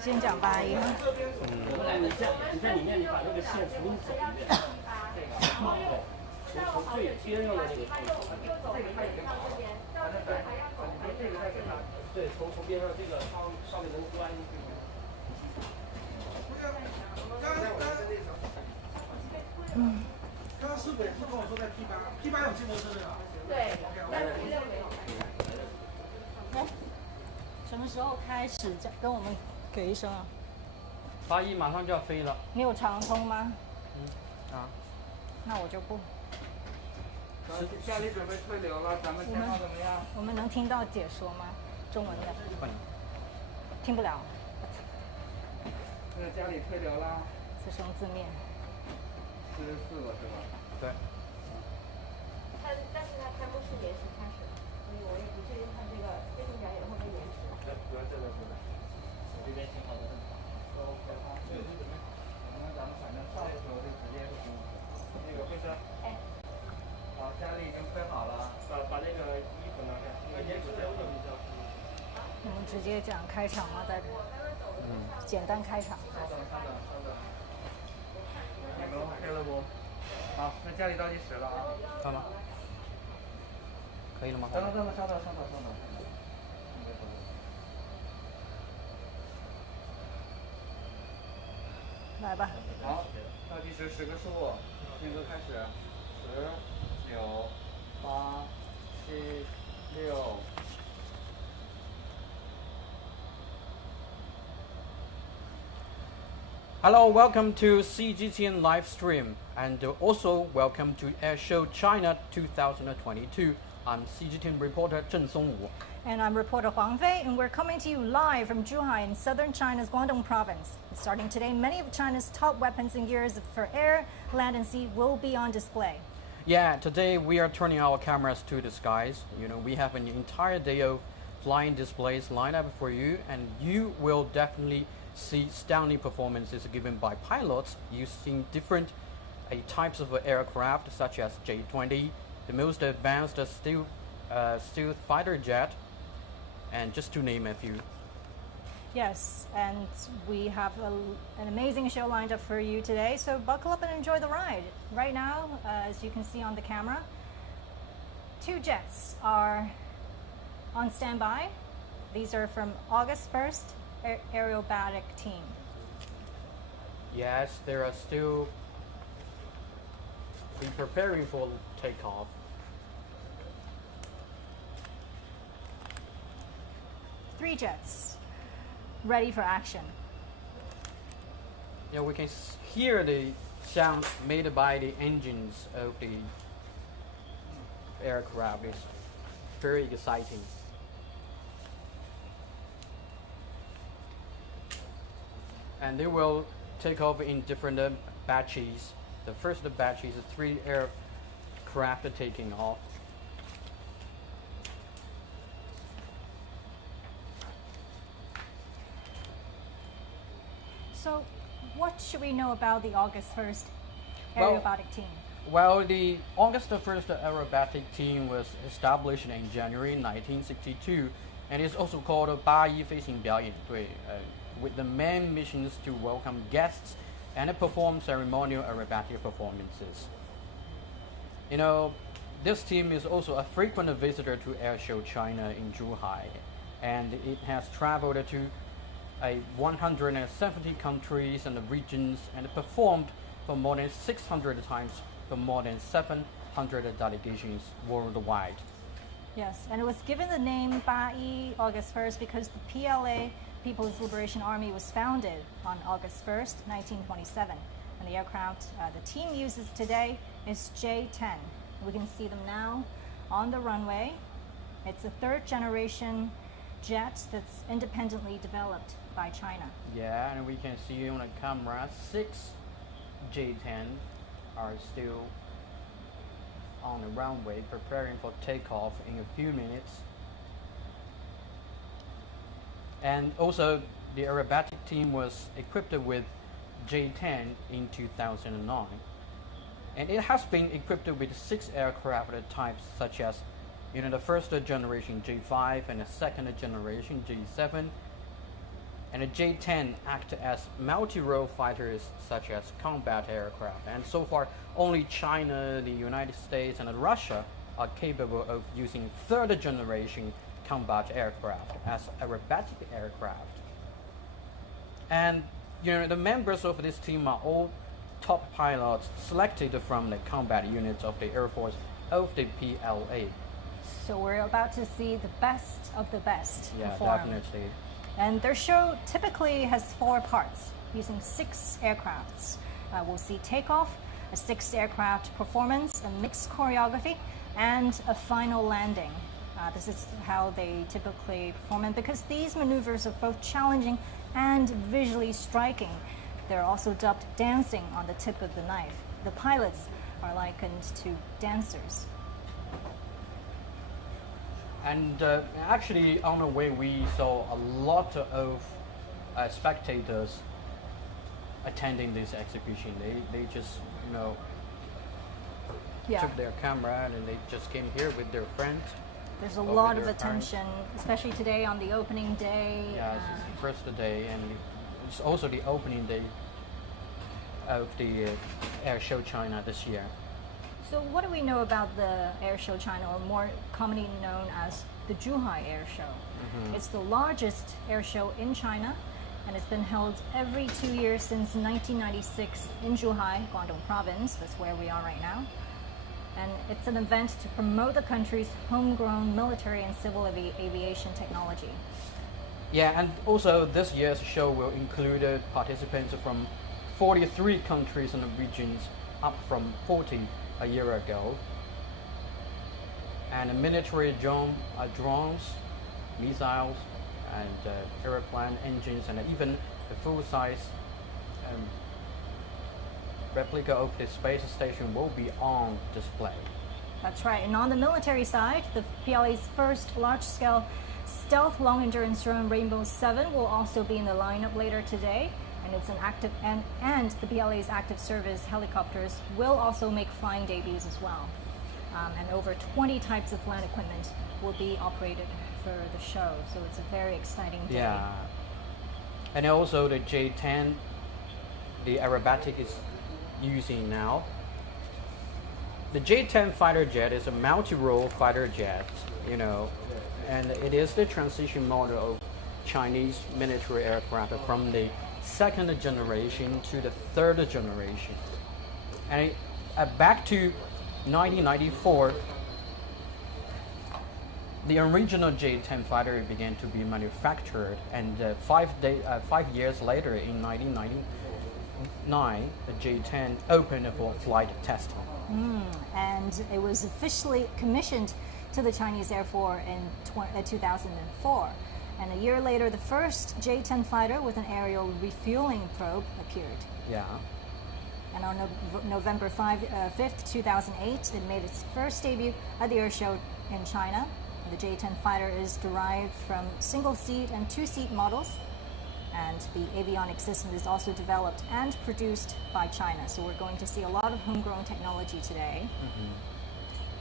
先讲八一。你在里面，你把那个线重新走一遍。从最边上的那个开始，这个它已经好了。这个再给它，对，从边上这个上面能关。刚刚师傅也是跟我说在 P8 有进摩车的啊。对，但是 P6没有。哎，什么时候开始跟我们给一声啊81马上就要飞了。你有长通吗？那我就不。家里准备退流了，咱们情况怎么样？我们能听到解说吗？中文的。听不了。那家里退流了。自生自灭。44了是吧？对。但是它开幕式延迟开始了，所以我也不确定它这个飞行表演会不会延迟。主要这个是的，我这边信号都很好。都 OK 哈。对，咱们反正上的时候就直接就那个会车。哎。好，家里已经推好了，把那个衣服拿下，那个烟纸再放一下。我们直接讲开场吗？在简单开场。稍等。你们 OK 了不？好，那家里倒计时了啊。好了。可以了吗？等，稍等。来吧。好，倒计时10个数，间隔开始，10、9、8、7、6。Hello, welcome to CGTN live stream, and also welcome to Airshow China 2022. I'm CGTN reporter Zheng Songwu. And I'm reporter Huang Fei, and we're coming to you live from Zhuhai in southern China's Guangdong province. Starting today, many of China's top weapons and gears for air, land, and sea will be on display. Yeah, today we are turning our cameras to the skies. You know, we have an entire day of flying displays lined up for you, and you will definitely see astounding performances given by pilots using different types of aircraft such as J-20, the most advanced stealth fighter jet, and just to name a few. Yes, and we have an amazing show lined up for you today, so buckle up and enjoy the ride. Right now, as you can see on the camera, 2 jets are on standby. These are from August 1st Aerobatic team. Yes, they are still preparing for takeoff. Three jets ready for action. Yeah, we can hear the sounds made by the engines of the aircraft. It's very exciting. And they will take off in different batches. The first batch is 3 aircraft taking off. So, what should we know about the August 1st aerobatic team? Well, the August 1st aerobatic team was established in January 1962, and is also called 81飞行表演队, with the main missions to welcome guests and perform ceremonial aerobatic performances. You know, this team is also a frequent visitor to Airshow China in Zhuhai, and it has traveled to 170 countries and regions and performed for more than 600 times for more than 700 delegations worldwide. Yes, and it was given the name 81 August 1st because the PLA, People's Liberation Army, was founded on August 1st, 1927. And the aircraft the team uses today is J-10. We can see them now on the runway. It's a 3rd generation jet that's independently developed by China. Yeah, and we can see on the camera 6 J-10 are still on the runway preparing for takeoff in a few minutes. And also the aerobatic team was equipped with J-10 in 2009. And it has been equipped with 6 aircraft types such as the 1st generation J5 and the 2nd generation J7. And the J-10 act as multi-role fighters such as combat aircraft. And so far, only China, the United States, and Russia are capable of using third generation combat aircraft as aerobatic aircraft. And the members of this team are all top pilots selected from the combat units of the Air Force of the PLA. So we're about to see the best of the best Yeah, perform. definitely. And their show typically has 4 parts, using 6 aircrafts. We'll see takeoff, a 6 aircraft performance, a mixed choreography, and a final landing. This is how they typically perform. And because these maneuvers are both challenging and visually striking, they're also dubbed dancing on the tip of the knife. The pilots are likened to dancers. And actually, on the way, we saw a lot of spectators attending this exhibition. They just, took their camera and they just came here with their friends. There's a over lot of their parents. attention, especially today on the opening day. Yeah, it's the first day, and it's also the opening day of the Airshow China this year. So what do we know about the Airshow China, or more commonly known as the Zhuhai Airshow? It's the largest airshow in China, and it's been held every 2 years since 1996 in Zhuhai, Guangdong province. That's where we are right now. And it's an event to promote the country's homegrown military and civil aviation technology. Yeah, and also this year's show will include participants from 43 countries and regions, up from 40 a year ago. And military drones, missiles, and airplane engines, and even the full-size replica of the space station will be on display. That's right. And on the military side, the PLA's first large-scale stealth long-endurance drone Rainbow 7 will also be in the lineup later today. And it's an active and the PLA's active service helicopters will also make flying debuts as well. And over 20 types of land equipment will be operated for the show. So it's a very exciting day. Yeah. And also the J-10, the aerobatic is using now. The J-10 fighter jet is a multi-role fighter jet, and it is the transition model of Chinese military aircraft from the 2nd generation to the 3rd generation. And back to 1994, the original J-10 fighter began to be manufactured, and 5 years later, in 1999, the J-10 opened for flight testing. And it was officially commissioned to the Chinese Air Force in 2004. And a year later, the first J-10 fighter with an aerial refueling probe appeared. Yeah. And on November 5th, 2008, it made its first debut at the Airshow in China. The J-10 fighter is derived from single-seat and two-seat models, and the avionics system is also developed and produced by China. So we're going to see a lot of homegrown technology today.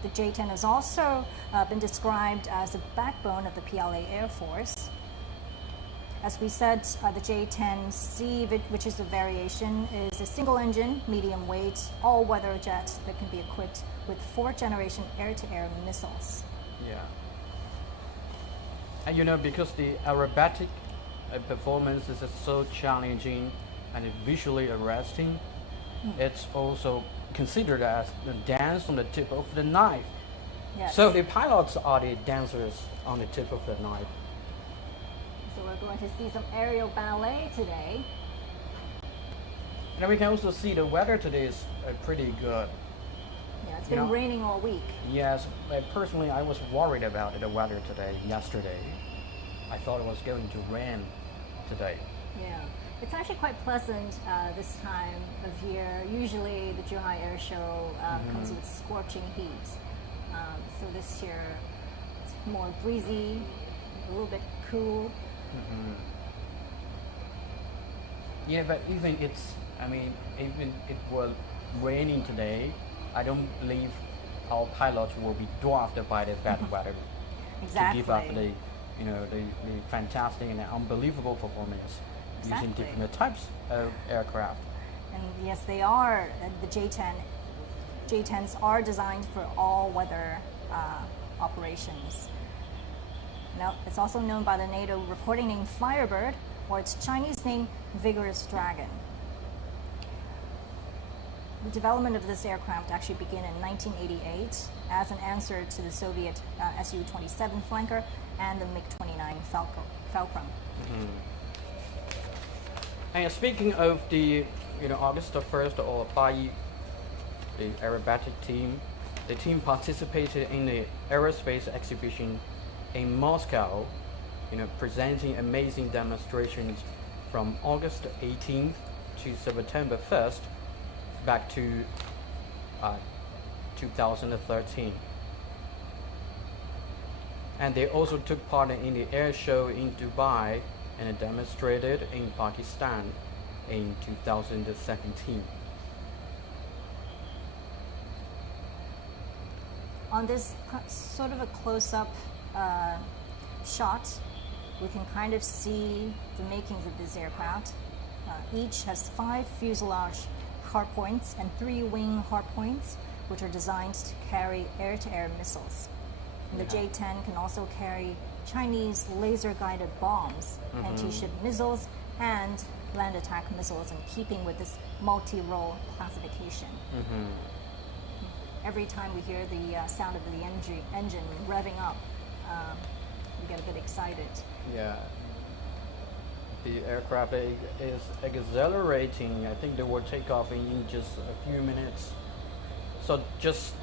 The J-10 has also been described as the backbone of the PLA Air Force. As we said, the J-10C, which is a variation, is a single-engine, medium-weight, all-weather jet that can be equipped with 4th-generation air-to-air missiles. Yeah. And because the aerobatic performance is so challenging and visually arresting, it's also considered as the dance on the tip of the knife. Yes. So the pilots are the dancers on the tip of the knife. So we're going to see some aerial ballet today. And we can also see the weather today is pretty good. Yeah, it's been raining all week. Yes, personally I was worried about the weather yesterday. I thought it was going to rain today. Yeah, it's actually quite pleasant this time of year. Usually the Zhuhai Air Show comes with scorching heat. So this year it's more breezy, a little bit cool. Yeah, but even it was raining today, I don't believe our pilots will be dwarfed by the bad weather Exactly. to give up the fantastic and unbelievable performance. using Exactly. different types of aircraft. And yes, they are. The J-10s are designed for all-weather operations. Now, it's also known by the NATO reporting name Firebird, or its Chinese name Vigorous Dragon. The development of this aircraft actually began in 1988 as an answer to the Soviet Su-27 flanker and the MiG-29 Falcon. And speaking of the August 1st or Biennially, the aerobatic team, the team participated in the Aerospace exhibition in Moscow, presenting amazing demonstrations from August 18th to September 1st back to 2013. And they also took part in the air show in Dubai and demonstrated in Pakistan in 2017. On this sort of a close-up shot, we can kind of see the makings of this aircraft. Each has 5 fuselage hardpoints and 3 wing hardpoints, which are designed to carry air-to-air missiles. And the J-10 can also carry Chinese laser-guided bombs, anti-ship missiles, and land attack missiles, in keeping with this multi-role classification. Every time we hear the sound of the engine revving up, we get a bit excited. Yeah. The aircraft is accelerating. I think they will take off in just a few minutes. So just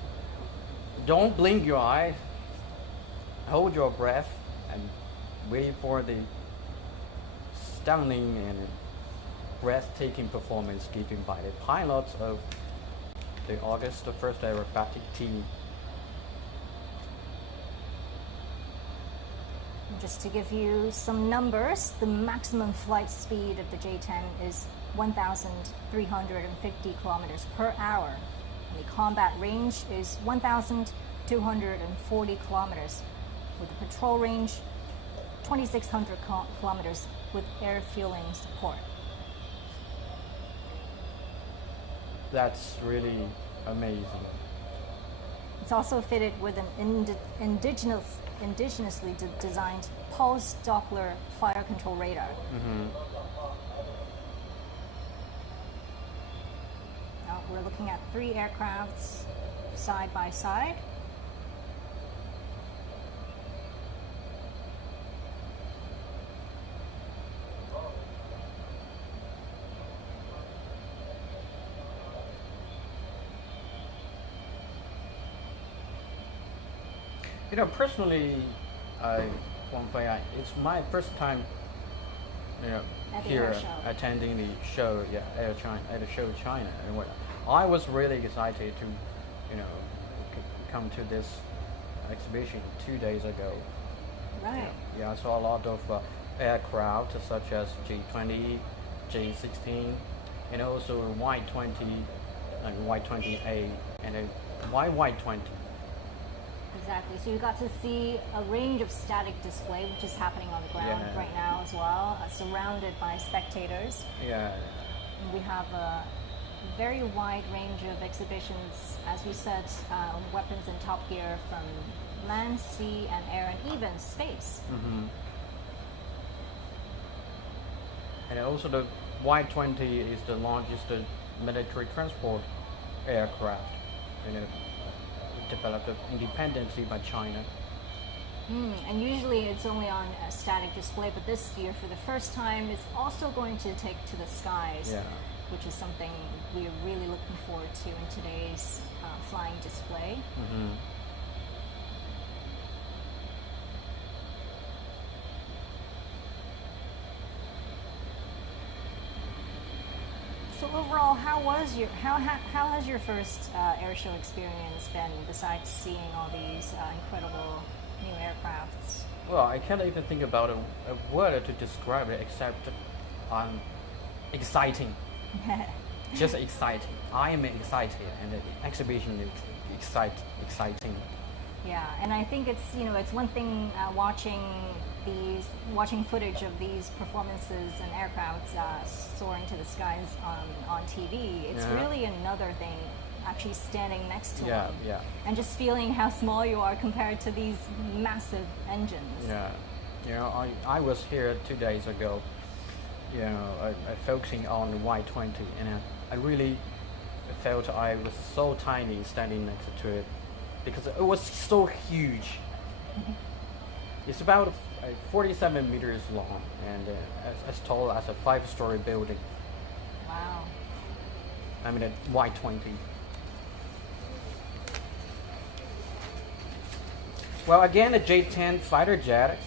don't blink your eye. Hold your breath and wait for the stunning and breathtaking performance given by the pilots of the August 1st aerobatic team. Just to give you some numbers, the maximum flight speed of the J-10 is 1,350 kilometers per hour. And the combat range is 1,240 kilometers, with the patrol range 2,600 kilometers with air fueling support. That's really amazing. It's also fitted with an indigenously designed pulse Doppler fire control radar. Now we're looking at 3 aircrafts side by side. Personally, Wang Fei, it's my first time, At the here Airshow. attending the show, Airshow China, and I was really excited to, come to this exhibition 2 days ago. Right. Yeah, I saw a lot of aircraft such as J-20, J-16, and also Y-20, and Y-20A, and a Y-20. Exactly. So you got to see a range of static display, which is happening on the ground right now as well, surrounded by spectators. Yeah. And we have a very wide range of exhibitions, as we said, weapons and top gear from land, sea, and air, and even space. And also the Y-20 is the largest military transport aircraft, developed independently by China. And usually it's only on a static display, but this year, for the first time, it's also going to take to the skies, which is something we're really looking forward to in today's flying display. So overall, how has your first airshow experience been, besides seeing all these incredible new aircrafts? Well, I can't even think about a word to describe it except exciting. Just exciting. I am excited, and the exhibition is exciting. Yeah, and I think it's it's one thing watching footage of these performances and aircrafts soaring to the skies on TV. It's Yeah. really another thing actually standing next to Yeah, them yeah. and just feeling how small you are compared to these massive engines. Yeah, I was here 2 days ago. I focusing on the Y20, and I really felt I was so tiny standing next to it because it was so huge. It's about 47 meters long and as tall as a 5-story building. Wow. I mean, a Y20. Well, again, the J-10 fighter jet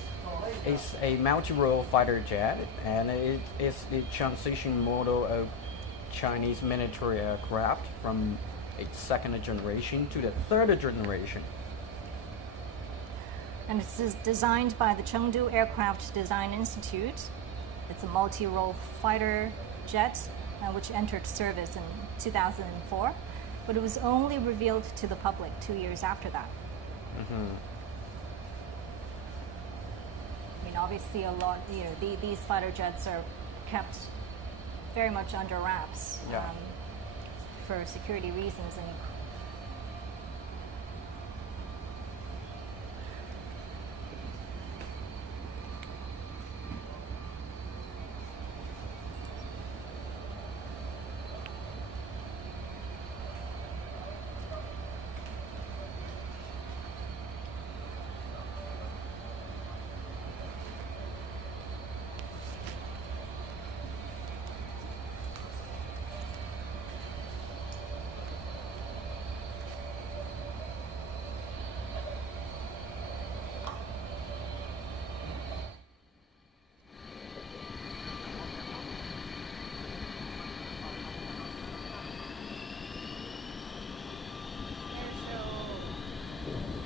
is a multi-role fighter jet, and it is the transition model of Chinese military aircraft from its second generation to the third generation. And it's designed by the Chengdu Aircraft Design Institute. It's a multi-role fighter jet which entered service in 2004, but it was only revealed to the public 2 years after that. Mm-hmm. I mean, obviously, a lot. These fighter jets are kept very much under wraps Yeah. for security reasons, and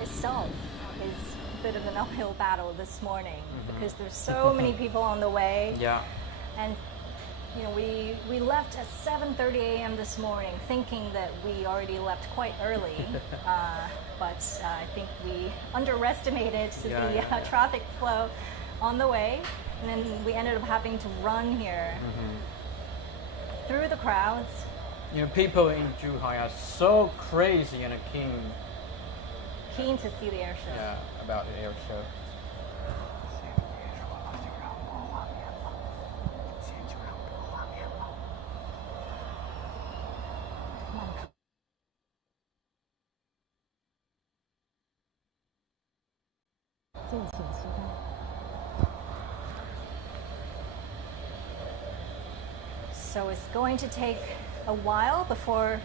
itself is a bit of an uphill battle this morning because there's so many people on the way. Yeah. And we left at 7:30 a.m. this morning, thinking that we already left quite early, but I think we underestimated the traffic flow on the way, and then we ended up having to run here through the crowds. People in Zhuhai are so crazy and Keen to see the air show. Yeah, about the air show. So it's going to take a while before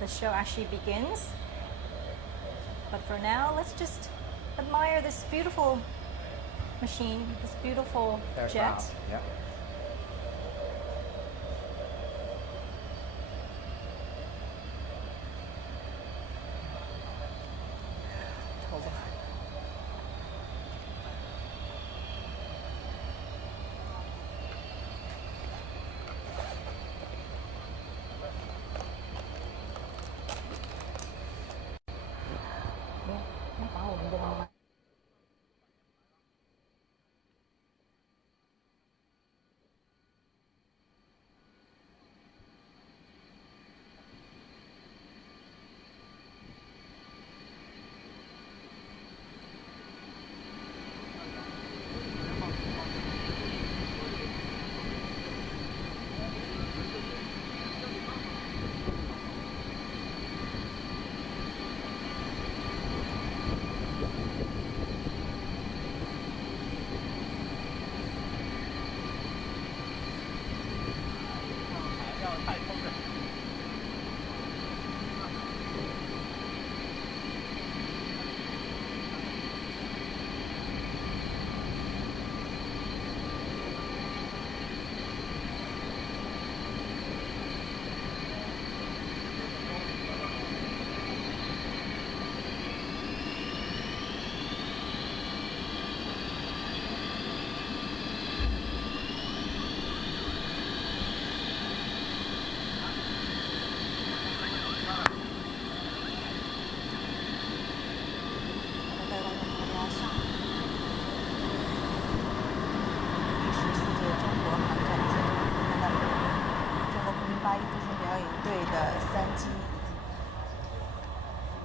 the show actually begins. But for now, let's just admire this beautiful machine, this beautiful jet. Aircraft, yeah.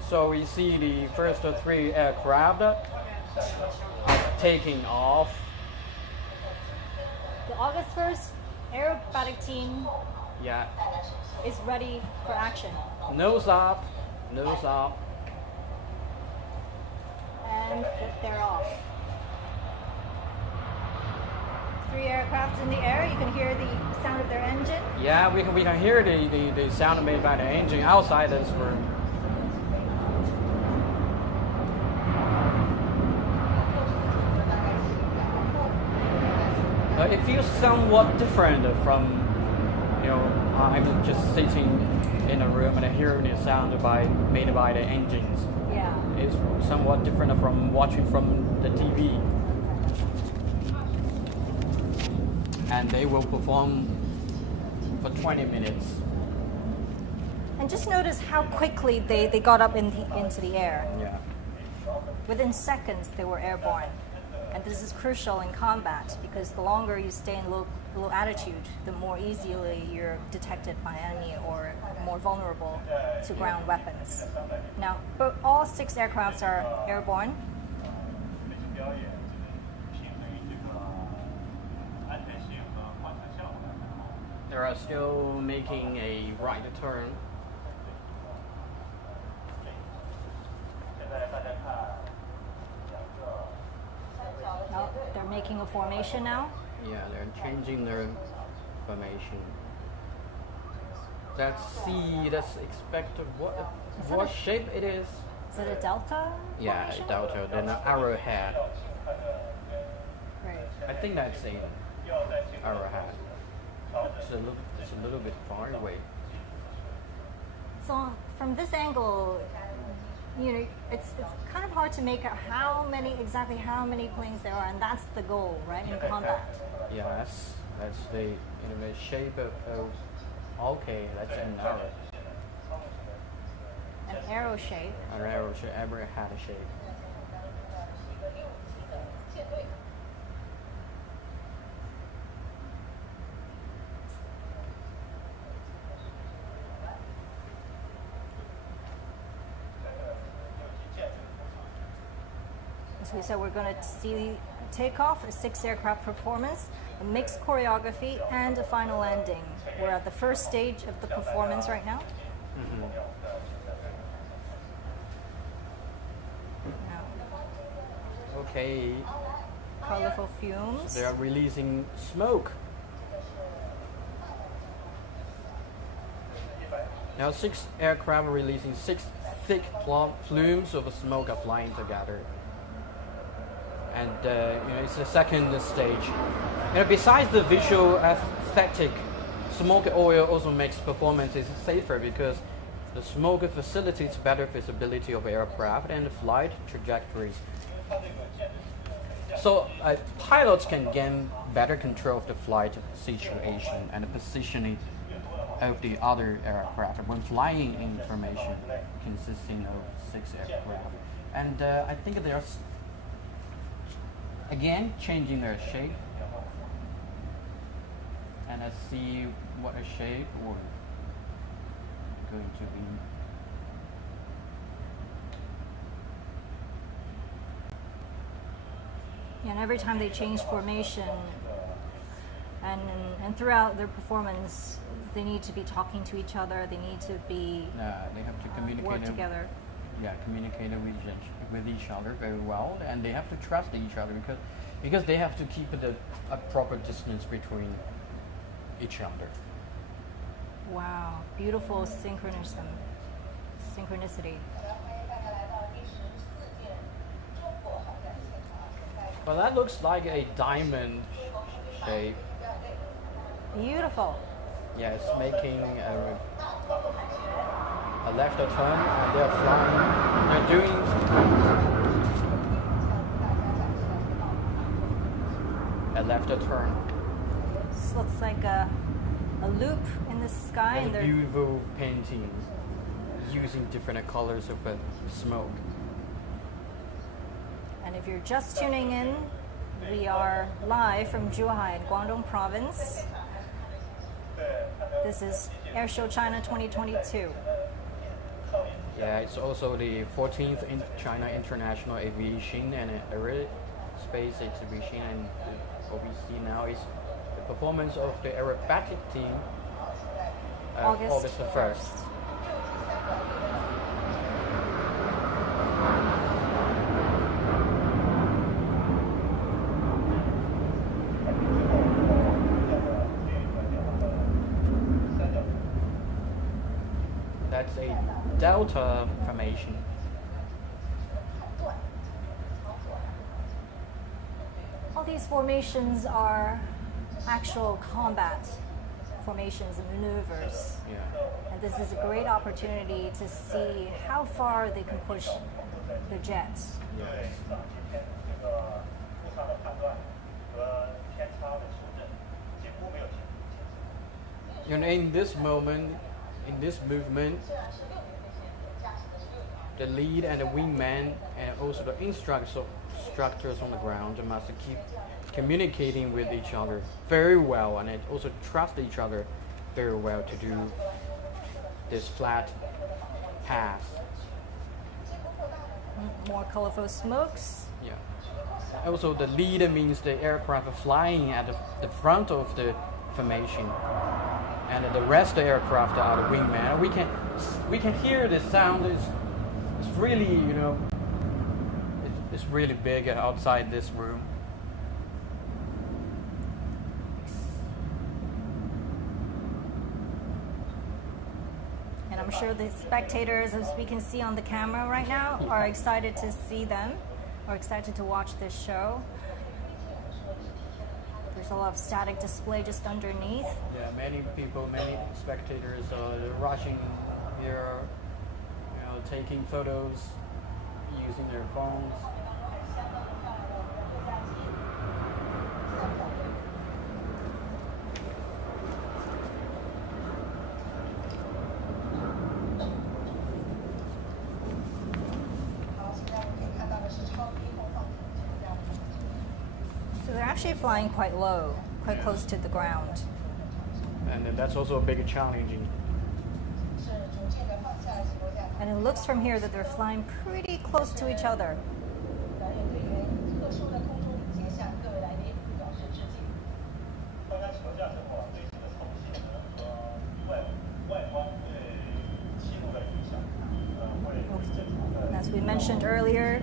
So we see the first three aircraft are taking off. The August 1st aerobatic team Yeah, is ready for action. nose up, nose up. And they're off. 3 aircraft in the air. You can hear the sound of their engine. Yeah, we can hear the sound made by the engine outside this room. It feels somewhat different from, I'm just sitting in a room and hearing the sound made by the engines. Yeah. It's somewhat different from watching from the TV. And they will perform for 20 minutes. And just notice how quickly they got up into the air. Yeah. Within seconds, they were airborne. And this is crucial in combat because the longer you stay in low altitude, the more easily you're detected by enemy or more vulnerable to ground weapons. Now, all 6 aircrafts are airborne. They are still making a right turn. Oh, they're making a formation now. Yeah, they're changing their formation. Let's see, let's expect what shape it is. Is it a delta Yeah, formation? a delta, then an arrowhead. Right. I think that's a arrowhead. It's a little bit far away. So from this angle, it's kind of hard to make out exactly how many planes there are, and that's the goal, right, in combat. Yeah, that's the shape of okay, that's an arrow. An arrow shape. An arrow shape, arrowhead shape. As we said, we're going to see takeoff, a 6 aircraft performance, a mixed choreography, and a final landing. We're at the first stage of the performance right now. Now, Okay, colorful fumes. they are releasing smoke. Now 6 aircraft are releasing 6 thick plumes of smoke are flying together. And it's the second stage. Besides the visual aesthetic, smoke oil also makes performances safer because the smoke facilitates better visibility of aircraft and flight trajectories. So pilots can gain better control of the flight situation and the positioning of the other aircraft when flying in formation consisting of 6 aircraft. And I think they are again changing their shape. And let's see what a shape we're going to be. And every time they change formation and throughout their performance, they need to be talking to each other. They need to be They have to communicate work together. Yeah, communicate with each other very well, and they have to trust each other because they have to keep a proper distance between each other. Wow, beautiful synchronicity. Well, that looks like a diamond shape. Beautiful. Yeah, it's making a left turn, and they're flying. They're doing a left turn. This looks like a loop in the sky, and they're Beautiful paintings using different colors of smoke. And if you're just tuning in, we are live from Zhuhai in Guangdong province. This is Airshow China 2022. Yeah, it's also the 14th China International Aviation and Aerospace exhibition, and what we see now is the performance of the aerobatic team August the 1st. That's a delta formation. All these formations are actual combat formations and maneuvers. Yeah. And this is a great opportunity to see how far they can push the jets. And in this moment, in this movement, the lead and the wingman and also the instructors on the ground must keep communicating with each other very well, and also trust each other very well to do this flat pass. More colorful smokes. Yeah. Also, the lead means the aircraft flying at the front of the formation, and the rest of the aircraft are the wingman. We can hear the sound. It's really, it's really big outside this room. And I'm sure the spectators, as we can see on the camera right now, are excited to see them, or excited to watch this show. There's a lot of static display just underneath. Yeah, many people, many spectators are rushing here, taking photos, using their phones. So they're actually flying quite low, quite close to the ground. And that's also a big challenge. And it looks from here that they're flying pretty close to each other. As we mentioned earlier,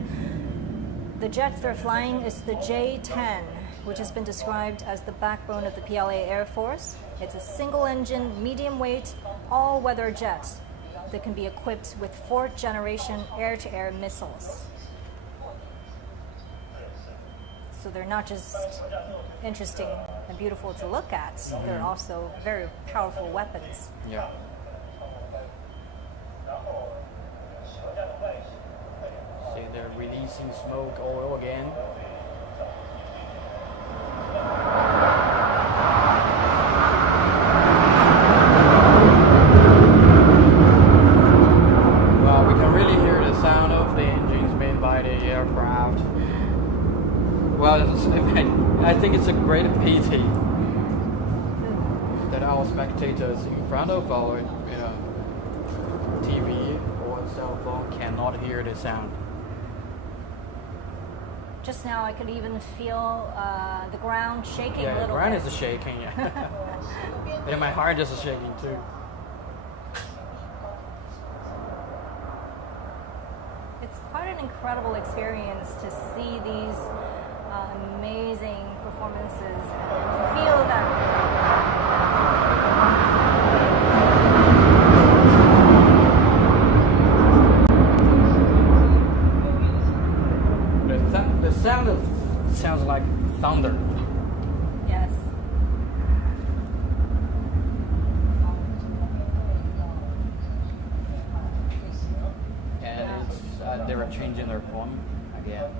the jets they're flying is the J-10, which has been described as the backbone of the PLA Air Force. It's a single-engine, medium-weight, all-weather jet that can be equipped with fourth-generation air-to-air missiles. So they're not just interesting and beautiful to look at, they're also very powerful weapons. Yeah. See, they're releasing smoke oil again. Well, we can really hear the sound of the engines made by the aircraft. Well, I think it's a great pity that our spectators in front of our TV or cell phone cannot hear the sound. Just now I could even feel the ground shaking a Yeah, the little ground bit. is shaking. Yeah. And my heart is shaking too. It's quite an incredible experience to see these amazing performances and feel that. The sound sounds like thunder. Yes. And it's, they were changing their form again.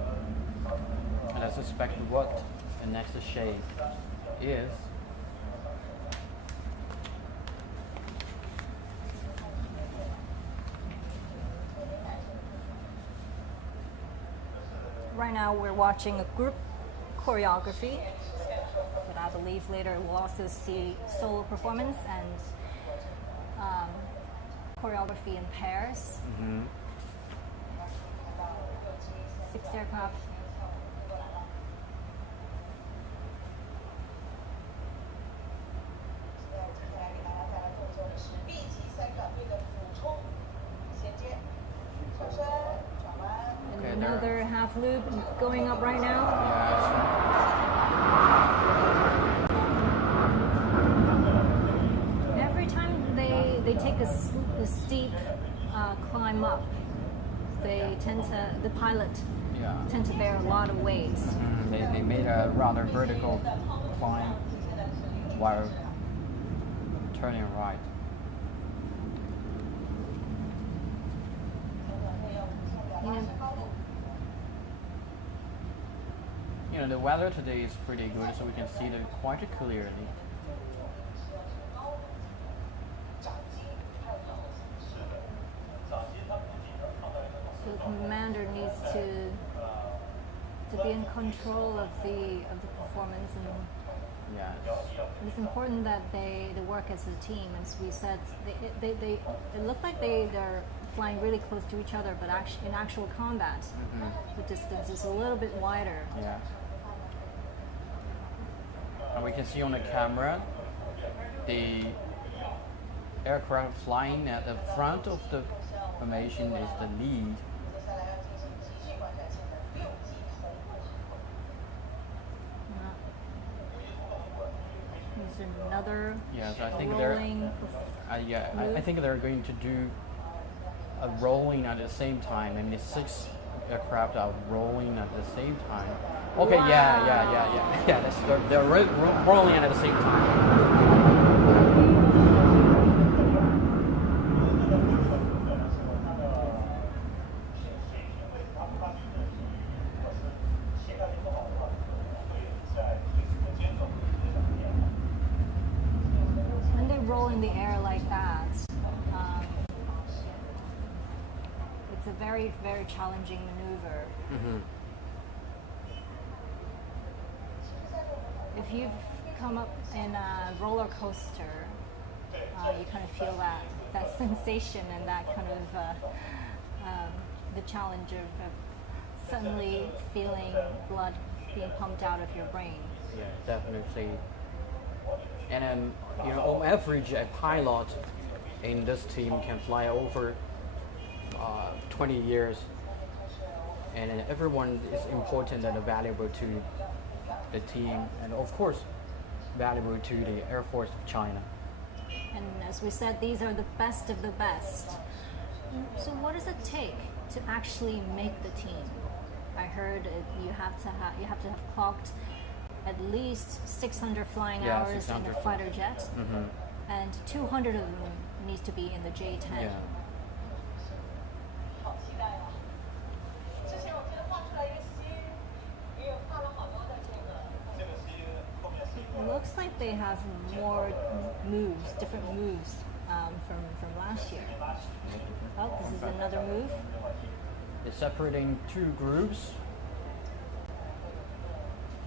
And I suspect what the next shape is. Right now we're watching a group choreography, but I believe later we'll also see solo performance and choreography in pairs. 6 aircraft. And another half loop going up right now. Every time they take a steep climb up, the pilot tend to bear a lot of weight. They made a rather vertical climb while turning right. You know, the weather today is pretty good, so we can see them quite clearly. So the commander needs to be in control of the performance, and it's important that they work as a team. As we said, it looked like they're flying really close to each other, but in actual combat, the distance is a little bit wider. Yeah. And we can see on the camera the aircraft flying at the front of the formation is the lead. There's another I think rolling. I think they're going to do a rolling at the same time, and the 6 aircraft are rolling at the same time. Okay, Wow. Yeah. They're rolling at the same time. When they roll in the air like that, it's a very, very challenging maneuver. If you've come up in a roller coaster, you kind of feel that sensation and that kind of the challenge of suddenly feeling blood being pumped out of your brain. Yeah, definitely. And you know, on average, a pilot in this team can fly over 20 years, and everyone is important and valuable to the team, and of course, valuable to the Air Force of China. And as we said, these are the best of the best. So what does it take to actually make the team? I heard you have to have clocked at least 600 flying hours in a fighter jet, and 200 of them needs to be in the J-10. Yeah. It looks like they have more moves, different moves from last year. Oh, this is another move. It's separating 2 groups.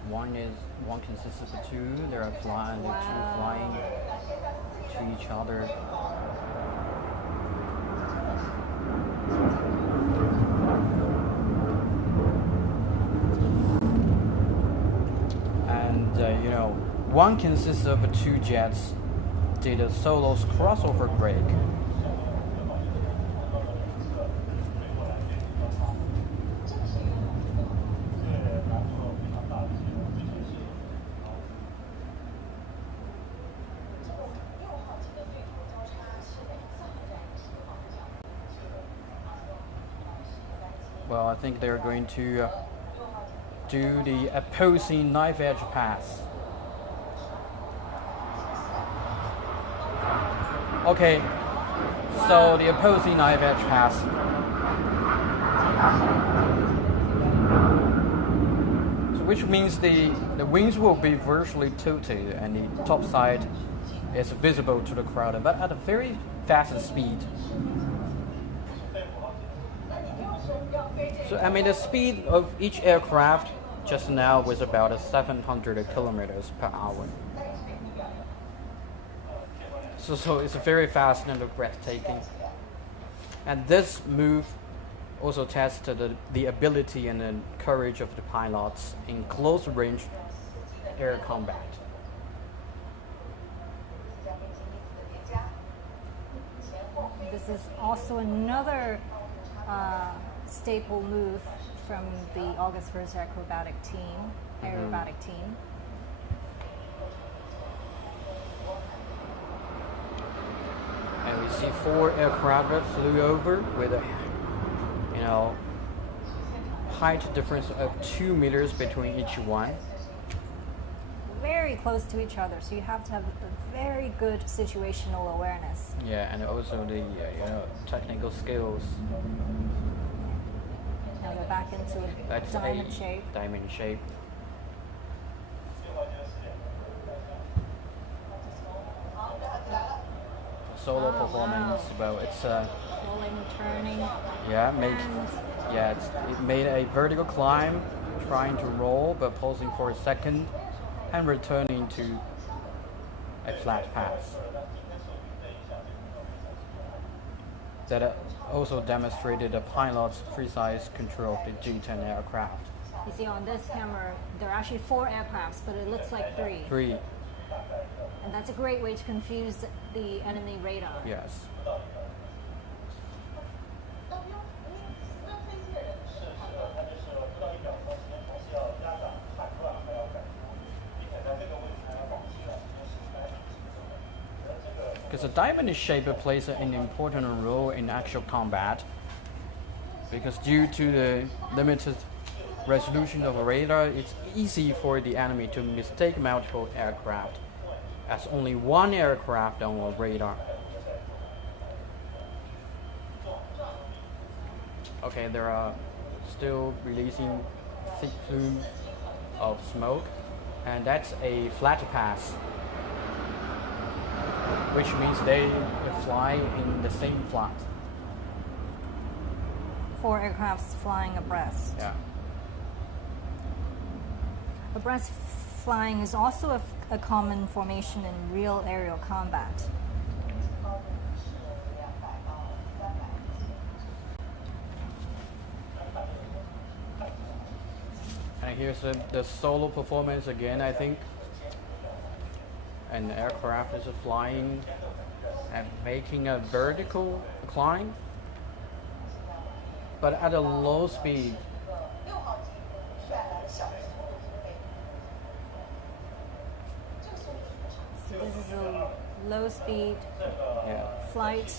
One consists of 2. There are flying, Wow. 2 flying to each other. And you know, one consists of 2 jets. Did a solo crossover break. Well, I think they're going to do the opposing knife edge pass. Okay, so the opposing knife edge pass. So which means the wings will be virtually tilted and the top side is visible to the crowd, but at a very fast speed. So I mean, the speed of each aircraft just now was about 700 kilometers per hour. So it's very fast and breathtaking. And this move also tested the ability and the courage of the pilots in close range air combat. This is also another staple move from the August 1st aerobatic team. And we see 4 aircraft that flew over with a, height difference of 2 meters between each one. Very close to each other, so you have to have a very good situational awareness. Yeah, and also the technical skills. Now go back into a diamond shape. Diamond shape. Solo performance. Wow. Well, it's Rolling, turning. it made a vertical climb, trying to roll, but pausing for a second, and returning to a flat path. That also demonstrated a pilot's precise control of the G-10 aircraft. You see on this camera, there are actually 4 aircrafts, but it looks like 3. 3, And that's a great way to confuse the enemy radar. yes. Because the diamond shape plays an important role in actual combat. Because due to the limited resolution of a radar, it's easy for the enemy to mistake multiple aircraft as only one aircraft on a radar. Okay, they are still releasing thick plume of smoke, and that's a flat pass, which means they fly in the same flight. 4 aircrafts flying abreast. Yeah. Abreast flying is also a common formation in real aerial combat. And here's the solo performance again, I think. And the aircraft is flying and making a vertical climb, but at a low speed. So this is a low speed Yeah. flight,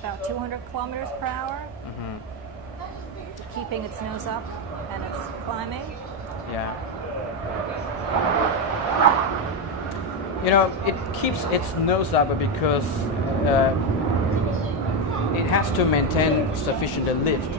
about 200 kilometers per hour, keeping its nose up and it's climbing. Yeah. It keeps its nose up because it has to maintain sufficient lift.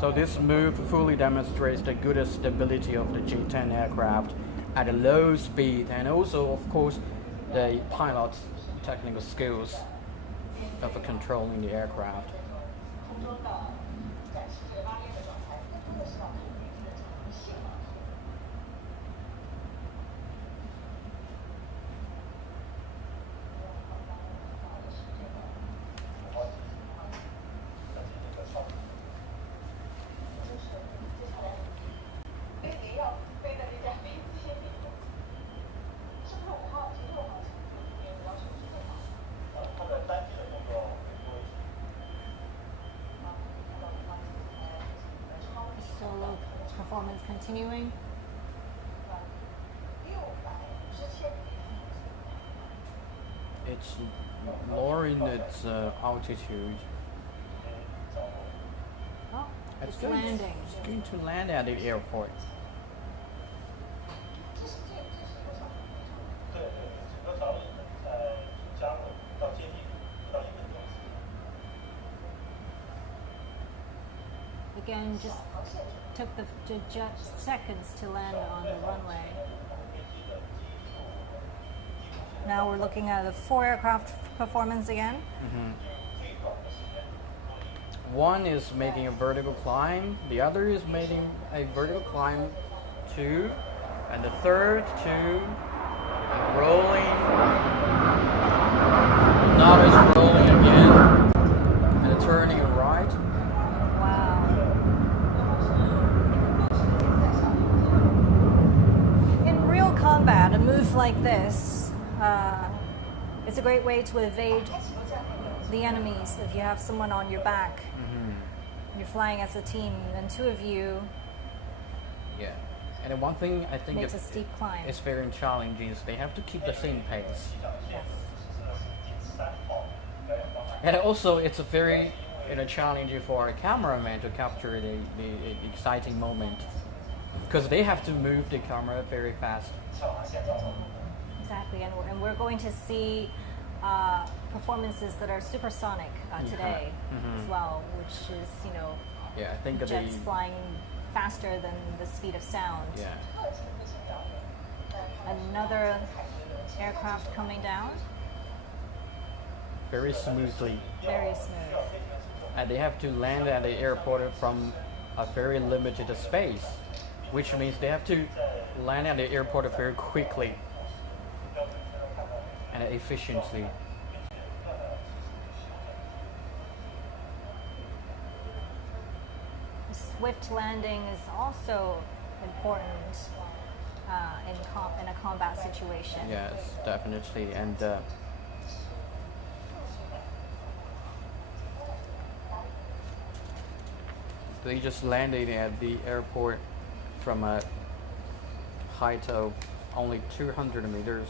So this move fully demonstrates the good stability of the G-10 aircraft at a low speed, and also, of course, the pilot's technical skills of controlling the aircraft. Solo performance continuing. It's lowering its altitude. Oh, it's landing. It's going to land at the airport. Again, just took just seconds to land on the runway. Now we're looking at a 4 aircraft performance again. One is making a vertical climb, the other is making a vertical climb, 2, and the third 2, and rolling, another is rolling again, and turning right. Wow. In real combat, a move like this is a great way to evade the enemies. If you have someone on your back, you're flying as a team, and 2 of you Yeah. And one thing I think makes a steep climb. it's very challenging is they have to keep the same pace. Yes. And also it's a very challenging for a cameraman to capture the exciting moment, because they have to move the camera very fast. Exactly, and we're going to see performances that are supersonic today as well, which is, Yeah, I think jets flying faster than the speed of sound. Yeah. Another aircraft coming down, Very smoothly. very smooth. And they have to land at the airport from a very limited space, which means they have to land at the airport very quickly and efficiently. Swift landing is also important in a combat situation. Yes, definitely. And they just landed at the airport from a height of only 200 meters.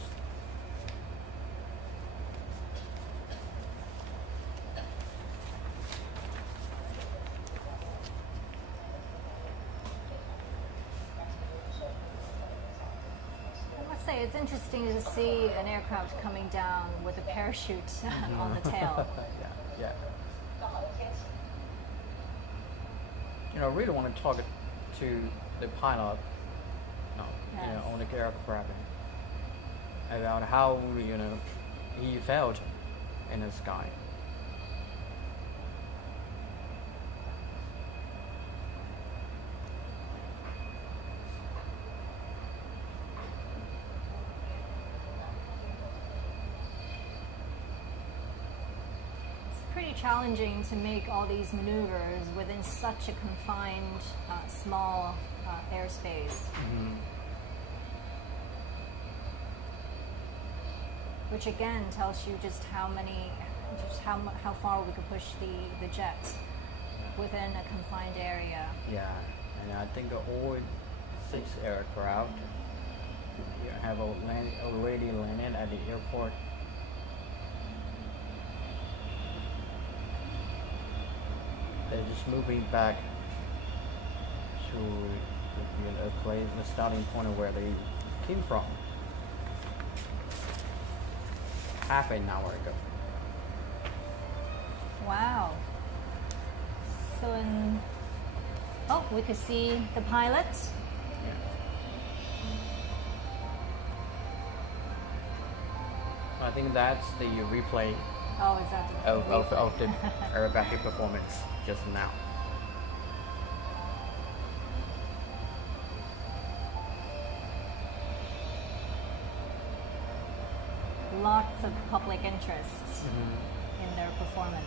I must say, it's interesting to see an aircraft coming down with a parachute on the tail. Yeah. I really want to talk to the pilot, Yes. on the aircraft, about how he felt in the sky. Pretty challenging to make all these maneuvers within such a confined, small airspace. Which again tells you just how far we could push the jet within a confined area. Yeah, and I think all 6 aircraft have already landed at the airport. They're just moving back to a place, the starting point of where they came from half an hour ago. Wow. So we could see the pilot. I think that's the replay Oh, is that the of the aerobatic performance just now. Lots of public interest in their performance.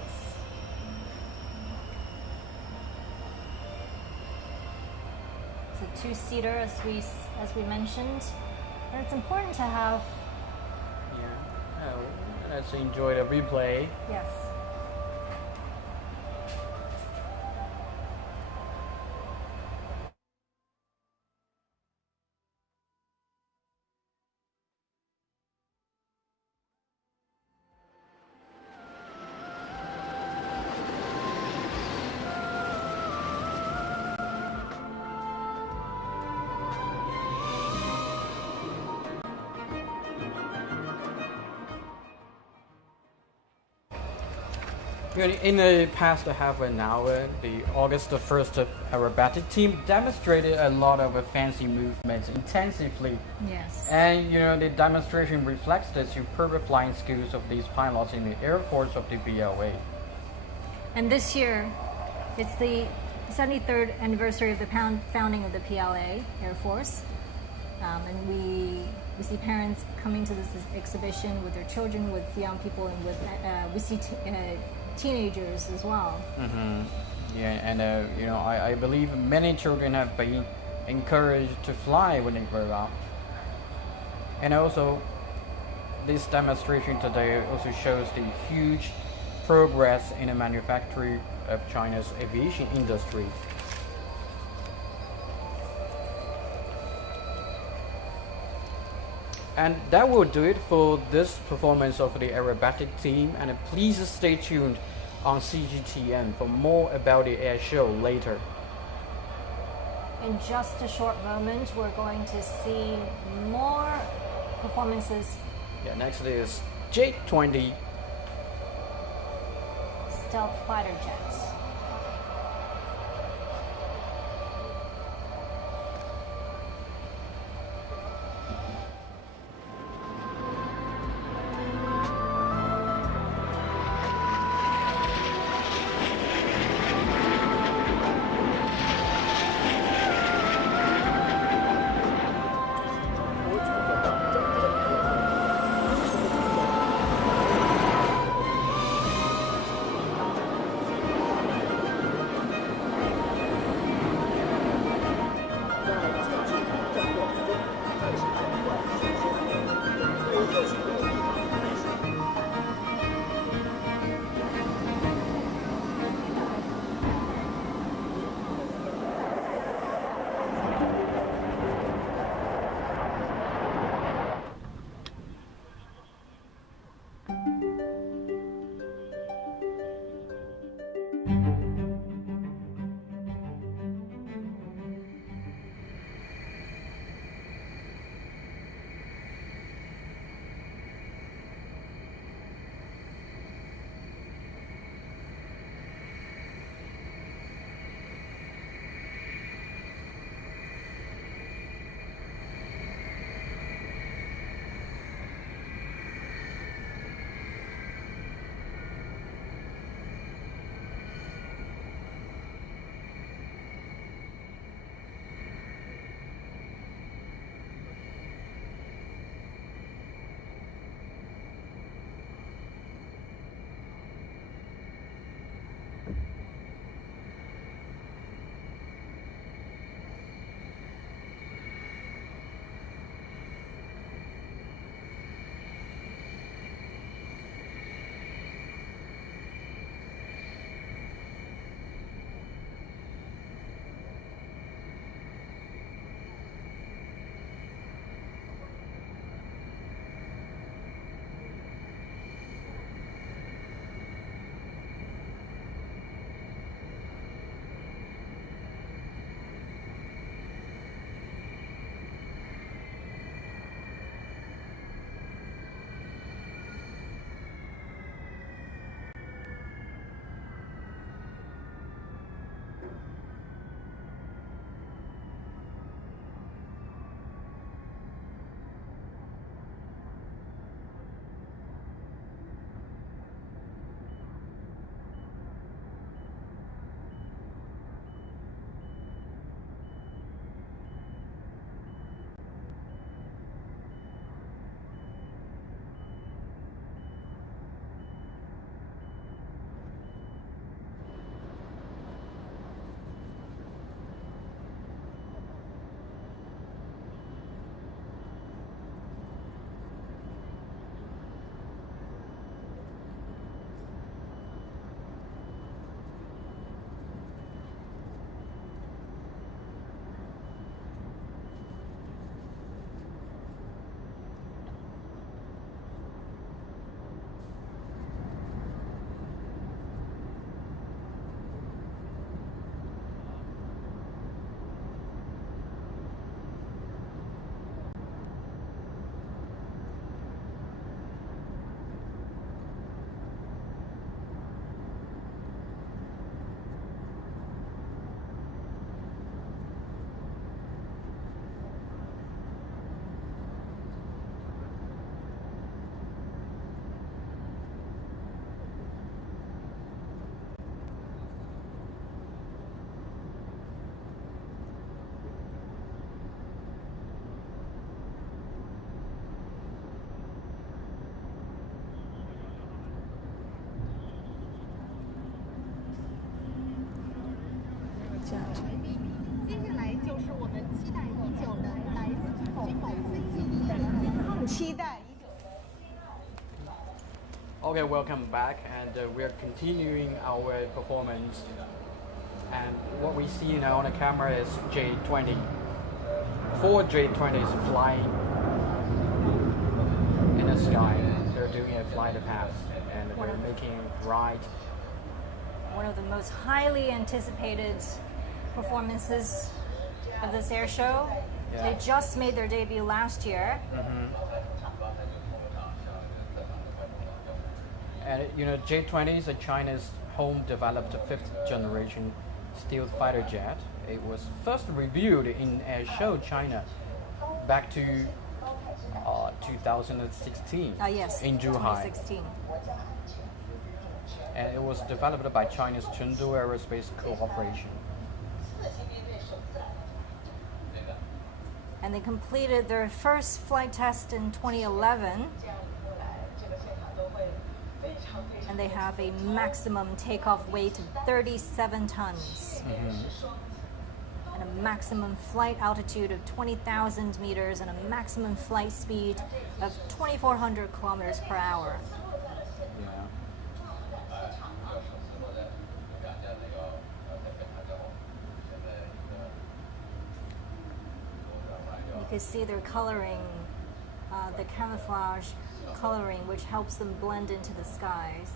It's a 2-seater, as we mentioned, and it's important to have. Yeah. Let's enjoy the replay. Yes. In the past half an hour, the August 1st aerobatic team demonstrated a lot of fancy movements intensively. Yes. And the demonstration reflects the superb flying skills of these pilots in the Air Force of the BLA. And this year, It's the 73rd anniversary of the founding of the PLA Air Force. And we see parents coming to this exhibition with their children, with young people, and with we see teenagers as well. Mm-hmm. Yeah, and I believe many children have been encouraged to fly when they grow up. And also, this demonstration today also shows the huge progress in the manufacturing of China's aviation industry. And that will do it for this performance of the aerobatic team. And please stay tuned on CGTN for more about the air show later. In just a short moment, we're going to see more performances. Yeah, next is J-20 Stealth fighter jets. 接下来就是我们期待已久的来自机构飞行的期待已久。 Okay, welcome back, and we're continuing our performance. And what we see now on the camera is J-20. 4 J-20s flying in the sky. They're doing a flight pass, and they're making a ride. One of the most highly anticipated performances of this air show. Yeah. They just made their debut last year. And you know, J-20 is China's home-developed 5th generation stealth fighter jet. It was first reviewed in Airshow China back to 2016. Yes, in Zhuhai. 2016. And it was developed by China's Chengdu Aerospace Corporation. And they completed their first flight test in 2011. And they have a maximum takeoff weight of 37 tons. And a maximum flight altitude of 20,000 meters and a maximum flight speed of 2,400 kilometers per hour. Yeah. You can see they're coloring, the camouflage coloring, which helps them blend into the skies.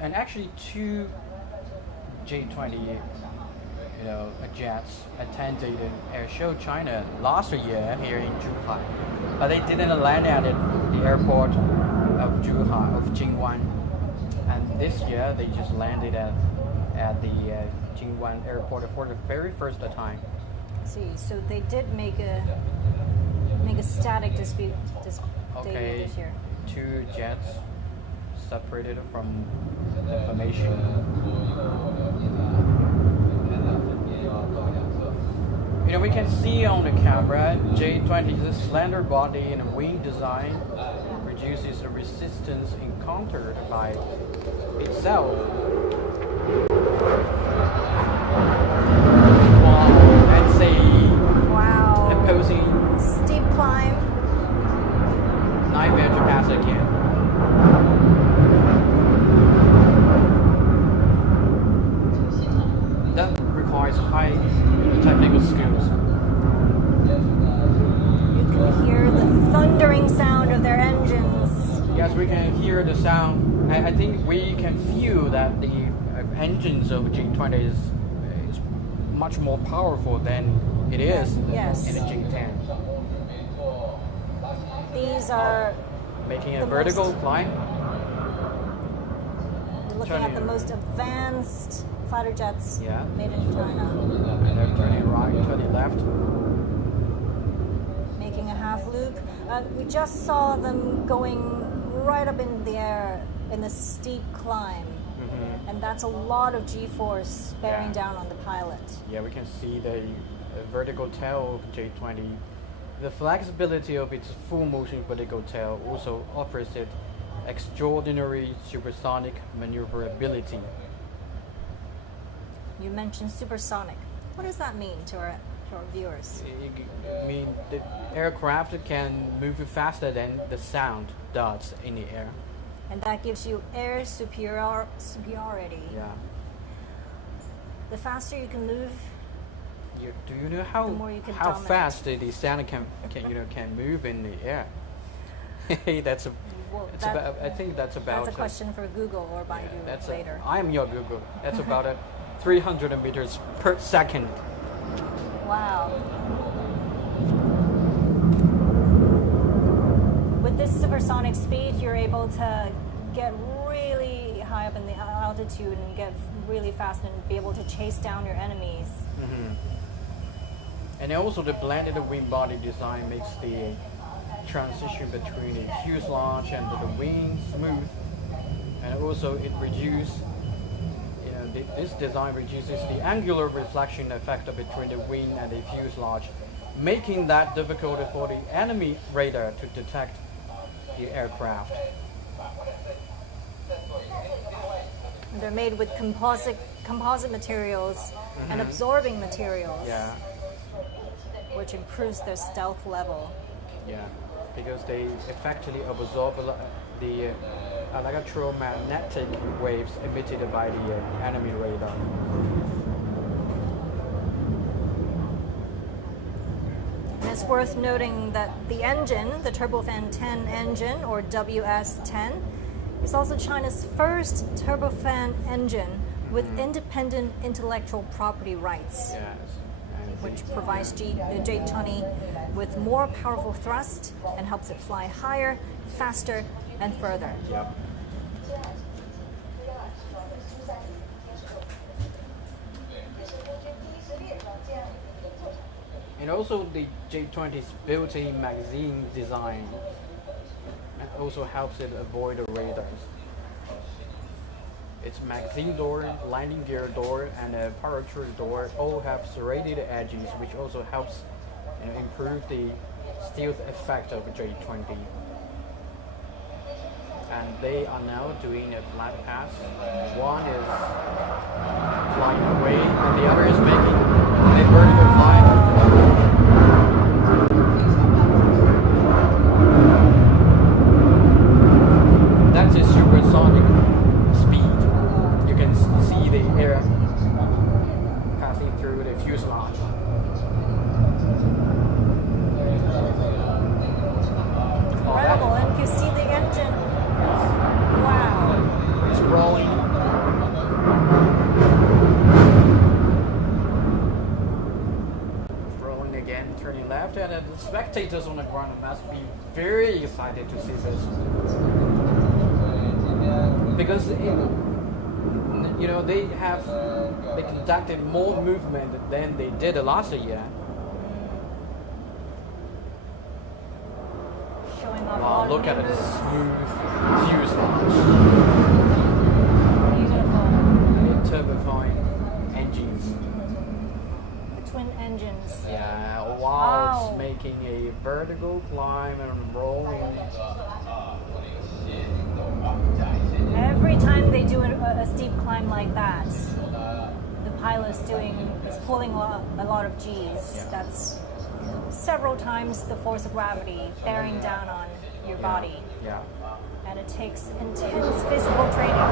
And actually, 2 J-20, jets attended Airshow China last year here in Zhuhai, but they didn't land at the airport of Zhuhai, of Jingwan. And this year, they just landed at the Jingwan airport for the very first time. See, so they did make a static debut Okay, this year. 2 jets separated from the formation. You know, we can see on the camera J-20's slender body and wing design reduces the resistance encountered by itself. And say, Wow. opposing Steep climb. knife edge pass again. That requires high technical skills. You can hear the thundering sound of their engines. Yes, we can hear the sound. I think we can feel that the engines of J-20 is much more powerful than it is Yes. in a J-10. These are Making a the vertical most- climb. looking at the most advanced fighter jets Yeah. made in China. And they're turning right, turning left. Making a half loop. We just saw them going right up in the air in the steep climb. And that's a lot of G-force bearing Yeah. down on the pilot. Yeah, we can see the vertical tail of J-20. The flexibility of its full motion vertical tail also offers it extraordinary supersonic maneuverability. You mentioned supersonic. What does that mean to our viewers? I mean, the aircraft can move faster than the sound does in the air. And that gives you air superiority. Yeah. The faster you can move, Do you know how The more you can how dominate. fast the sound can move in the air? That's a. well, It's that- about, I think that's about. that's a question for Google or Baidu That's later. I am your Google. That's about 300 meters per second. Wow. With this supersonic speed, you're able to get really high up in the altitude and get really fast and be able to chase down your enemies. And also the blended wing body design makes the transition between the fuselage and the wing smooth. And also it this design reduces the angular reflection effect between the wing and the fuselage, making that difficult for the enemy radar to detect the aircraft. They're made with composite materials and absorbing materials, Yeah. which improves their stealth level. Yeah, because they effectively absorb the electromagnetic waves emitted by the enemy radar. And it's worth noting that the engine, the turbofan 10 engine, or WS10, is also China's first turbofan engine with independent intellectual property rights, Yes. And which provides the J20 with more powerful thrust and helps it fly higher, faster, and further. Yep. And also the J20's built-in magazine design also helps it avoid the radars. Its magazine door, landing gear door, and a parachute door all have serrated edges, which also helps improve the stealth effect of J20. And they are now doing a flat pass. One is flying away, and the other is making a vertical flight. That's a supersonic speed. You can see the air passing through the fuselage. Incredible, and you see the engine. Wow. It's rolling. It's rolling again, turning left, and the spectators on the ground must be very excited to see this. Because they conducted more movement than they did last year. Showing off Wow, all look the at new the moves. smooth fuselage. Beautiful. Turbofan engines. The twin engines. Yeah, while Wow. it's making a vertical climb and rolling. Every time they do a steep climb like that, the pilot's pulling a lot of G's. Yeah. That's several times the force of gravity bearing down on your body. Yeah. And it takes intense physical training.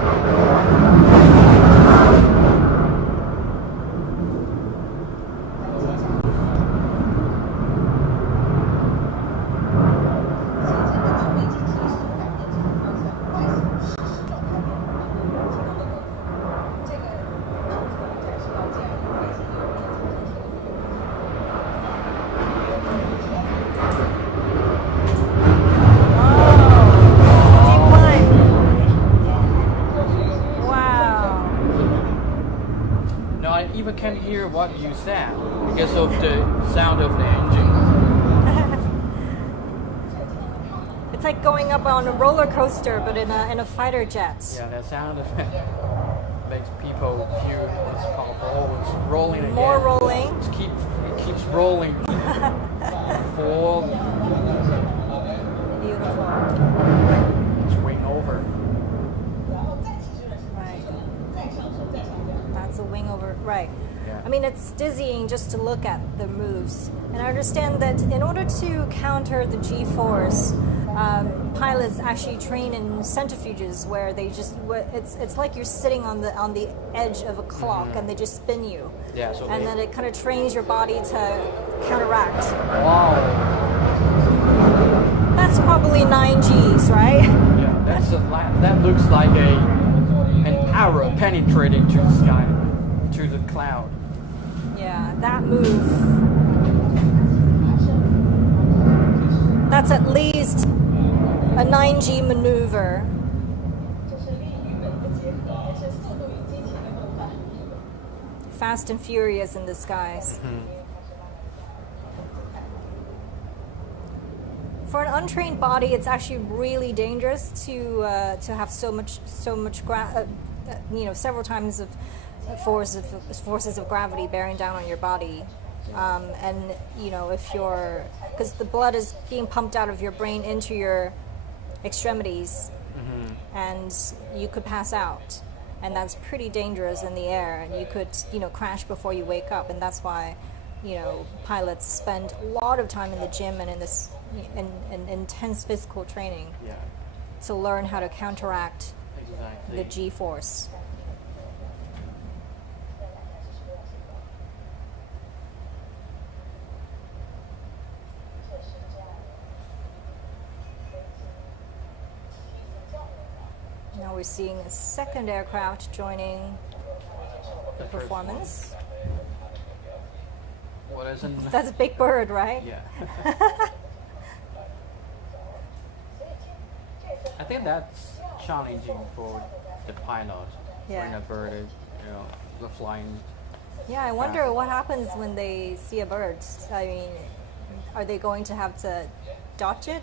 Even can't hear what you said because of the sound of the engine. It's like going up on a roller coaster, but in a fighter jet. Yeah, that sound effect makes people feel it's powerful. Oh, it's rolling again. More rolling. It keeps rolling. Four. Beautiful. It's wing over. Right. That's a wing over. Right. Yeah. I mean, it's dizzying just to look at the moves. And I understand that in order to counter the G-force, pilots actually train in centrifuges where they it's like you're sitting on the edge of a clock and they just spin you. Yeah. So And then it kind of trains your body to counteract. Wow. That's probably 9 Gs, right? Yeah. That looks like an arrow penetrating to the sky, to the cloud. Yeah, that move. That's at least a 9G maneuver. Fast and furious in the skies. For an untrained body, it's actually really dangerous to have so much several times of forces of gravity bearing down on your body, and if because the blood is being pumped out of your brain into your extremities, and you could pass out. and that's pretty dangerous in the air, and you could, crash before you wake up, and that's why, pilots spend a lot of time in the gym and in this in intense physical training Yeah, to learn how to counteract exactly. the G-force. Now we're seeing a second aircraft joining the first performance. What isn't? That's a big bird, right? Yeah. I think that's challenging for the pilot Yeah. when a bird, the flying. Yeah, I wonder what happens when they see a bird. I mean, are they going to have to dodge it?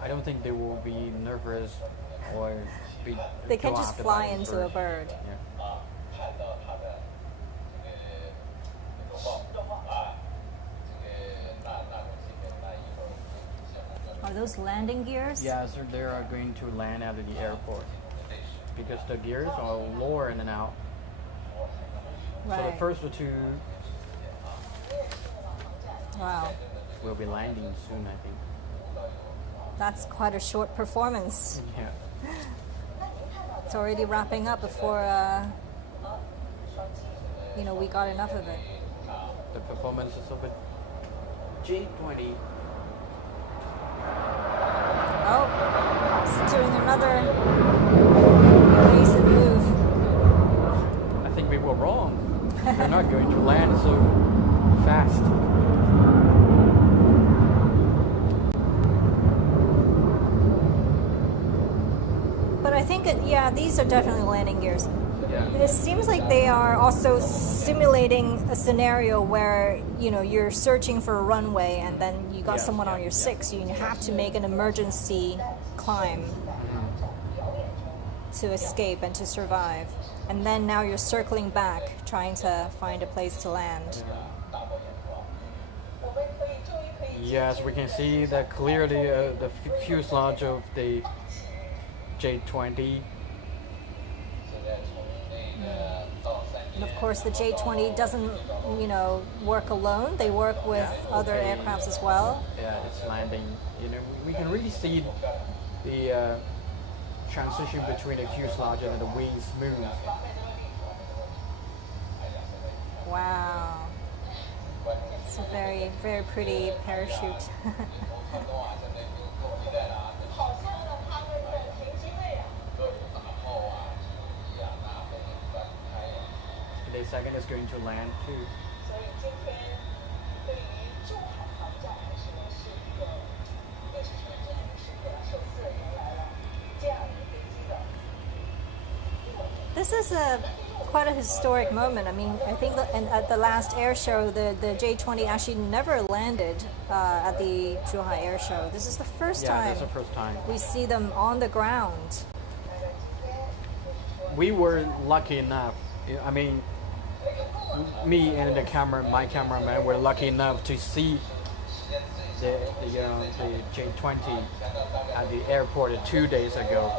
I don't think they will be nervous or be. They can go just after fly by the into a bird. Yeah. Are those landing gears? Yeah, so they are going to land at the airport because the gears are lower in and out. So the Right. first two Wow. will be landing soon, I think. That's quite a short performance. Yeah. It's already wrapping up before, we got enough of it. The performances of a J20. Oh, it's doing another evasive move. I think we were wrong. They're not going to land so fast. But I think, these are definitely landing gears. Yeah. It seems like they are also simulating a scenario where, you're searching for a runway and then you got Yes, someone yeah, on your yeah. six. You have to make an emergency climb to escape and to survive. And then now you're circling back, trying to find a place to land. Yes, we can see that clearly the fuselage of the J20. And of course, the J20 doesn't, work alone. They work with other aircrafts as well. Yeah, it's landing. We can really see the transition between the fuselage and the wings move. Wow. It's a very, very pretty parachute. The second is going to land too. This is quite a historic moment. I mean, I think at the last air show, the J20 actually never landed at the Zhuhai air show. This is the first Yeah, time that's the first time. we see them on the ground. We were lucky enough. I mean, me and my cameraman were lucky enough to see the J20 at the airport 2 days ago.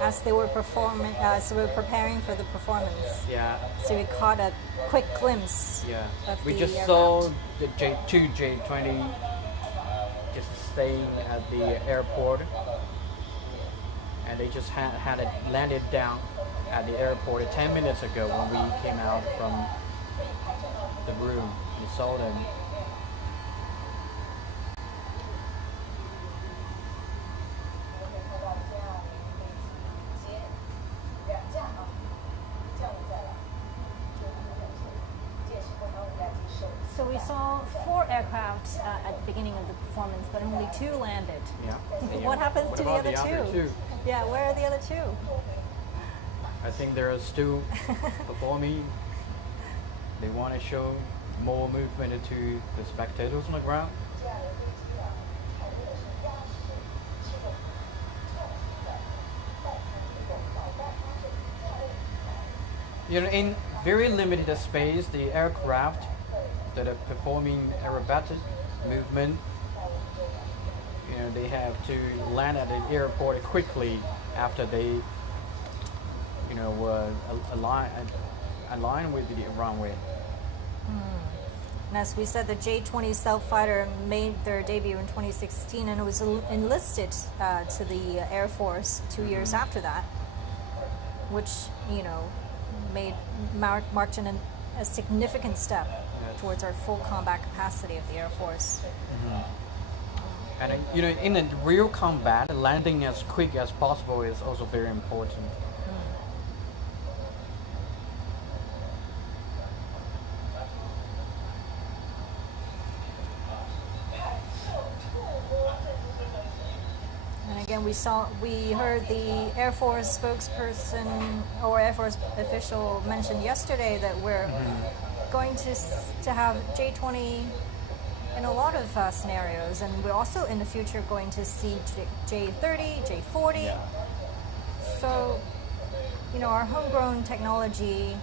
As they were preparing for the performance. Yeah, So we caught a quick glimpse yeah. of We the just aircraft. saw the J20 just staying at the airport, and they just had it landed down at the airport 10 minutes ago when we came out from the room and saw them. So we saw 4 aircraft at the beginning of the performance, but only 2 landed. Yeah. What happened What to the about other two? Yeah, where are the other 2? I think they're still performing. They want to show more movement to the spectators on the ground. In very limited space, the aircraft that are performing aerobatic movement, they have to land at the airport quickly after they align with the runway. And as we said, the J-20 stealth fighter made their debut in 2016 and was enlisted to the Air Force 2 years after that, which, marked a significant step towards our full combat capacity of the Air Force. And in a real combat, landing as quick as possible is also very important. And again, we heard the Air Force spokesperson or Air Force official mention yesterday that we're going to have J-20 in a lot of scenarios, and we're also in the future going to see J-30, J-40. Yeah. So, our homegrown technology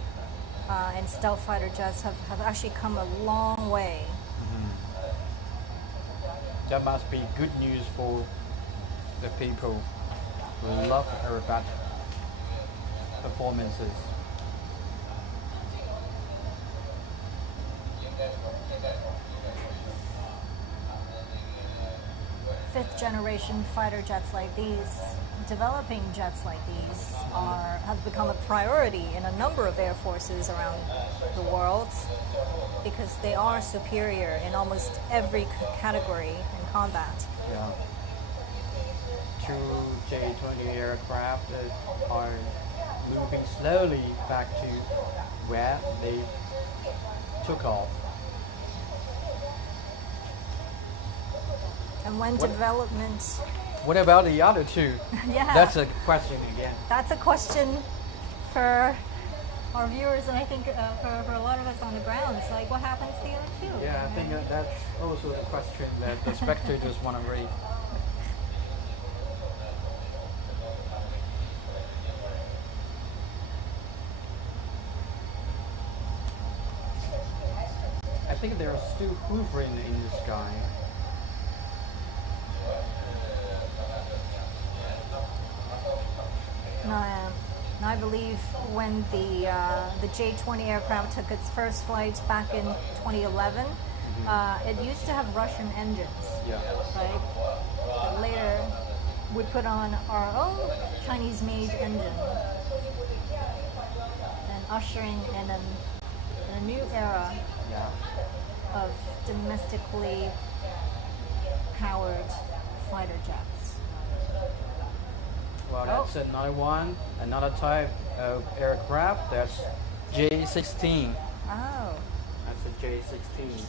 and stealth fighter jets have actually come a long way. That must be good news for the people who love aerobatic performances. Fifth generation fighter jets like these, developing jets like these have become a priority in a number of air forces around the world because they are superior in almost every category in combat. Yeah. 2 J-20 aircraft are moving slowly back to where they took off. And when development... What about the other two? Yeah. That's a question again. That's a question for our viewers, and I think for a lot of us on the ground. It's like, what happens to the other two? Yeah, I think that's also the question that the spectators want to raise. I think they're still hovering in the sky. I believe when the J-20 aircraft took its first flight back in 2011, it used to have Russian engines, Yeah. right? But later, we put on our own Chinese-made engine and ushering in a new era Yeah. of domestically powered fighter jets. Well, that's another one, another type of aircraft. That's J-16. Oh. That's a J-16.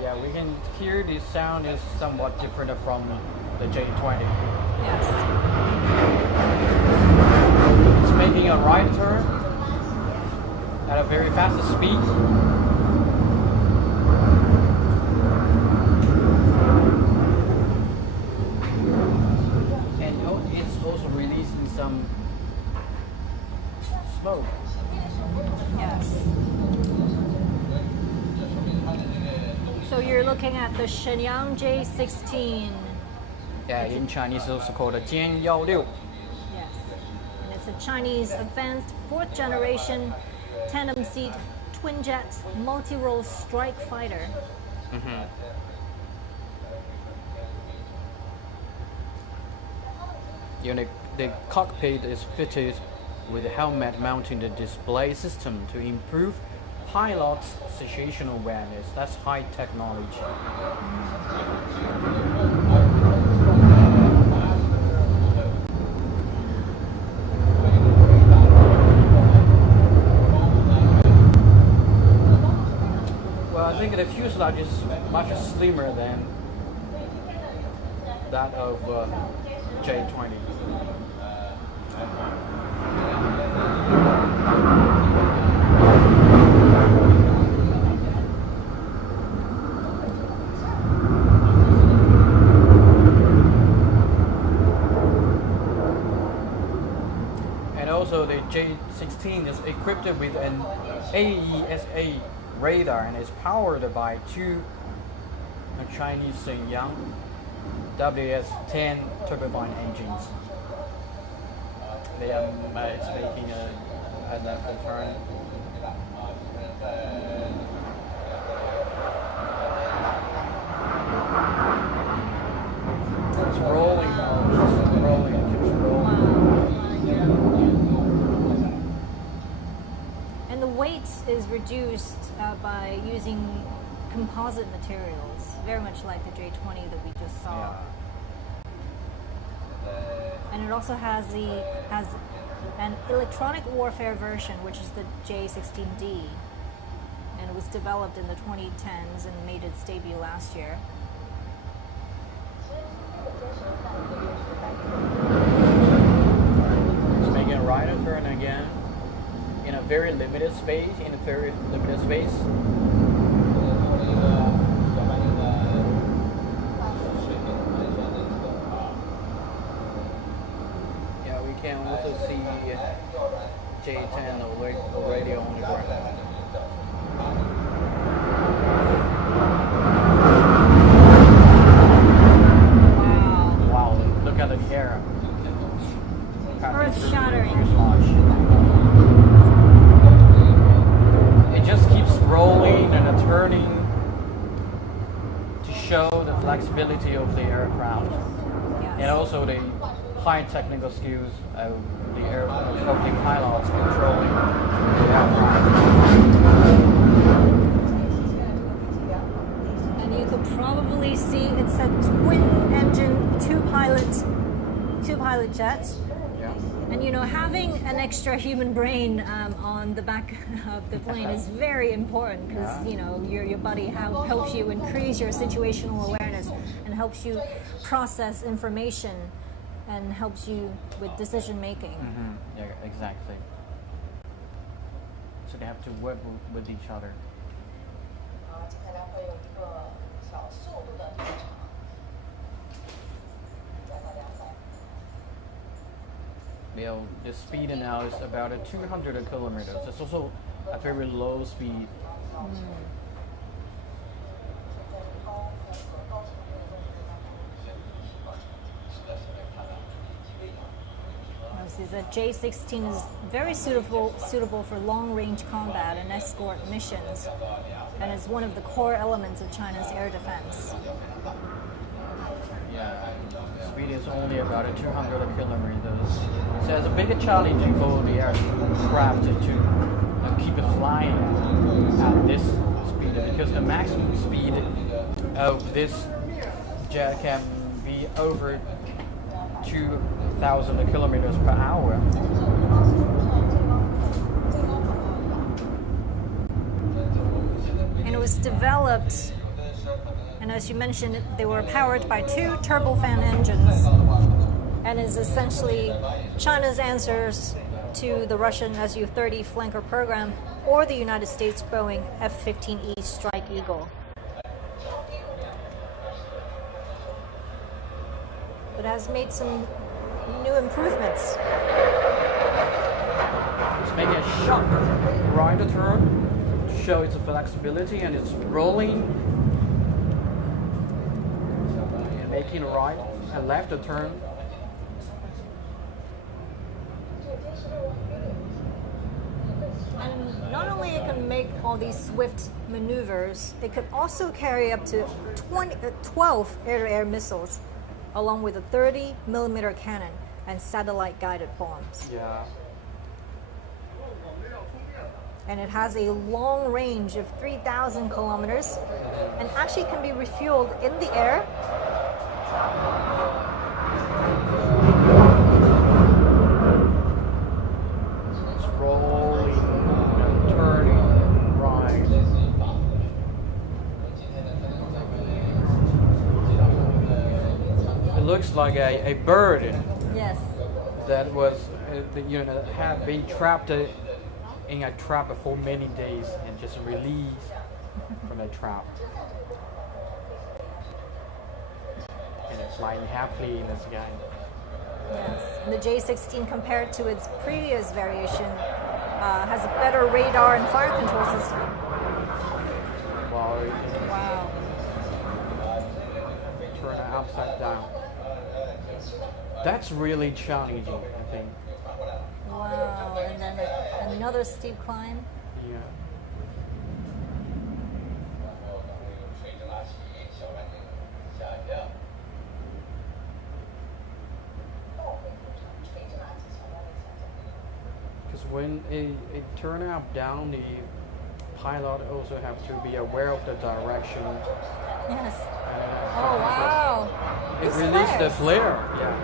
Yeah, we can hear the sound is somewhat different from the J-20. Yes. It's making a right turn at a very fast speed. And it's also releasing some smoke. Yes. So you're looking at the Shenyang J-16. Yeah, in Chinese it's also called a biennially. Yes. And it's a Chinese advanced 4th generation tandem seat twin jet multi-role strike fighter. The cockpit is fitted with a helmet mounting the display system to improve pilot's situational awareness. That's high technology. Well, I think the fuselage is much slimmer than that of J-20. Also, the J-16 is equipped with an AESA radar and is powered by 2 Chinese Shenyang WS-10 turbofan engines. They are making a left turn. It's rolling now, it's rolling, it's rolling. And the weight is reduced by using composite materials, very much like the J20 that we just saw. Yeah. And it also has an electronic warfare version, which is the J16D, and it was developed in the 2010s and made its debut last year. It's making a right turn again in a very limited space. Yeah, we can also see J10 already on the ground. Wow, look at the air. Earth-shattering. It just keeps rolling and turning to show the flexibility of the aircraft, Yes. and also the high technical skills of the helicopter pilots controlling the aircraft. And you could probably see it's a twin-engine, two-pilot jet. Yeah. And you know, having an extra human brain on the back of the plane is very important because you know your buddy helps you increase your situational awareness and helps you process information and helps you with decision making. Yeah, exactly. So they have to work with each other. 接下来会有一个小速度的进场The speed now is about 200 kilometers. It's also a very low speed. The J16 is very suitable for long-range combat and escort missions, and is one of the core elements of China's air defense. Yeah, speed is only about 200 kilometers. So it's a big challenge for the aircraft to keep it flying at this speed, because the maximum speed of this jet can be over 2,000 kilometers per hour. And it was developed, and as you mentioned, they were powered by two turbofan engines, and is essentially China's answers to the Russian Su-30 flanker program or the United States Boeing F-15E Strike Eagle. It has made some new improvements. It's making a sharp right turn to show its flexibility, and it's rolling and making a right and left turn. And not only it can make all these swift maneuvers, it could also carry up to 12 air-to-air missiles, along with a 30mm cannon and satellite-guided bombs. Yeah. And it has a long range of 3,000 kilometers, and actually can be refueled in the air. It's rolling and turning right. It looks like a bird Yes. that was, had been trapped in a trap for many days and just released from the trap. And it's flying happily in the sky. Yes. And the J16, compared to its previous variation, has a better radar and fire control system. Wow. Wow. turn it upside down. That's really challenging, I think. Wow, and then another steep climb. Yeah. Because when it turn up down, the pilot also have to be aware of the direction. Yes. And, Oh wow. it These released the flares. flare. Yeah.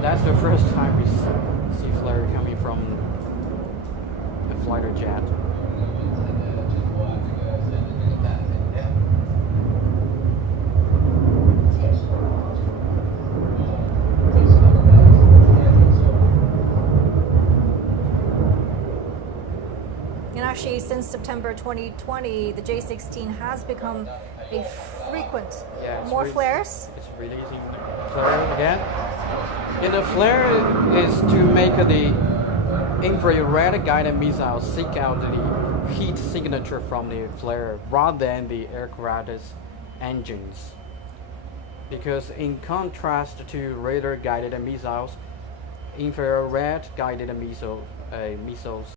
That's the first time we see flare coming from a fighter jet. And actually, since September 2020, the J16 has become a frequent. Yeah, it's More flares. It's releasing flare again. And the flare is to make the infrared guided missile seek out the heat signature from the flare rather than the aircraft's engines. Because in contrast to radar guided missiles, infrared guided missiles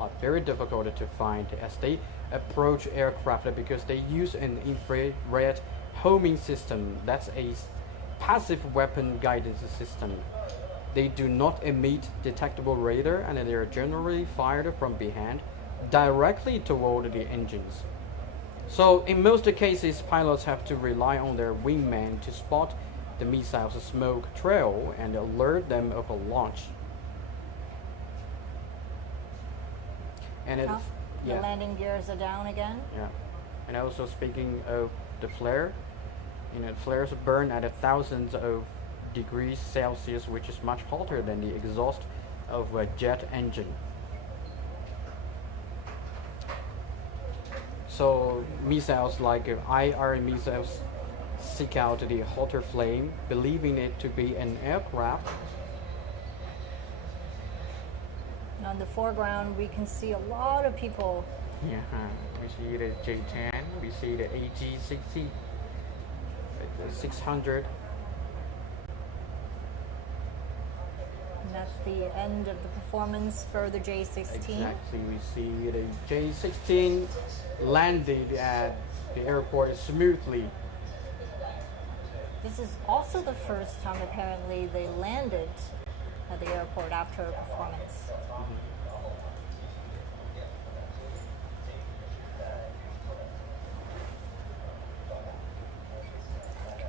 are very difficult to find as they approach aircraft because they use an infrared homing system. That's a passive weapon guidance system. They do not emit detectable radar and they are generally fired from behind directly toward the engines. So in most cases, pilots have to rely on their wingmen to spot the missile's smoke trail and alert them of a launch. And Oh, the landing gears are down again. Yeah, and also speaking of the flare, flares burn at thousands of degrees Celsius, which is much hotter than the exhaust of a jet engine. So missiles like IR missiles seek out the hotter flame, believing it to be an aircraft. And on the foreground, we can see a lot of people. Yeah, we see the J10, we see the AG60, the 600. And that's the end of the performance for the J16. Exactly, we see the J16 landed at the airport smoothly. This is also the first time apparently they landed at the airport after a performance.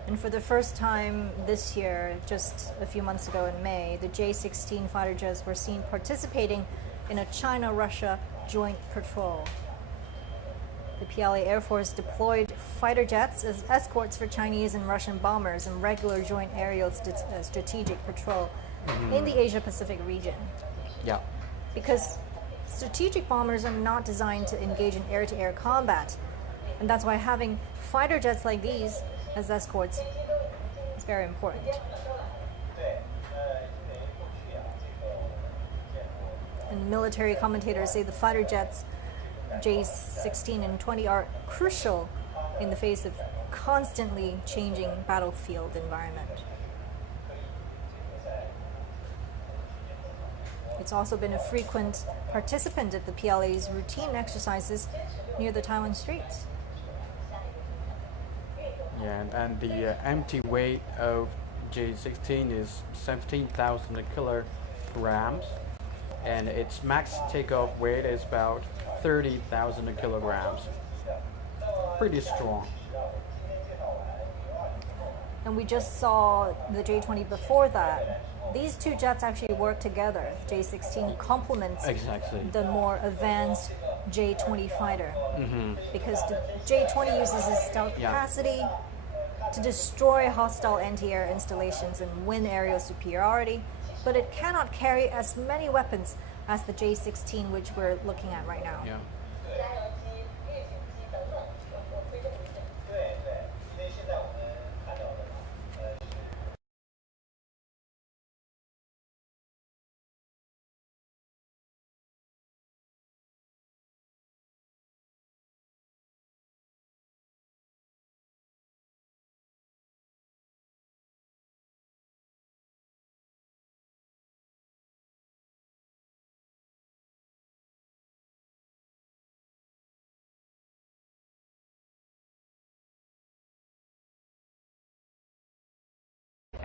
And for the first time this year, just a few months ago in May, the J-16 fighter jets were seen participating in a China-Russia joint patrol. The PLA Air Force deployed fighter jets as escorts for Chinese and Russian bombers in regular joint aerial strategic patrol in the Asia-Pacific region. Yeah. Because strategic bombers are not designed to engage in air-to-air combat. And that's why having fighter jets like these as escorts is very important. And military commentators say the fighter jets J-16 and 20 are crucial in the face of constantly changing battlefield environment. It's also been a frequent participant at the PLA's routine exercises near the Taiwan Straits. Yeah, and the empty weight of J-16 is 17,000 kilograms, and its max takeoff weight is about 30,000 kilograms. Pretty strong. And we just saw the J-20 before that. These two jets actually work together. J-16 complements Exactly. the more advanced J-20 fighter. Because the J-20 uses its stealth capacity to destroy hostile anti-air installations and win aerial superiority, but it cannot carry as many weapons as the J-16, which we're looking at right now. Yeah.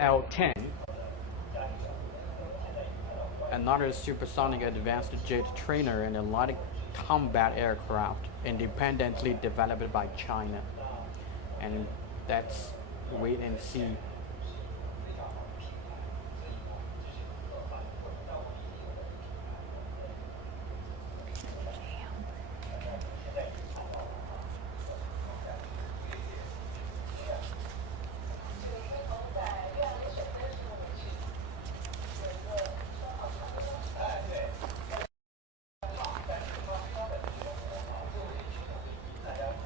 L-10, another supersonic advanced jet trainer and a light combat aircraft independently developed by China. And that's wait and see.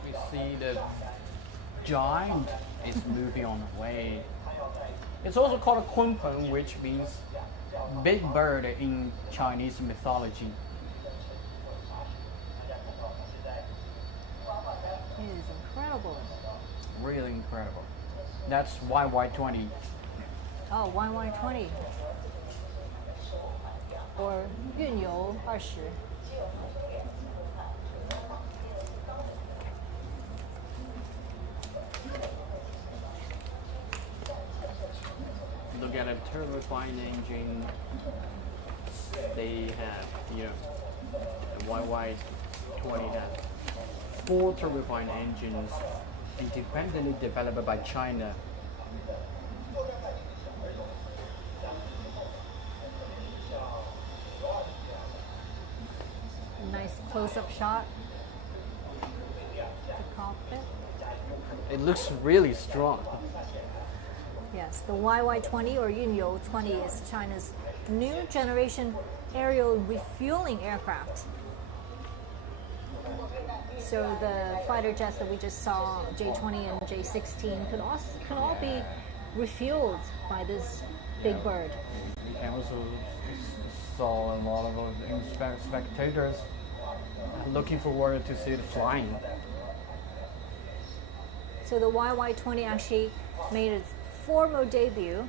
We see the giant is moving on the way. It's also called a kunpeng, which means big bird in Chinese mythology. It is incredible. Really incredible. That's YY-20. Oh, YY-20. Or 运油20. Look at a turbofan engine. They have, the YY-20 has 4 turbofan engines independently developed by China. Nice close-up shot. The cockpit. It looks really strong. Yes, the YY-20 or 运油20 is China's new generation aerial refueling aircraft. So the fighter jets that we just saw, J-20 and J-16, can all be refueled by this big bird. We can also saw a lot of spectators looking forward to see it flying. So the YY-20 actually made its formal debut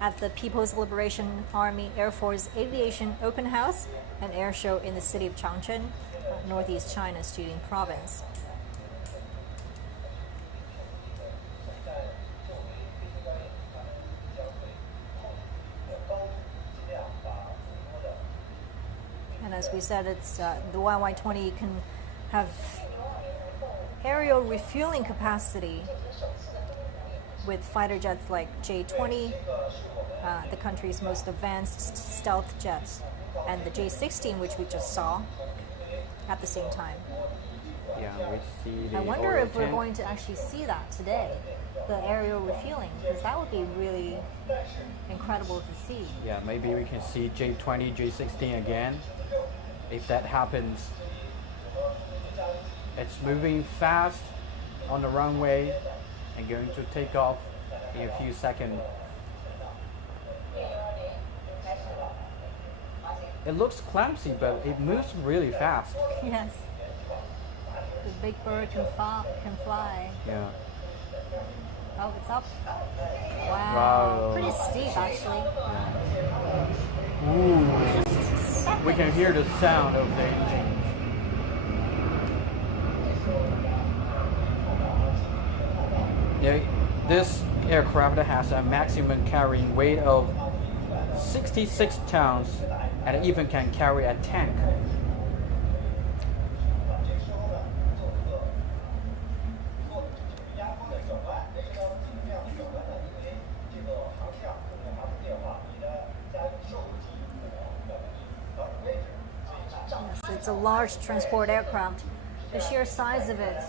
at the People's Liberation Army Air Force Aviation Open House and Air Show in the city of Changchun, northeast China's Jilin province. And as we said, it's the YY-20 can have aerial refueling capacity with fighter jets like J-20, the country's most advanced stealth jets, and the J-16, which we just saw at the same time. Yeah, we see the I wonder if we're Orion going to actually see that today, the aerial refueling, because that would be really incredible to see. Yeah, maybe we can see J-20, J-16 again. If that happens, it's moving fast on the runway and going to take off in a few seconds. It looks clumsy, but it moves really fast. Yes. The big bird can fly. Yeah. Oh, it's up. Wow. Wow. Pretty steep, actually. Ooh. We can hear the sound of the engine. Yeah, this aircraft has a maximum carrying weight of 66 tons and even can carry a tank. Yes, it's a large transport aircraft. The sheer size of it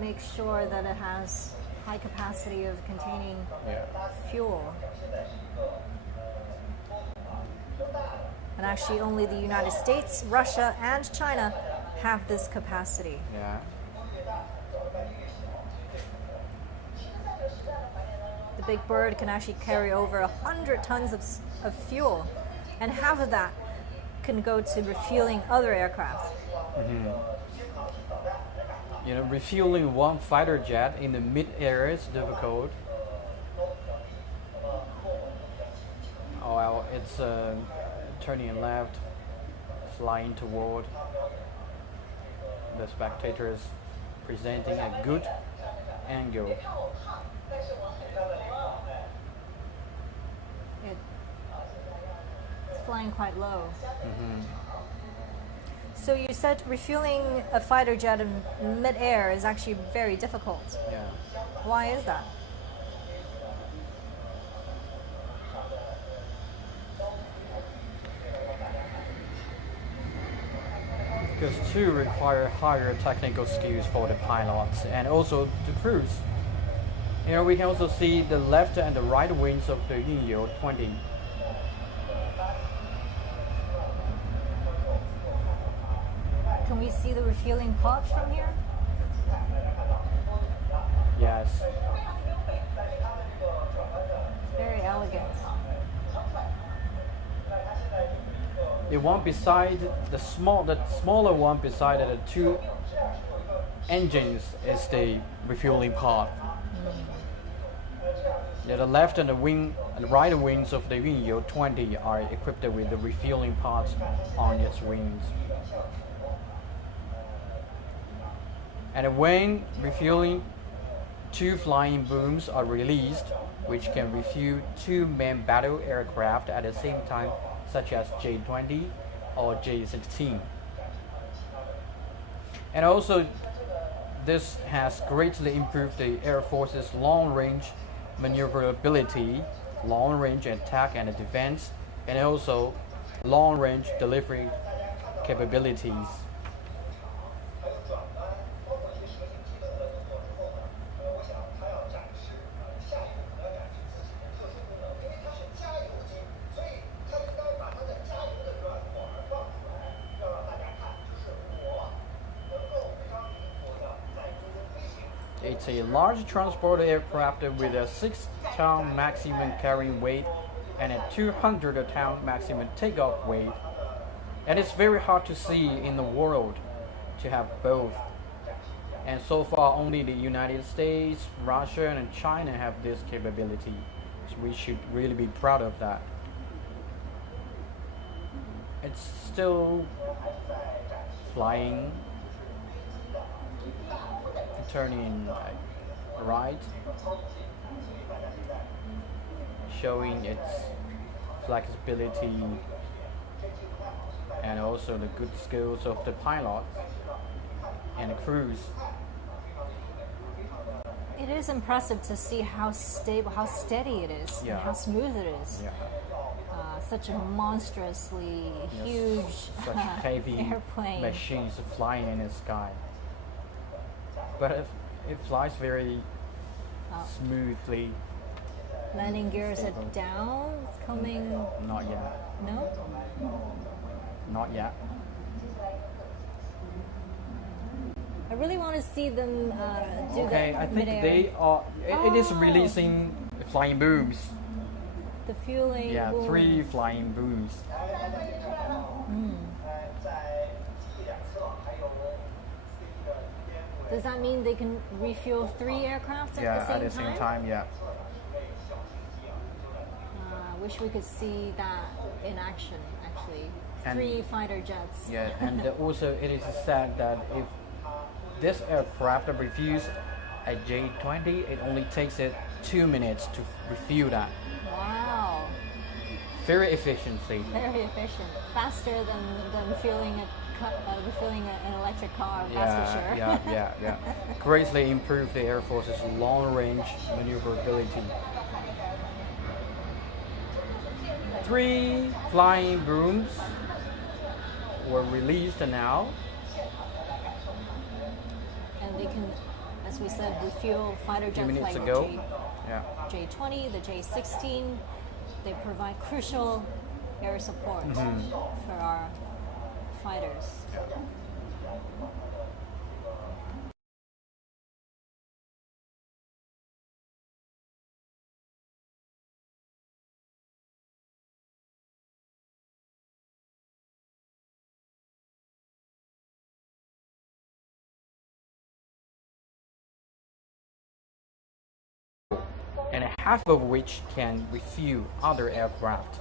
makes sure that it has high capacity of containing fuel. And actually only the United States, Russia, and China have this capacity. Yeah. The big bird can actually carry over 100 tons of fuel, and half of that can go to refueling other aircraft. You know, refueling one fighter jet in the mid-air is difficult. Oh well, it's turning left, flying toward the spectators, presenting a good angle. flying quite low. So you said refueling a fighter jet in mid-air is actually very difficult. Yeah. Why is that? Because two require higher technical skills for the pilots and also the crews. Here we can also see the left and the right wings of the Yunyu 20. Can we see the refueling pod from here? Yes. Very elegant. The one beside the smaller one beside the two engines is the refueling pod. Yeah, the left and the right wings of the Yunyu 20 are equipped with the refueling pods on its wings. And when refueling, two flying booms are released, which can refuel two main battle aircraft at the same time, such as J-20 or J-16. And also, this has greatly improved the Air Force's long-range maneuverability, long-range attack and defense, and also long-range delivery capabilities. It's a large transport aircraft with a 6-ton maximum carrying weight and a 200-ton maximum takeoff weight. And it's very hard to see in the world to have both. And so far, only the United States, Russia, and China have this capability. So we should really be proud of that. It's still flying. Turning right, showing its flexibility and also the good skills of the pilot and the crews. It is impressive to see how stable, how steady it is, and Yeah. how smooth it is. Yeah. Such a monstrously huge Such heavy airplane. machines flying in the sky. But it flies very smoothly. Landing gears are down. It's coming. Not yet. No. Not yet. I really want to see them do Okay, that I think mid-air. they are. It is Oh. releasing flying booms. The fueling. Yeah, boom. 3 flying booms. Does that mean they can refuel 3 aircraft Yeah, at the same time? yeah. I wish we could see that in action, actually. And- 3 fighter jets. Yeah, and also it is said that if this aircraft refuels a J-20, it only takes it 2 minutes to refuel that. Wow. Very efficiently. Very efficient. Faster than refueling an electric car, that's for sure. Yeah. Greatly improved the Air Force's long-range maneuverability. 3 flying booms were released now. And they can, as we said, refuel fighter A few jets minutes like ago. the Yeah. J-20, the J-16. They provide crucial air support for our fighters. And half of which can refuel other aircraft.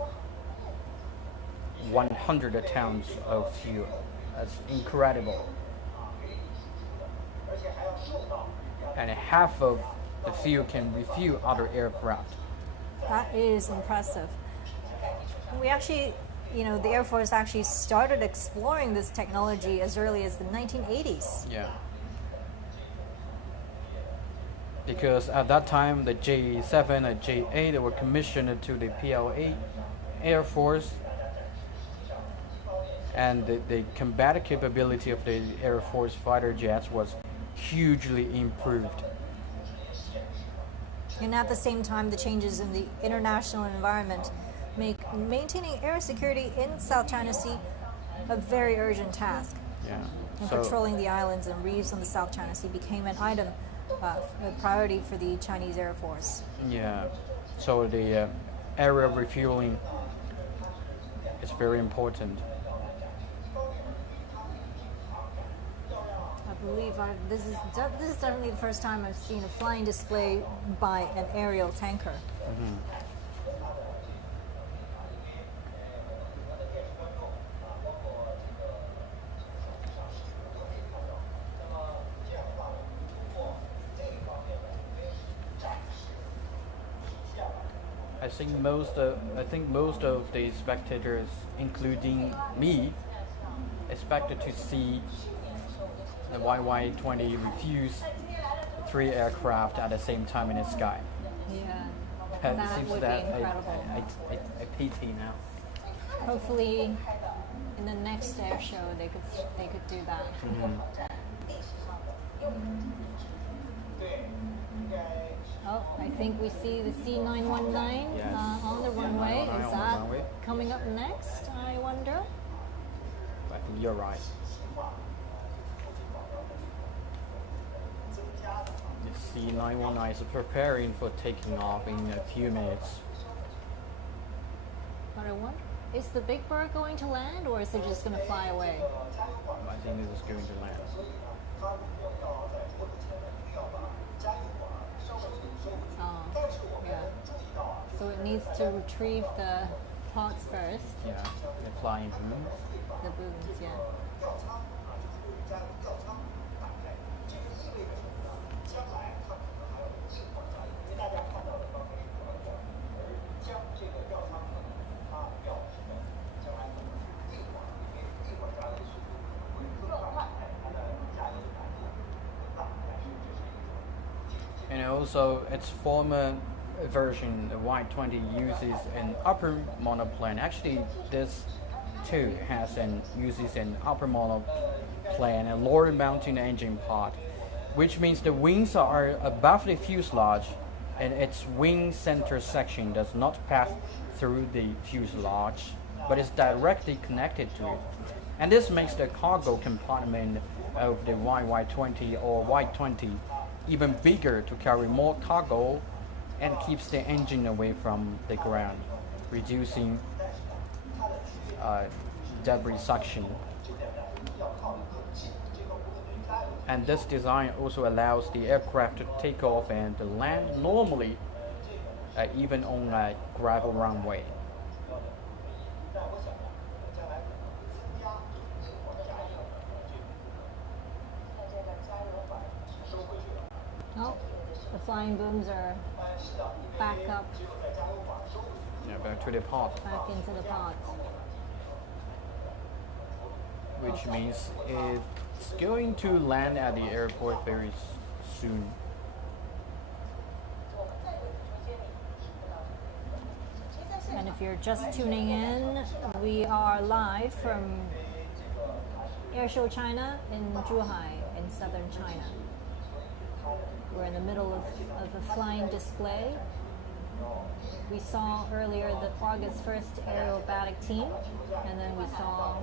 100 tons of fuel. That's incredible. And half of the fuel can refuel other aircraft. That is impressive. We actually the Air Force actually started exploring this technology as early as the 1980s. Yeah. Because at that time, the J7 and J8 were commissioned to the PLA Air Force, and the combat capability of the Air Force fighter jets was hugely improved. And at the same time, the changes in the international environment make maintaining air security in South China Sea a very urgent task. Yeah. And So, patrolling the islands and reefs on the South China Sea became an item, a priority for the Chinese Air Force. yeah. So the area refueling is very important. I believe this is definitely the first time I've seen a flying display by an aerial tanker. I think most of the spectators, including me, expected to see the YY-20 refuse 3 aircraft at the same time in the sky. Yeah, It that seems would that be incredible. I pity now. Hopefully, in the next air show, they could do that. Oh, I think we see the C919 Yes. on the runway. C919 Is on the that runway. coming up next? I wonder. I think you're right. The C919 is preparing for taking off in a few minutes. But I wonder, is the big bird going to land, or is it just going to fly away? I think this is going to land. Oh, yeah. So it needs to retrieve the pods first, Yeah, the flying booms. the booms, yeah. And also, its former version, the Y-20, uses an upper monoplane. Actually, this too uses an upper monoplane and lower mounting engine pod, which means the wings are above the fuselage, and its wing center section does not pass through the fuselage, but is directly connected to it. And this makes the cargo compartment of the YY-20 or Y-20 even bigger to carry more cargo, and keeps the engine away from the ground, reducing debris suction. And this design also allows the aircraft to take off and land normally, even on a gravel runway. Oh, the flying booms are back up, Yeah, back to the pod, back into the pods. which means it's going to land at the airport very soon. And if you're just tuning in, we are live from Airshow China in Zhuhai in southern China. We're in the middle of a flying display. We saw earlier the August 1st aerobatic team, and then we saw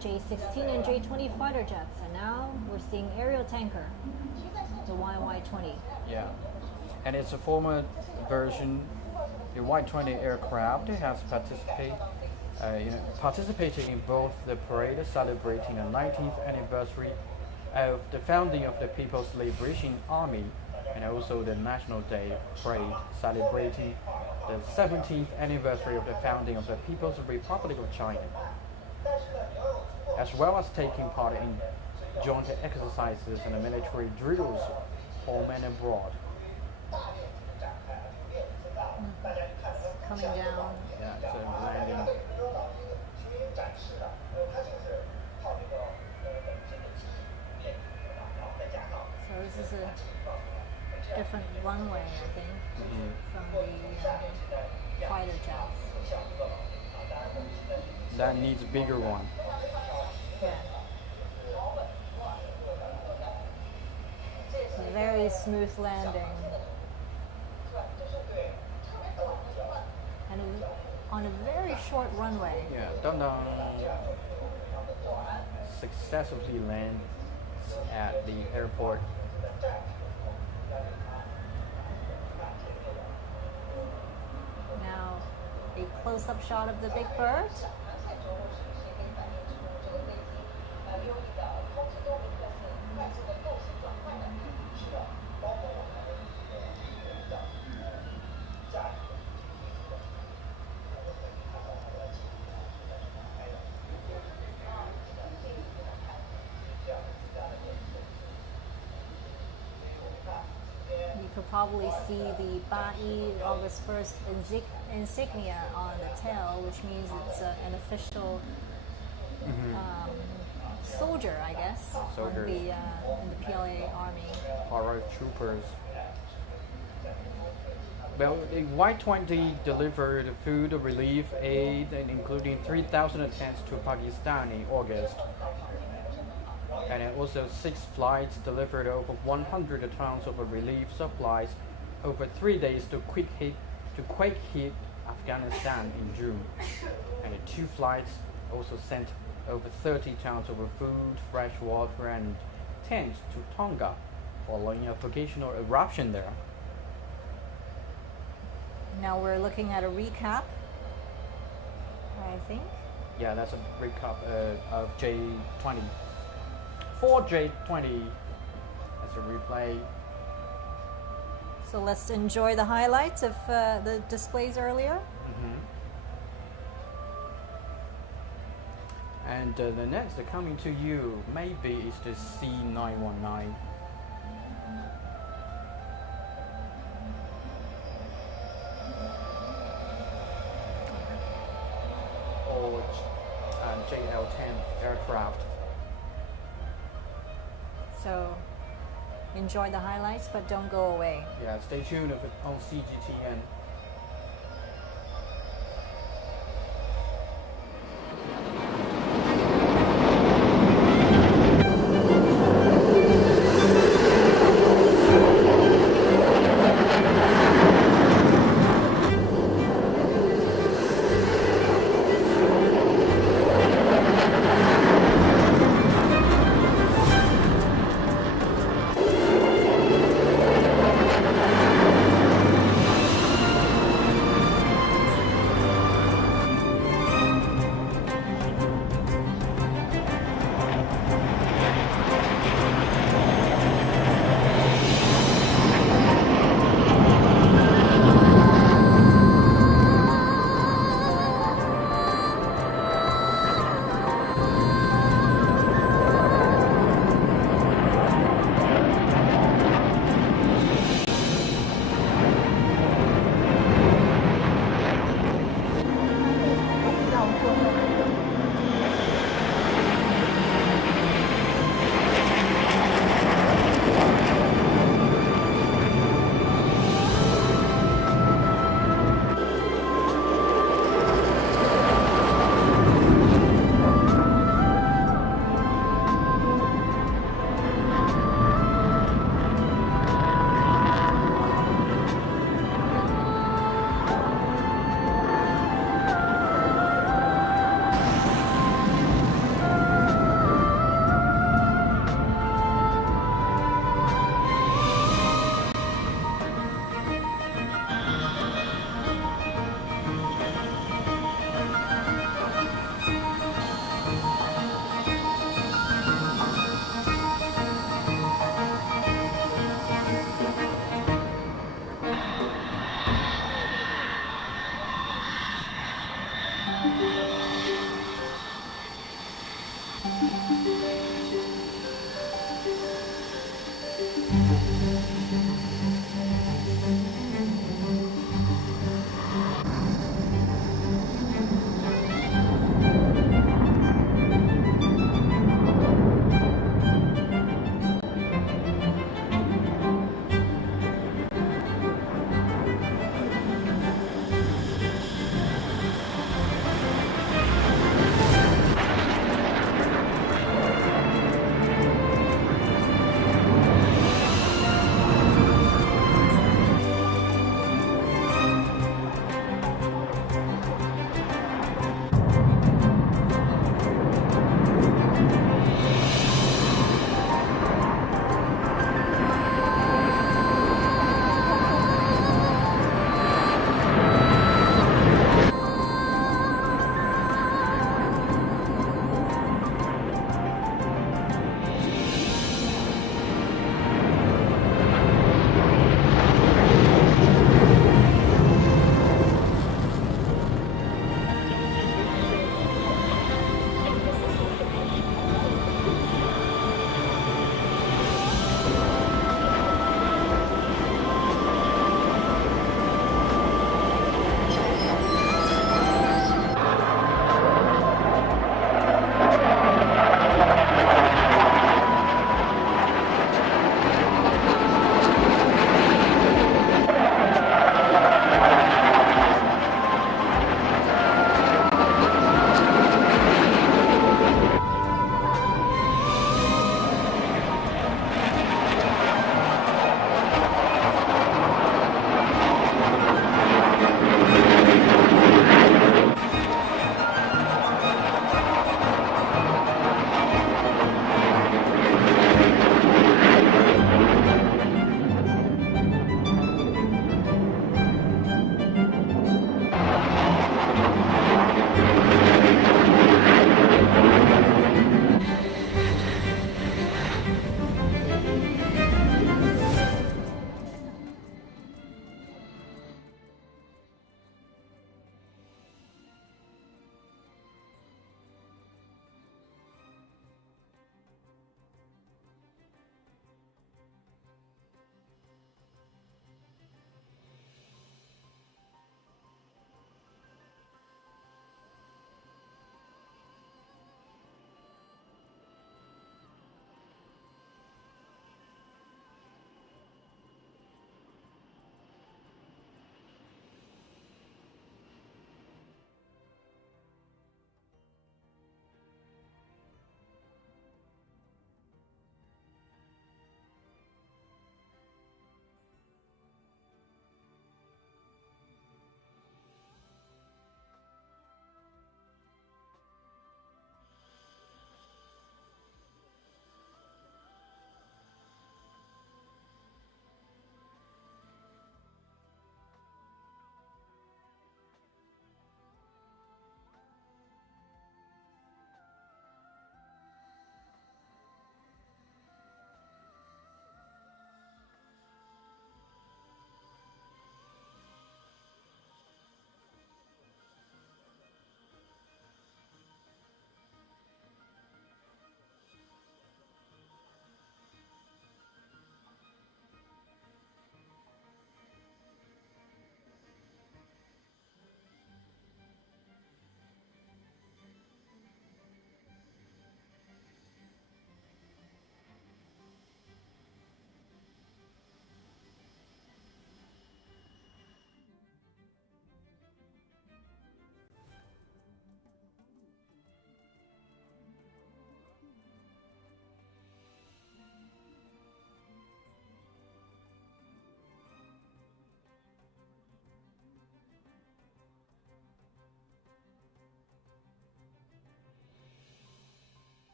J-16 and J-20 fighter jets, and now we're seeing aerial tanker, the YY-20. Yeah, and it's a former version. The Y-20 aircraft has participated in both the parade celebrating the 19th anniversary of the founding of the People's Liberation Army, and also the National Day parade celebrating the 17th anniversary of the founding of the People's Republic of China, as well as taking part in joint exercises and military drills home and abroad. Coming down. Yeah, so landing a different runway, I think, from the fighter jets. That needs a bigger one. Yeah. Very smooth landing. And on a very short runway. Yeah, Dundong successfully land at the airport. Now, a close-up shot of the big bird. You could probably see the Bai August 1st insignia on the tail, which means it's an official soldier, I guess, Soldiers. in the PLA army. Paratroopers. Well, the Y-20 delivered food relief aid, including 3,000 tents to Pakistan in August. And also 6 flights delivered over 100 tons of relief supplies over 3 days to quake-hit Afghanistan in June. And 2 flights also sent over 30 tons of food, fresh water, and tents to Tonga following a volcano eruption there. Now we're looking at a recap, I think. Yeah, that's a recap of J20. For J20, that's a replay. So let's enjoy the highlights of the displays earlier. And the next coming to you maybe is the C919. Or JL10 aircraft. So enjoy the highlights, but don't go away. Yeah, stay tuned on CGTN.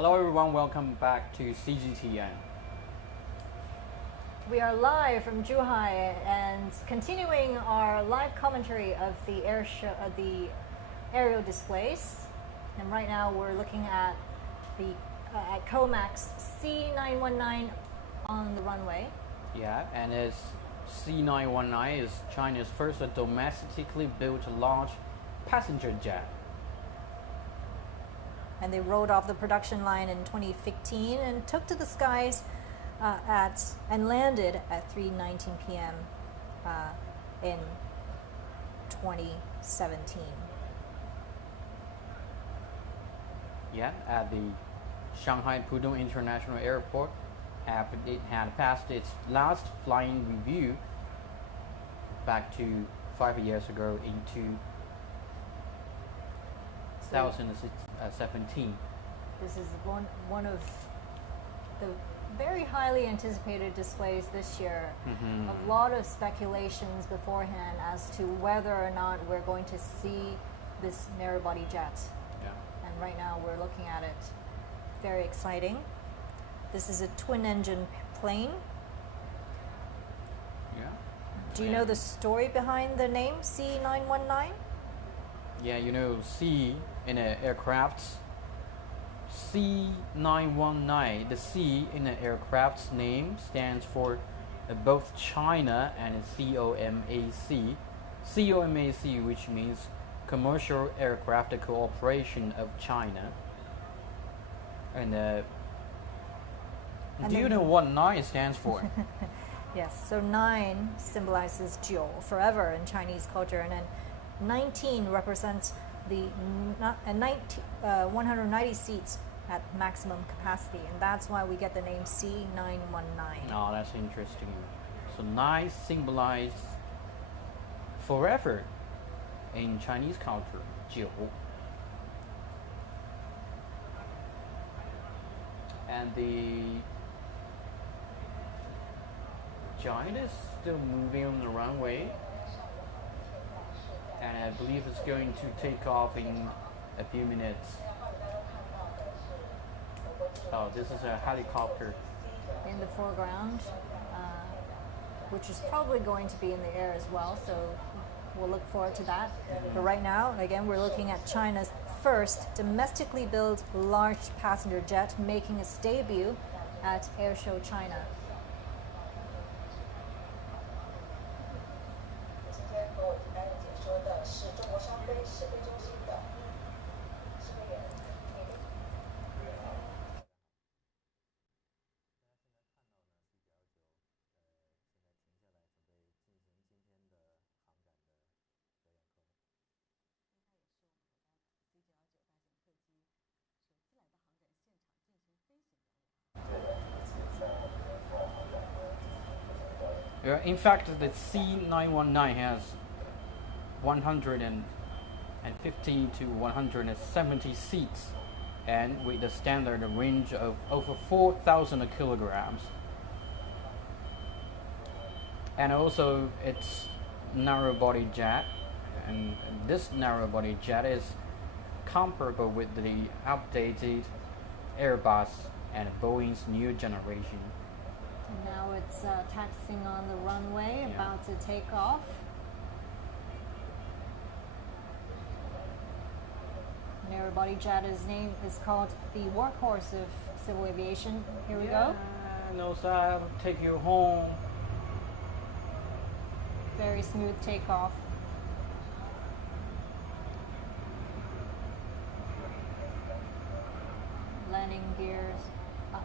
Hello everyone, welcome back to CGTN. We are live from Zhuhai and continuing our live commentary of the air show, the aerial displays. And right now we're looking at the at COMAC's C919 on the runway. Yeah, and it's C919 is China's first domestically built large passenger jet. And they rolled off the production line in 2015 and took to the skies and landed at 3:19 p.m. In 2017. Yeah, at the Shanghai Pudong International Airport, after it had passed its last flying review back to 5 years ago into 2017. This is one of the very highly anticipated displays this year. A lot of speculations beforehand as to whether or not we're going to see this narrow body jet. Yeah. And right now we're looking at it. Very exciting. This is a twin engine plane. Yeah. Do you know the story behind the name C919? Yeah, you know, C in an aircraft, C919, the C in an aircraft's name stands for both China and COMAC. COMAC, which means Commercial Aircraft Corporation of China. And do you know what 9 stands for? Yes, so 9 symbolizes 9, forever in Chinese culture, and then 19 represents the 190 seats at maximum capacity, and that's why we get the name C919. Oh, that's interesting. So 9 symbolizes forever in Chinese culture, 9. And the giant is still moving on the runway, and I believe it's going to take off in a few minutes. Oh, this is a helicopter. In the foreground, which is probably going to be in the air as well, so we'll look forward to that. But right now, again, we're looking at China's first domestically built large passenger jet making its debut at Airshow China. 今天和我一起来解说的是中国商飞试飞中心的试飞员聂磊。In fact, the C919 has 150 to 170 seats, and with a standard range of over 4,000 kilograms. And also, it's narrow-body jet, and this narrow-body jet is comparable with the updated Airbus and Boeing's new generation. Now it's taxiing on the runway, about to take off. Narrow body jet is called the workhorse of civil aviation. Here we go. No, sir, take you home. Very smooth takeoff. Landing gears up.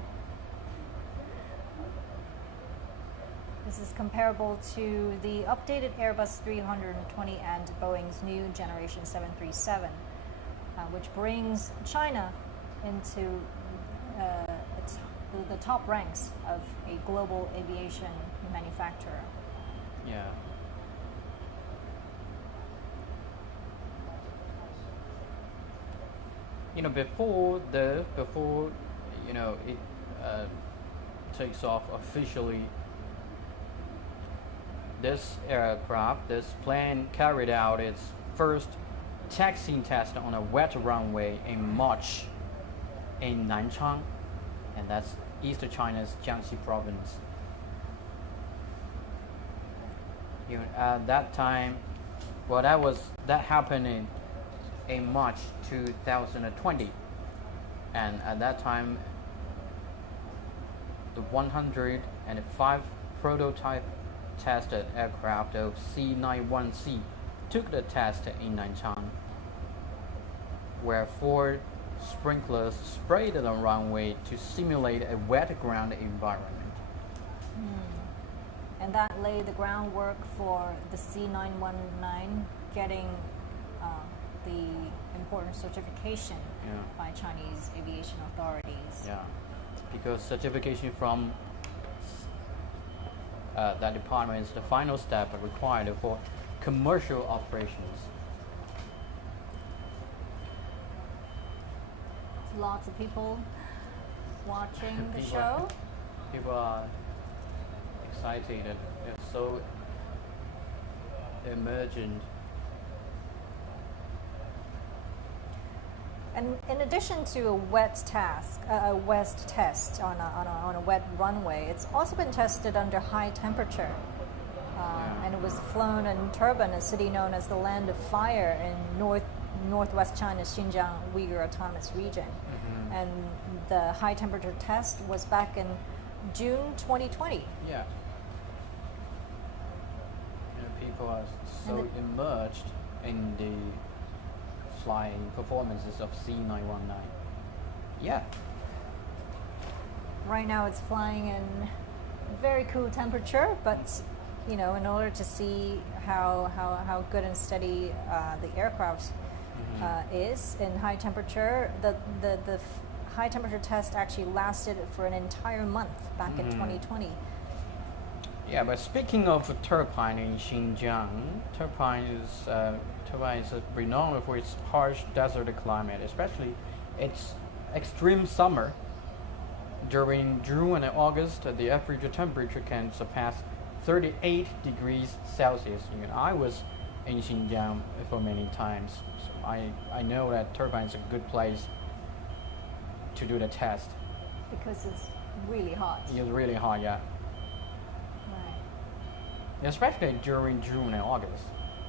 This is comparable to the updated Airbus 320 and Boeing's new generation 737, which brings China into the top ranks of a global aviation manufacturer. Yeah. You know, before it takes off officially, this plane carried out its first taxiing test on a wet runway in March in Nanchang, and that's East China's Jiangxi province. At that time, well, that happened in March 2020, and at that time, the 105 prototype tested aircraft of C91C took the test in Nanchang, where 4 sprinklers sprayed the runway to simulate a wet ground environment. And that laid the groundwork for the C919 getting the important certification by Chinese aviation authorities. Yeah, because certification from that department is the final step required for commercial operations. Lots of people watching the show. People are excited. They're so emergent. And in addition to a wet test on a wet runway, it's also been tested under high temperature. And it was flown in Turban, a city known as the Land of Fire in northwest China's Xinjiang Uyghur Autonomous Region. And the high temperature test was back in June 2020. Yeah. People are so immersed in the flying performances of C919. Yeah. Right now it's flying in very cool temperature, but in order to see how good and steady the aircraft is in high temperature, the high temperature test actually lasted for an entire month back in 2020. Yeah, but speaking of Turban in Xinjiang, Turban is renowned for its harsh desert climate, especially its extreme summer. During June and August, the average temperature can surpass 38 degrees Celsius. I was in Xinjiang for many times, so I know that Turban is a good place to do the test. Because it's really hot. It's really hot, yeah. Right. Especially during June and August.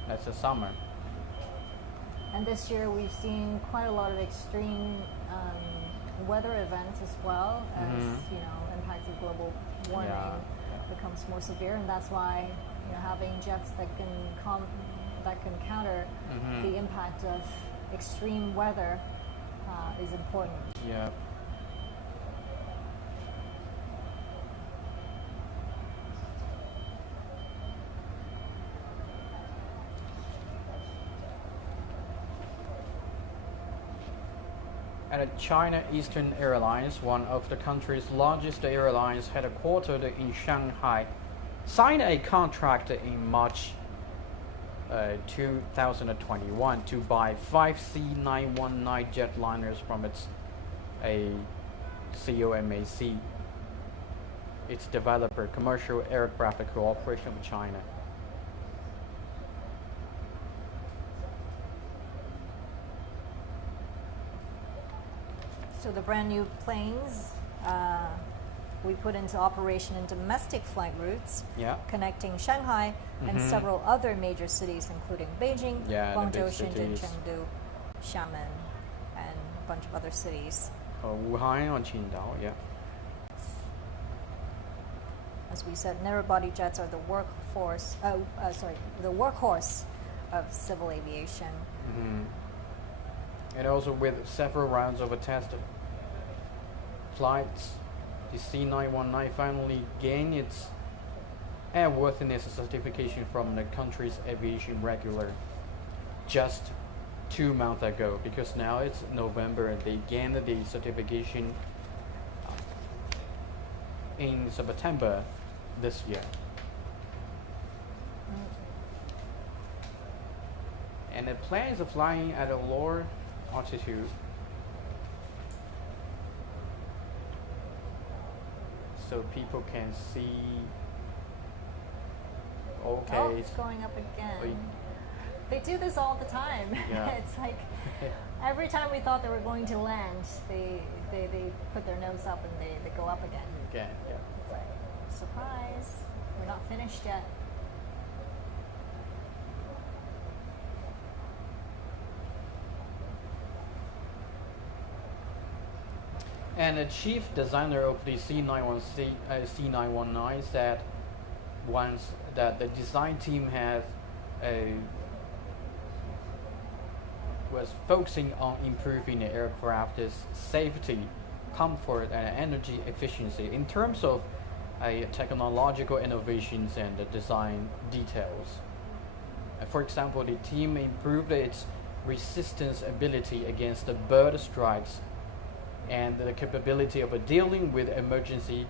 That's the summer. And this year we've seen quite a lot of extreme weather events as well as impacts of global warming becomes more severe, and that's why having jets that can counter the impact of extreme weather is important. Yeah. At China Eastern Airlines, one of the country's largest airlines headquartered in Shanghai, signed a contract in March 2021 to buy 5 C919 jetliners from its COMAC, its developer, Commercial Aircraft Corporation of China. So the brand new planes we put into operation in domestic flight routes, connecting Shanghai and several other major cities, including Beijing, Guangdong, Shenzhen, Chengdu, Xiamen, and a bunch of other cities. Zhuhai or Qingdao, yeah. As we said, narrow-body jets are the workhorse of civil aviation. And also with several rounds of tested flights, the C919 finally gained its airworthiness certification from the country's aviation regulator just 2 months ago, because now it's November and they gained the certification in September this year. And the planes are flying at a lower altitude, so people can see. Okay. Oh, it's going up again. They do this all the time. Yeah. It's like every time we thought they were going to land, they put their nose up and they go up again. Okay, yeah. It's like, surprise, we're not finished yet. And the chief designer of the C919 said once that the design team was focusing on improving the aircraft's safety, comfort, and energy efficiency in terms of technological innovations and the design details. For example, the team improved its resistance ability against the bird strikes and the capability of dealing with emergency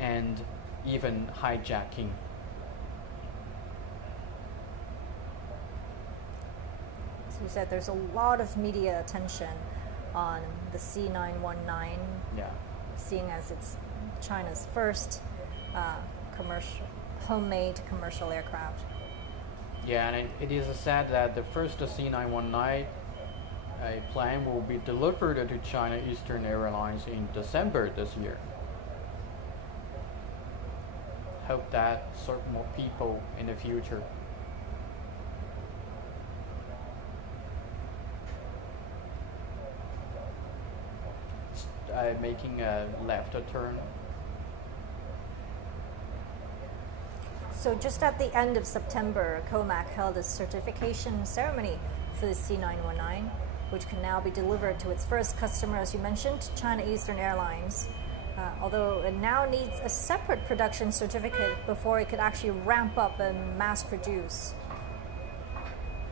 and even hijacking. As we said, there's a lot of media attention on the C919, Yeah. seeing as it's China's first homemade commercial aircraft. Yeah, and it is said that the first C919 plane will be delivered to China Eastern Airlines in December this year. Hope that serve more people in the future. Making a left turn. So just at the end of September, COMAC held a certification ceremony for the C919, which can now be delivered to its first customer, as you mentioned, China Eastern Airlines. Although it now needs a separate production certificate before it could actually ramp up and mass produce.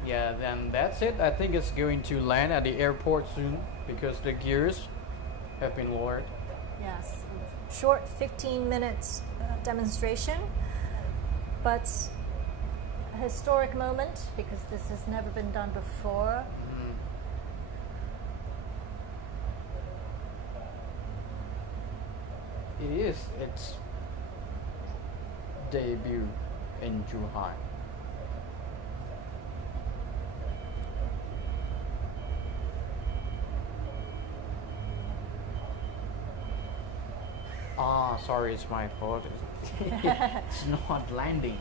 Yeah, then that's it. I think it's going to land at the airport soon because the gears have been lowered. Yes, short 15 minutes demonstration, but a historic moment because this has never been done before. It is its debut in Zhuhai. Sorry, it's my fault. It's not landing.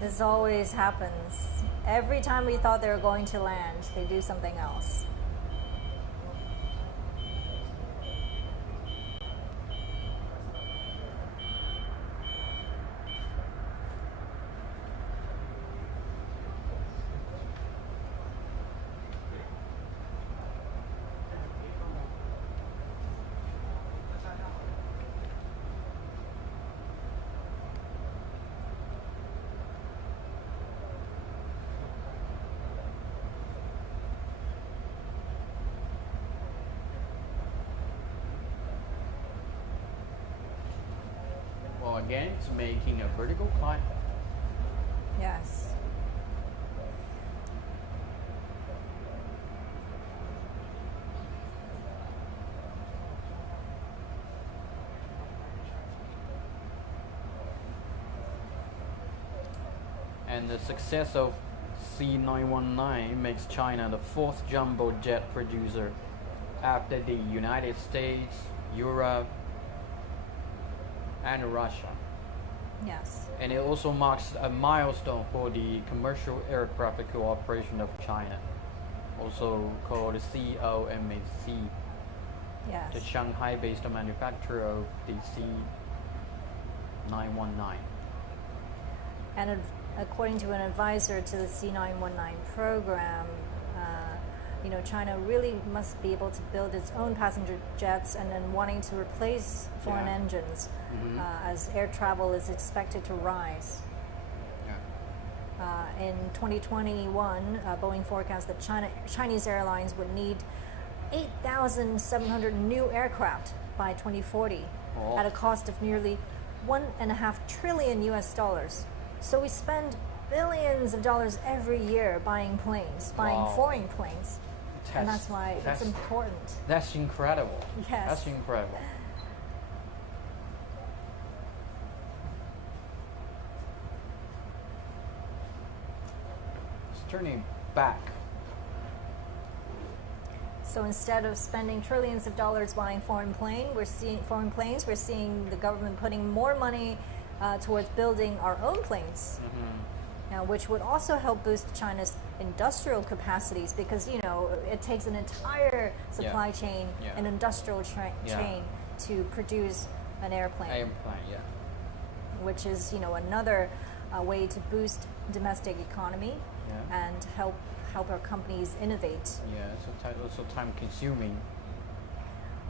This always happens. Every time we thought they were going to land, they do something else. Well, again, it's making a vertical climb. Yes. And the success of C919 makes China the fourth jumbo jet producer after the United States, Europe, and Russia. Yes. And it also marks a milestone for the Commercial Aircraft Cooperation of China, also called COMAC, Yes. the Shanghai-based manufacturer of the C919. And according to an advisor to the C919 program, China really must be able to build its own passenger jets and then wanting to replace foreign engines as air travel is expected to rise. In 2021, Boeing forecast that Chinese airlines would need 8,700 new aircraft by 2040 at a cost of nearly $1.5 trillion US dollars. So we spend billions of dollars every year buying planes, buying foreign planes. And that's why it's important. That's incredible. Yes. That's incredible. turning back. So instead of spending trillions of dollars buying foreign planes, we're seeing the government putting more money towards building our own planes. Now, which would also help boost China's industrial capacities, because it takes an entire supply chain, an industrial chain to produce an airplane. Which is another way to boost domestic economy and help our companies innovate. Also time consuming.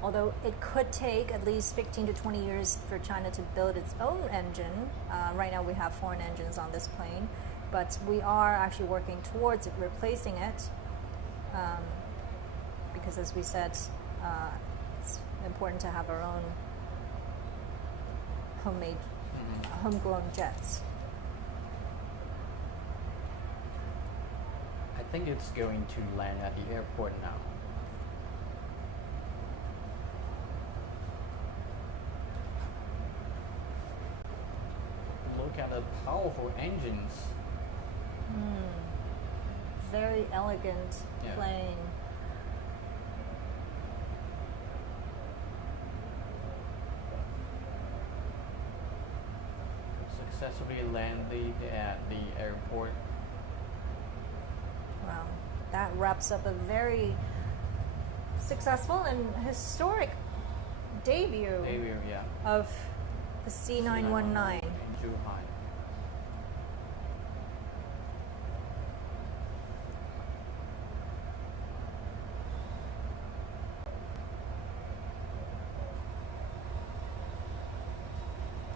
Although it could take at least 15 to 20 years for China to build its own engine. Right now we have foreign engines on this plane, but we are actually working towards replacing it, because as we said, it's important to have our own homemade, homegrown jets. I think it's going to land at the airport now. Look at the powerful engines. Very elegant plane. Successfully landed at the airport. Wow, that wraps up a very successful and historic debut of the C919. In Zhuhai.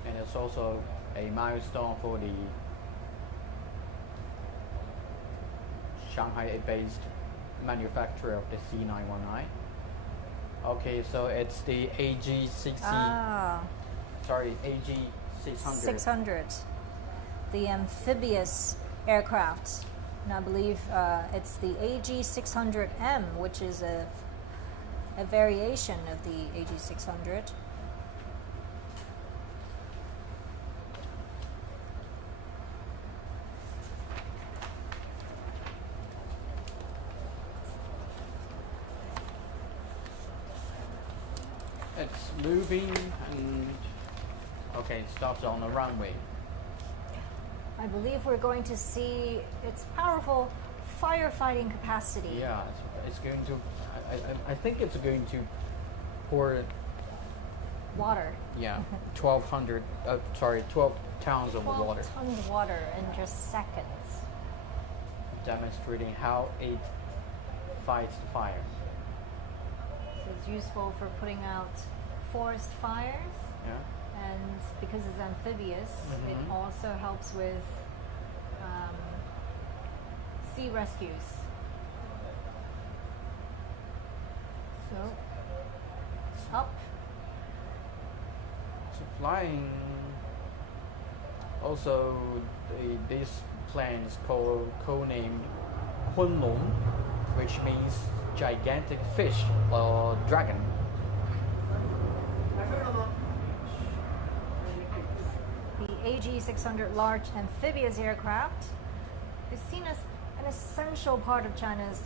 And it's also a milestone for the Shanghai-based manufacturer of the C919. Okay, so it's the AG600. 600, the amphibious aircraft. And I believe it's the AG600M, which is a variation of the AG600. It's moving and it stops on the runway. I believe we're going to see its powerful firefighting capacity. Yeah, it's going to. I think it's going to pour water. Yeah, 12 tons of water. 12 tons of water in just seconds. Demonstrating how it fights the fire. So it's useful for putting out forest fires. Yeah. And because it's amphibious, it also helps with sea rescues. So, up. So flying. Also, this plane is codenamed Hunlong, which means gigantic fish or dragon. The AG600 large amphibious aircraft is seen as an essential part of China's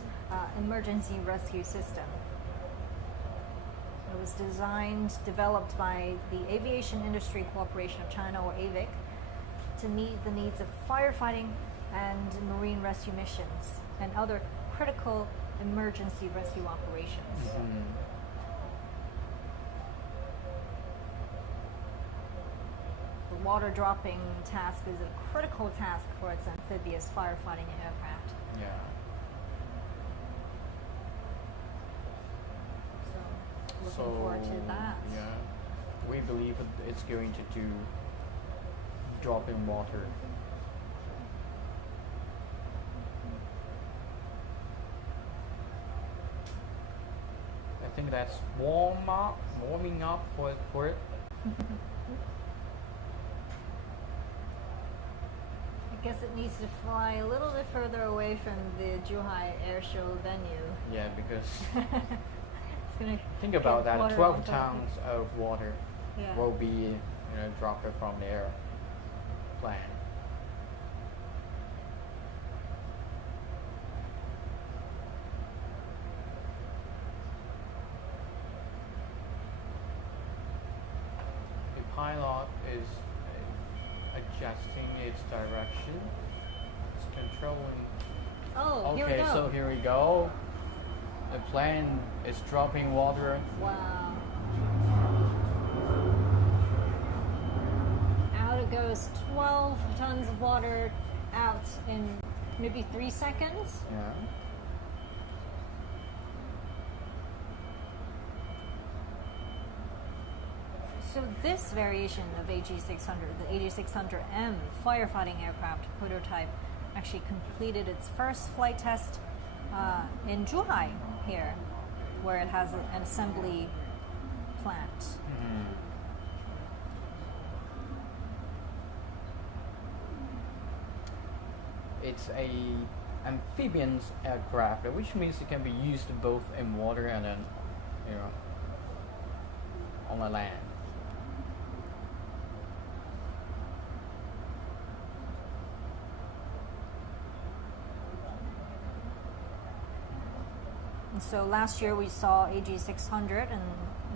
emergency rescue system. It was developed by the Aviation Industry Corporation of China, or AVIC, to meet the needs of firefighting and marine rescue missions and other critical emergency rescue operations. The water dropping task is a critical task for its amphibious firefighting aircraft. Yeah. So looking forward to that. Yeah, we believe it's going to do dropping water. I think that's warming up for it. I guess it needs to fly a little bit further away from the Zhuhai Airshow venue. Yeah, because it's gonna think about get that. water 12 on top. tons of water Yeah. will be dropped from the airplane. pilot is adjusting its direction. It's controlling. Oh, here we Okay, go. so here we go. The plane is dropping water. Wow. Out it goes. 12 tons of water out in maybe 3 seconds. Yeah. So this variation of AG600, the AG600M firefighting aircraft prototype, actually completed its first flight test in Zhuhai here, where it has an assembly plant. It's a amphibians aircraft, which means it can be used both in water and then, on the land. And so last year we saw AG600, and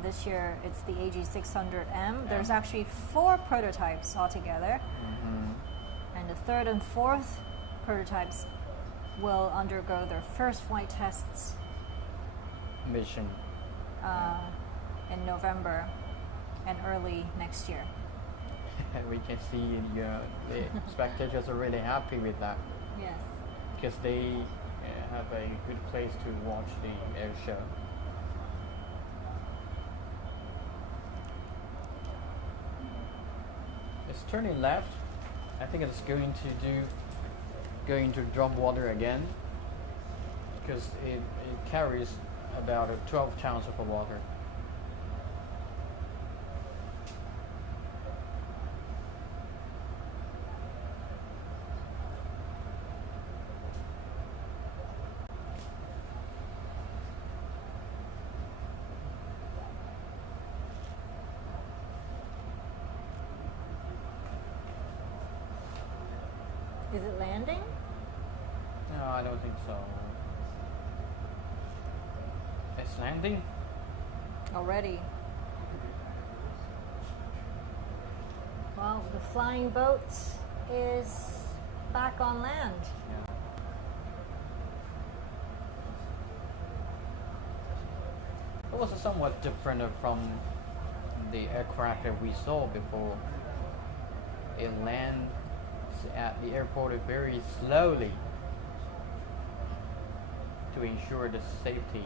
this year it's the AG600M. There's actually 4 prototypes altogether, and the 3rd and 4th prototypes will undergo their first flight tests Mission. in November and early next year. We can see the spectators are really happy with that Yes. because they have a good place to watch the air show. It's turning left. I think it's going to drop water again because it carries about 12 tons of water. Is it landing? No, I don't think so. It's landing. Already. Well, the flying boat is back on land. Yeah. It was somewhat different from the aircraft that we saw before. It lands at the airport very slowly to ensure the safety.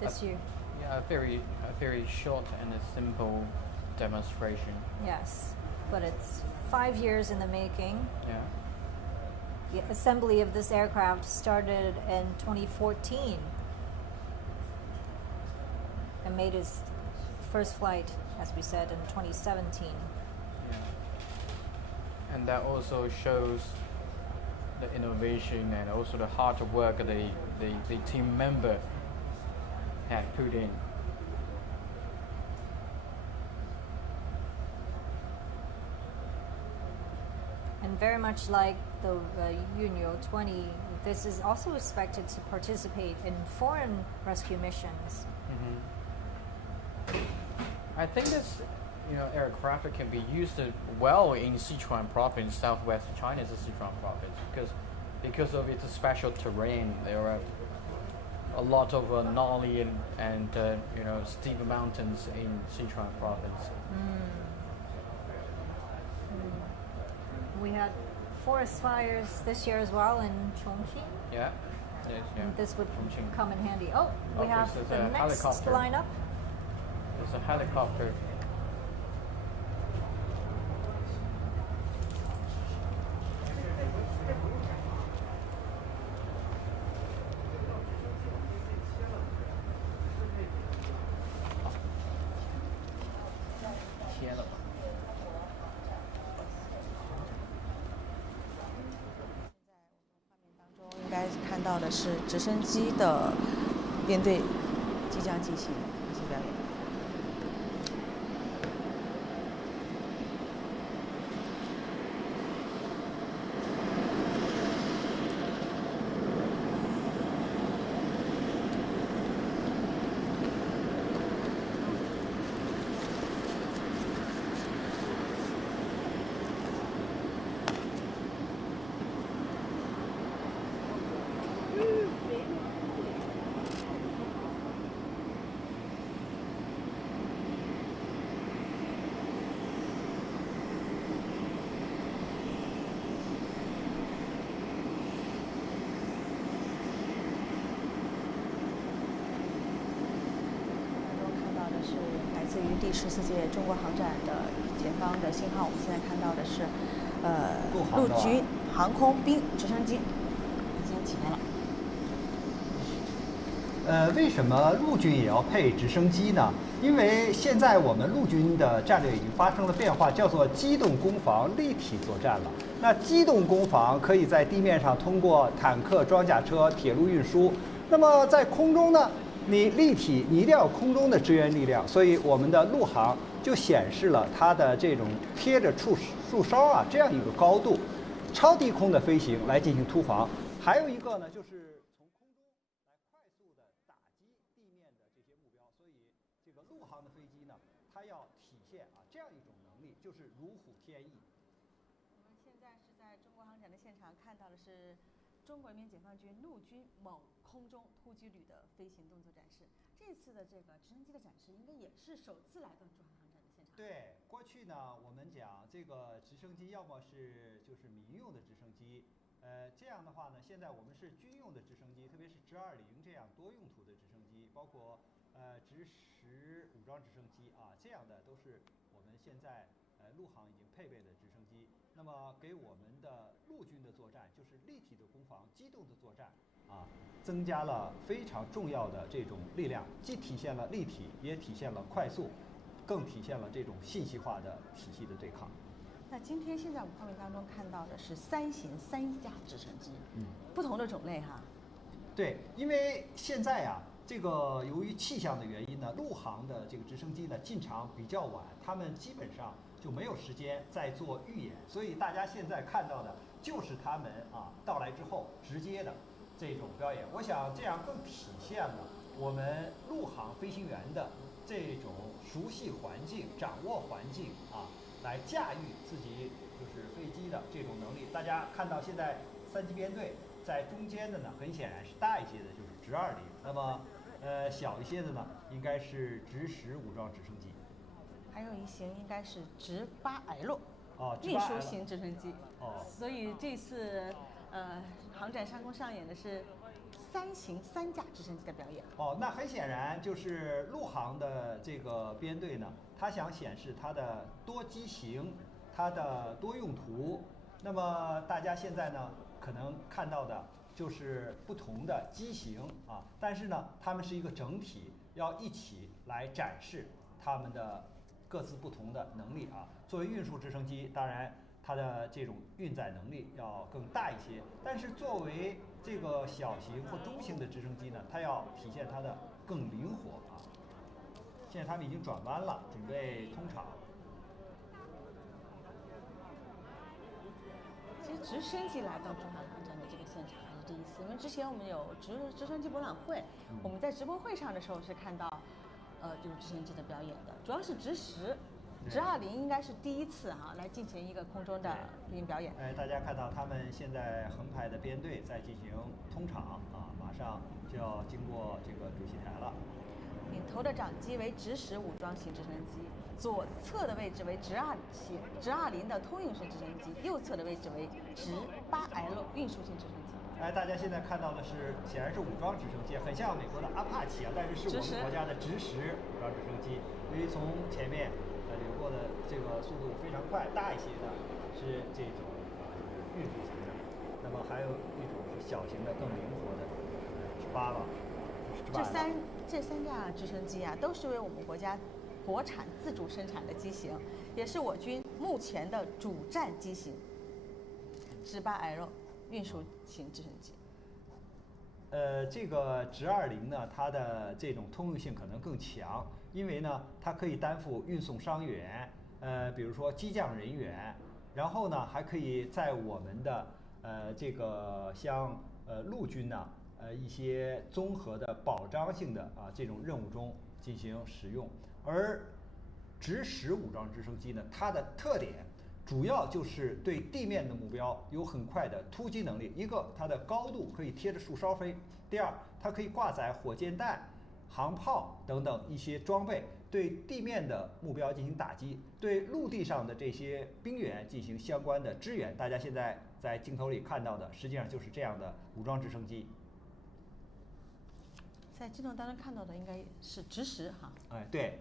This year. Yeah, a very short and a simple demonstration. Yes. But it's 5 years in the making. Yeah. The assembly of this aircraft started in 2014 and made its first flight, as we said, in 2017. Yeah. And that also shows the innovation and also the hard work the team member had put in. And very much like the Yunyo 20, this is also expected to participate in foreign rescue missions. I think this aircraft can be used well in Sichuan province, southwest China's Sichuan province, because of its special terrain. There are a lot of gnarly and steep mountains in Sichuan province. We had forest fires this year as well in Chongqing. Yeah. Yes, yeah. And this would Chongqing. come in handy. Oh, we Okay, have so it's the a next helicopter. lineup. There's a helicopter. Hello. 应该看到的是直升机的编队即将进行一些表演。第14届中国航展的前方的信号，我们现在看到的是，陆军航空兵直升机已经起飞了。为什么陆军也要配直升机呢？因为现在我们陆军的战略已经发生了变化，叫做机动攻防立体作战了。那机动攻防可以在地面上通过坦克、装甲车、铁路运输，那么在空中呢，你立体你一定要有空中的支援力量，所以我们的陆航就显示了它的这种贴着树梢啊这样一个高度，超低空的飞行来进行突防。还有一个呢，就是从空中来快速的打击地面的这些目标，所以这个陆航的飞机呢，它要体现这样一种能力，就是如虎添翼。我们现在是在中国航展的现场看到的是中国人民解放军陆军某空中突击旅的飞行动作展示。这次的这个直升机的展示，应该也是首次来到中国航展的现场。对，过去呢，我们讲这个直升机要么是就是民用的直升机，这样的话呢，现在我们是军用的直升机，特别是直20这样多用途的直升机，包括直10武装直升机这样的都是我们现在陆航已经配备的直升机。那么给我们的陆军的作战，就是立体的攻防、机动的作战增加了非常重要的这种力量，既体现了立体，也体现了快速，更体现了这种信息化的体系的对抗。那今天现在我们画面当中看到的是3型3架直升机，不同的种类哈。对，因为现在这个由于气象的原因呢，陆航的这个直升机呢进场比较晚，他们基本上就没有时间再做预演，所以大家现在看到的就是他们到来之后直接的这种表演。我想这样更体现了我们陆航飞行员的这种熟悉环境、掌握环境来驾驭自己就是飞机的这种能力。大家看到现在3级编队在中间的呢，很显然是大一些的，就是直20，那么小一些的呢，应该是直10武装直升机。还有一型应该是直8L 运输型直升机。所以这次航展上空上演的是3型3架直升机的表演。那很显然就是陆航的这个编队呢，它想显示它的多机型，它的多用途。那么大家现在呢，可能看到的就是不同的机型但是呢，它们是一个整体，要一起来展示它们的各自不同的能力作为运输直升机，当然它的这种运载能力要更大一些，但是作为这个小型或中型的直升机呢，它要体现它的更灵活现在它们已经转弯了，准备通场。其实直升机来到中国航展的这个现场还是第一次，因为之前我们有直升机博览会，我们在直播会上的时候是看到这种直升机的表演的，主要是直10。直20应该是第一次来进行一个空中的飞行表演。大家看到他们现在横排的编队在进行通场马上就要经过这个主席台了。领头的长机为直10武装型直升机，左侧的位置为直20的通用型直升机，右侧的位置为直8L 运输型直升机。大家现在看到的是，显然是武装直升机，很像美国的阿帕奇但是是我们国家的直10武装直升机。由于从前面流过的这个速度非常快，大一些的是这种运输型的，那么还有一种是小型的更灵活的18吧。这三架直升机都是为我们国家国产自主生产的机型，也是我军目前的主战机型，直8L 运输型直升机。这个直20呢，它的这种通用性可能更强，因为呢，它可以担负运送伤员，比如说机降人员，然后呢，还可以在我们的这个像陆军呢，一些综合的保障性的这种任务中进行使用。而直10武装直升机呢，它的特点主要就是对地面的目标有很快的突击能力。一个，它的高度可以贴着树梢飞；第二，它可以挂载火箭弹、航炮等等一些装备，对地面的目标进行打击，对陆地上的这些兵员进行相关的支援。大家现在在镜头里看到的，实际上就是这样的武装直升机。在镜头当中看到的应该是直10对。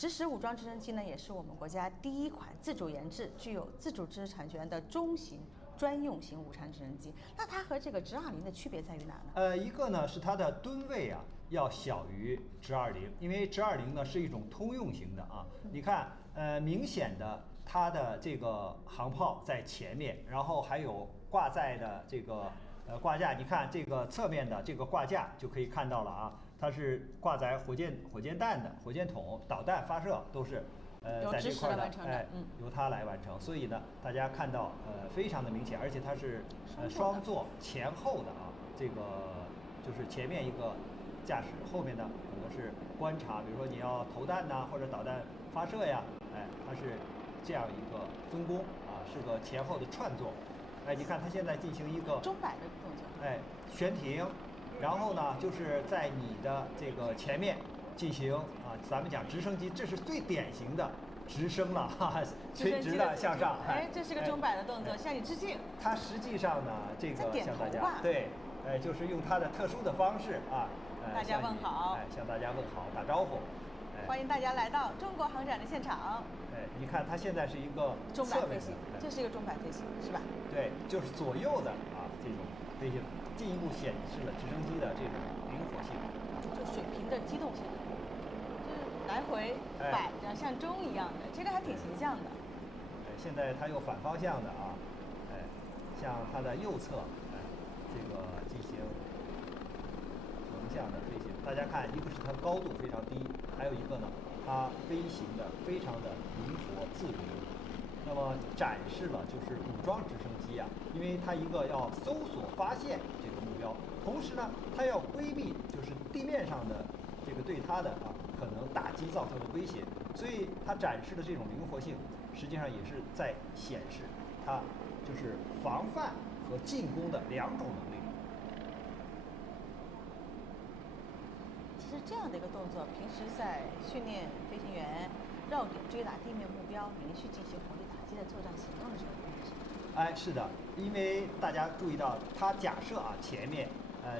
直十武装直升机呢，也是我们国家第一款自主研制、具有自主知识产权的中型专用型武trang直升机。那它和这个直20的区别在于哪呢？一个呢是它的吨位啊要小于直20，因为直20呢是一种通用型的啊。你看，明显的它的这个航炮在前面，然后还有挂载的这个挂架，你看这个侧面的这个挂架就可以看到了啊。它是挂载火箭弹的火箭筒、导弹发射都是在这块的，由它来完成。所以呢，大家看到非常的明显，而且它是双座前后的啊，这个就是前面一个驾驶，后面呢可能是观察，比如说你要投弹呐、或者导弹发射呀，它是这样一个分工啊，是个前后的串座。你看它现在进行一个钟摆的动作，悬停。然后呢，就是在你的这个前面进行啊，咱们讲直升机，这是最典型的直升了哈，垂直的向上。这是个钟摆的动作，向你致敬。它实际上呢，这个向大家就是用它的特殊的方式啊，大家问好，向大家问好，打招呼。欢迎大家来到中国航展的现场。你看它现在是一个钟摆飞行，这是一个钟摆飞行，是吧？对，就是左右的啊这种飞行。进一步显示了直升机的这种灵活性，就水平的机动性，就是来回摆着像钟一样的，这个还挺形象的。现在它有反方向的啊，向它的右侧，这个进行横向的飞行。大家看，一个是它高度非常低，还有一个呢，它飞行的非常的灵活自如。那么展示了就是武装直升机啊，因为它一个要搜索发现这个目标，同时呢，它要规避就是地面上的这个对它的可能打击造成的威胁，所以它展示的这种灵活性，实际上也是在显示它就是防范和进攻的两种能力。其实这样的一个动作，平时在训练飞行员绕点追打地面目标，连续进行火力打击的作战行动的时候用的什么？是的，因为大家注意到，它假设啊前面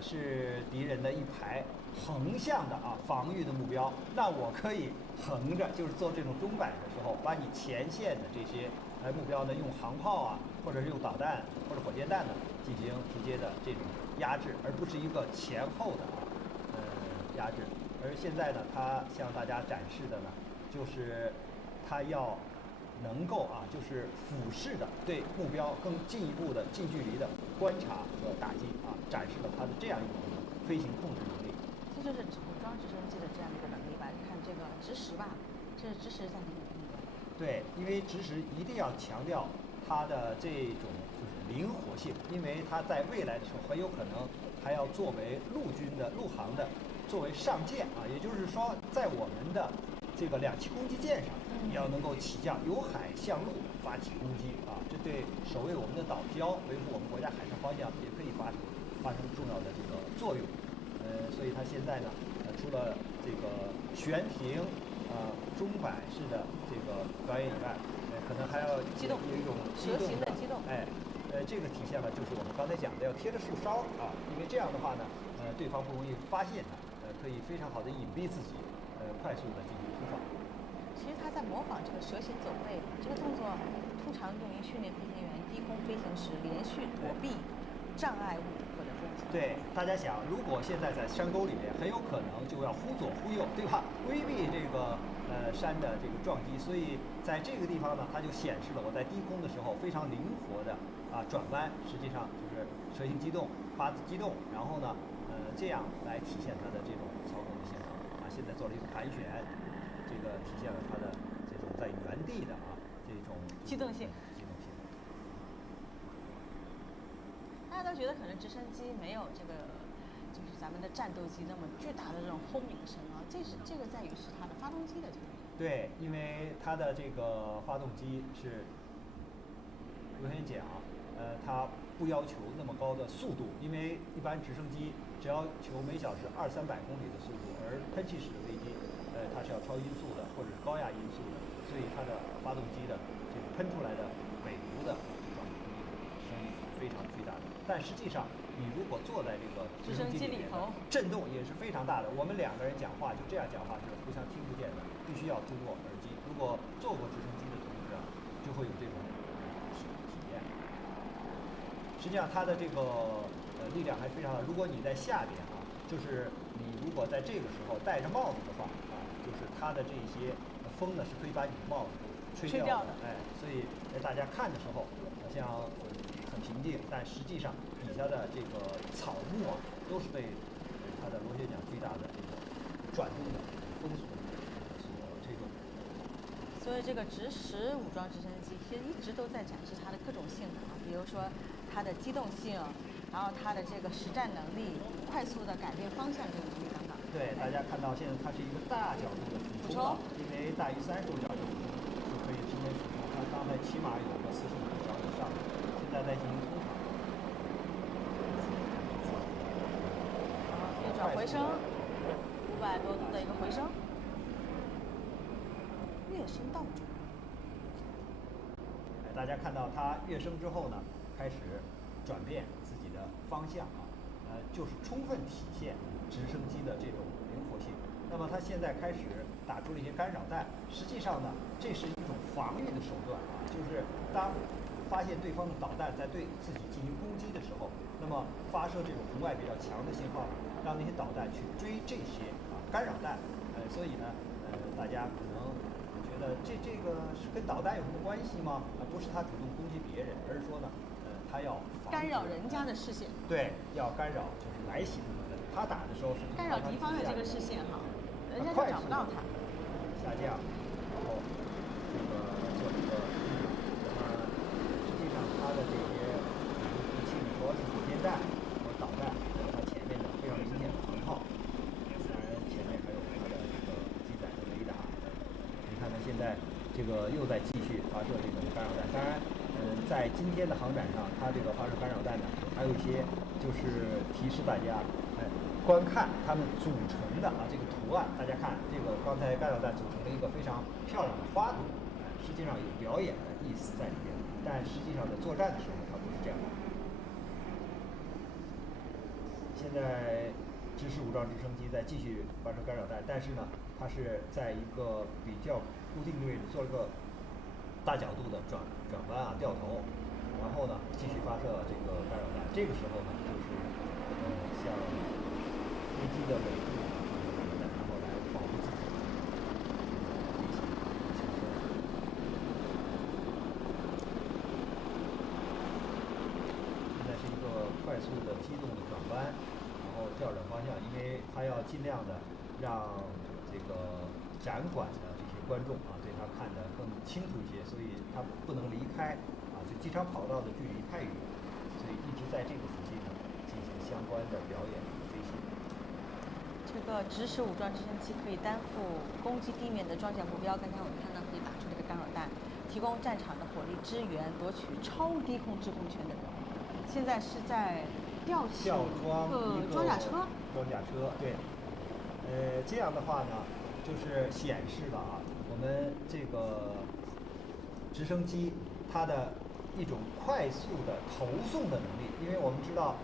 是敌人的一排横向的防御的目标，那我可以横着，就是做这种钟摆的时候，把你前线的这些目标呢，用航炮啊，或者是用导弹或者火箭弹呢，进行直接的这种压制，而不是一个前后的压制。而现在呢，它向大家展示的呢，就是它要能够就是俯视的对目标更进一步的近距离的观察和打击展示了它的这样一种飞行控制能力。这就是武装直升机的这样的一个能力吧？你看这个直十吧，这是直十在哪里？对，因为直十一定要强调它的这种就是灵活性，因为它在未来的时候很有可能还要作为陆军的陆航的作为上舰也就是说在我们的这个2栖攻击舰上，也要能够起降，由海向陆发起攻击这对守卫我们的岛礁、维护我们国家海上方向也可以发生重要的这个作用。所以它现在呢，除了这个悬停钟摆式的这个表演以外，可能还要有一种蛇形的机动。这个体现了就是我们刚才讲的要贴着树梢因为这样的话呢，对方不容易发现它，可以非常好的隐蔽自己，快速的进行突防。其实他在模仿这个蛇形走位，这个动作通常用于训练飞行员低空飞行时连续躲避障碍物或者攻击。对，大家想，如果现在在山沟里面，很有可能就要忽左忽右，对吧？规避这个山的这个撞击，所以在这个地方呢，它就显示了我在低空的时候非常灵活的转弯，实际上就是蛇形机动、八字机动，然后呢，这样来体现它的这种操控的性能现在做了一个盘旋，这个体现了它的这种在原地的这种机动性。大家都觉得可能直升机没有这个，就是咱们的战斗机那么巨大的这种轰鸣声这个在于是它的发动机的这个。对，因为它的这个发动机是，我先讲，它不要求那么高的速度，因为一般直升机只要求每小时200-300公里的速度，而喷气式的飞机，它是要超音速的或者是高压音速的，所以它的发动机的这个喷出来的尾部的这种声音是非常巨大的。但实际上，你如果坐在这个直升机里面直升机里头，震动也是非常大的。我们两个人讲话就这样讲话是互相听不见的，必须要通过耳机。如果坐过直升机的同志啊，就会有这种体验。实际上它的这个力量还非常大。如果你在下边啊，就是你如果在这个时候戴着帽子的话啊，就是它的这些风呢是可以把你的帽子吹掉的。哎，所以大家看的时候好像很平静，但实际上底下的这个草木啊都是被它的螺旋桨巨大的这个转动的风所推动。所以这个直十武装直升机其实一直都在展示它的各种性能啊，比如说它的机动性，然后它的这个实战能力，快速的改变方向这个能力等等。对，大家看到现在它是一个大角度的俯冲了，因为大于35角的俯冲就可以直接俯冲。它刚才起码有个45角以上，现在在进行通常。可以转回升，500多度的一个回升，跃升倒转。大家看到它跃升之后呢，开始转变自己的方向啊，就是充分体现直升机的这种灵活性。那么它现在开始打出了一些干扰弹，实际上呢，这是一种防御的手段啊，就是当发现对方的导弹在对自己进行攻击的时候，那么发射这种红外比较强的信号，让那些导弹去追这些干扰弹。所以呢，大家可能觉得这个是跟导弹有什么关系吗？不是他主动攻击别人，而是说呢，他要干扰人家的视线。对，要干扰就是来袭的人。他打的时候是干扰敌方的这个视线哈，人家就找不到他。下降，然后这个做一个，那么实际上它的这些武器，你说是火箭弹和导弹，它前面的非常明显的航炮，当然前面还有它的这个机载的雷达。你看它现在这个又在继续发射这种干扰弹。当然，在今天的航展上，它这个发射干扰弹呢，还有一些就是提示大家，观看它们组成的这个图案。大家看这个刚才干扰弹组成了一个非常漂亮的花朵，实际上有表演的意思在里边，但实际上在作战的时候它不是这样的。现在直十武装直升机在继续发射干扰弹，但是呢，它是在一个比较固定的位置做了个大角度的转弯啊，掉头，然后呢继续发射这个干扰弹。这个时候呢，就是像飞机的尾部然后来保护自己。现在是一个快速的机动的转弯，然后调整方向，因为它要尽量的让这个展馆的这些观众啊，对它看得更清楚一些，所以它不能离开啊，就机场跑道的距离太远，所以一直在这个附近呢进行相关的表演飞行。这个直十武装直升机可以担负攻击地面的装甲目标，刚才我们看到可以打出这个干扰弹，提供战场的火力支援，夺取超低空制空权等。现在是在吊起装一个装甲车。装甲车，对。这样的话呢，就是显示了啊，我们这个直升机它的一种快速的投送的能力。因为我们知道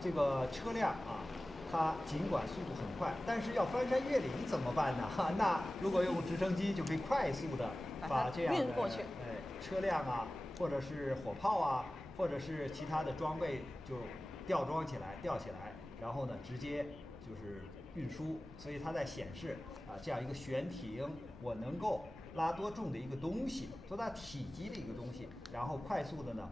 这个车辆啊，它尽管速度很快，但是要翻山越岭怎么办呢？那如果用直升机就可以快速的把这样的运过去，车辆啊，或者是火炮啊，或者是其他的装备就吊起来，然后呢直接就是运输。所以它在显示啊，这样一个悬停，我能够拉多重的一个东西，多大体积的一个东西，然后快速的呢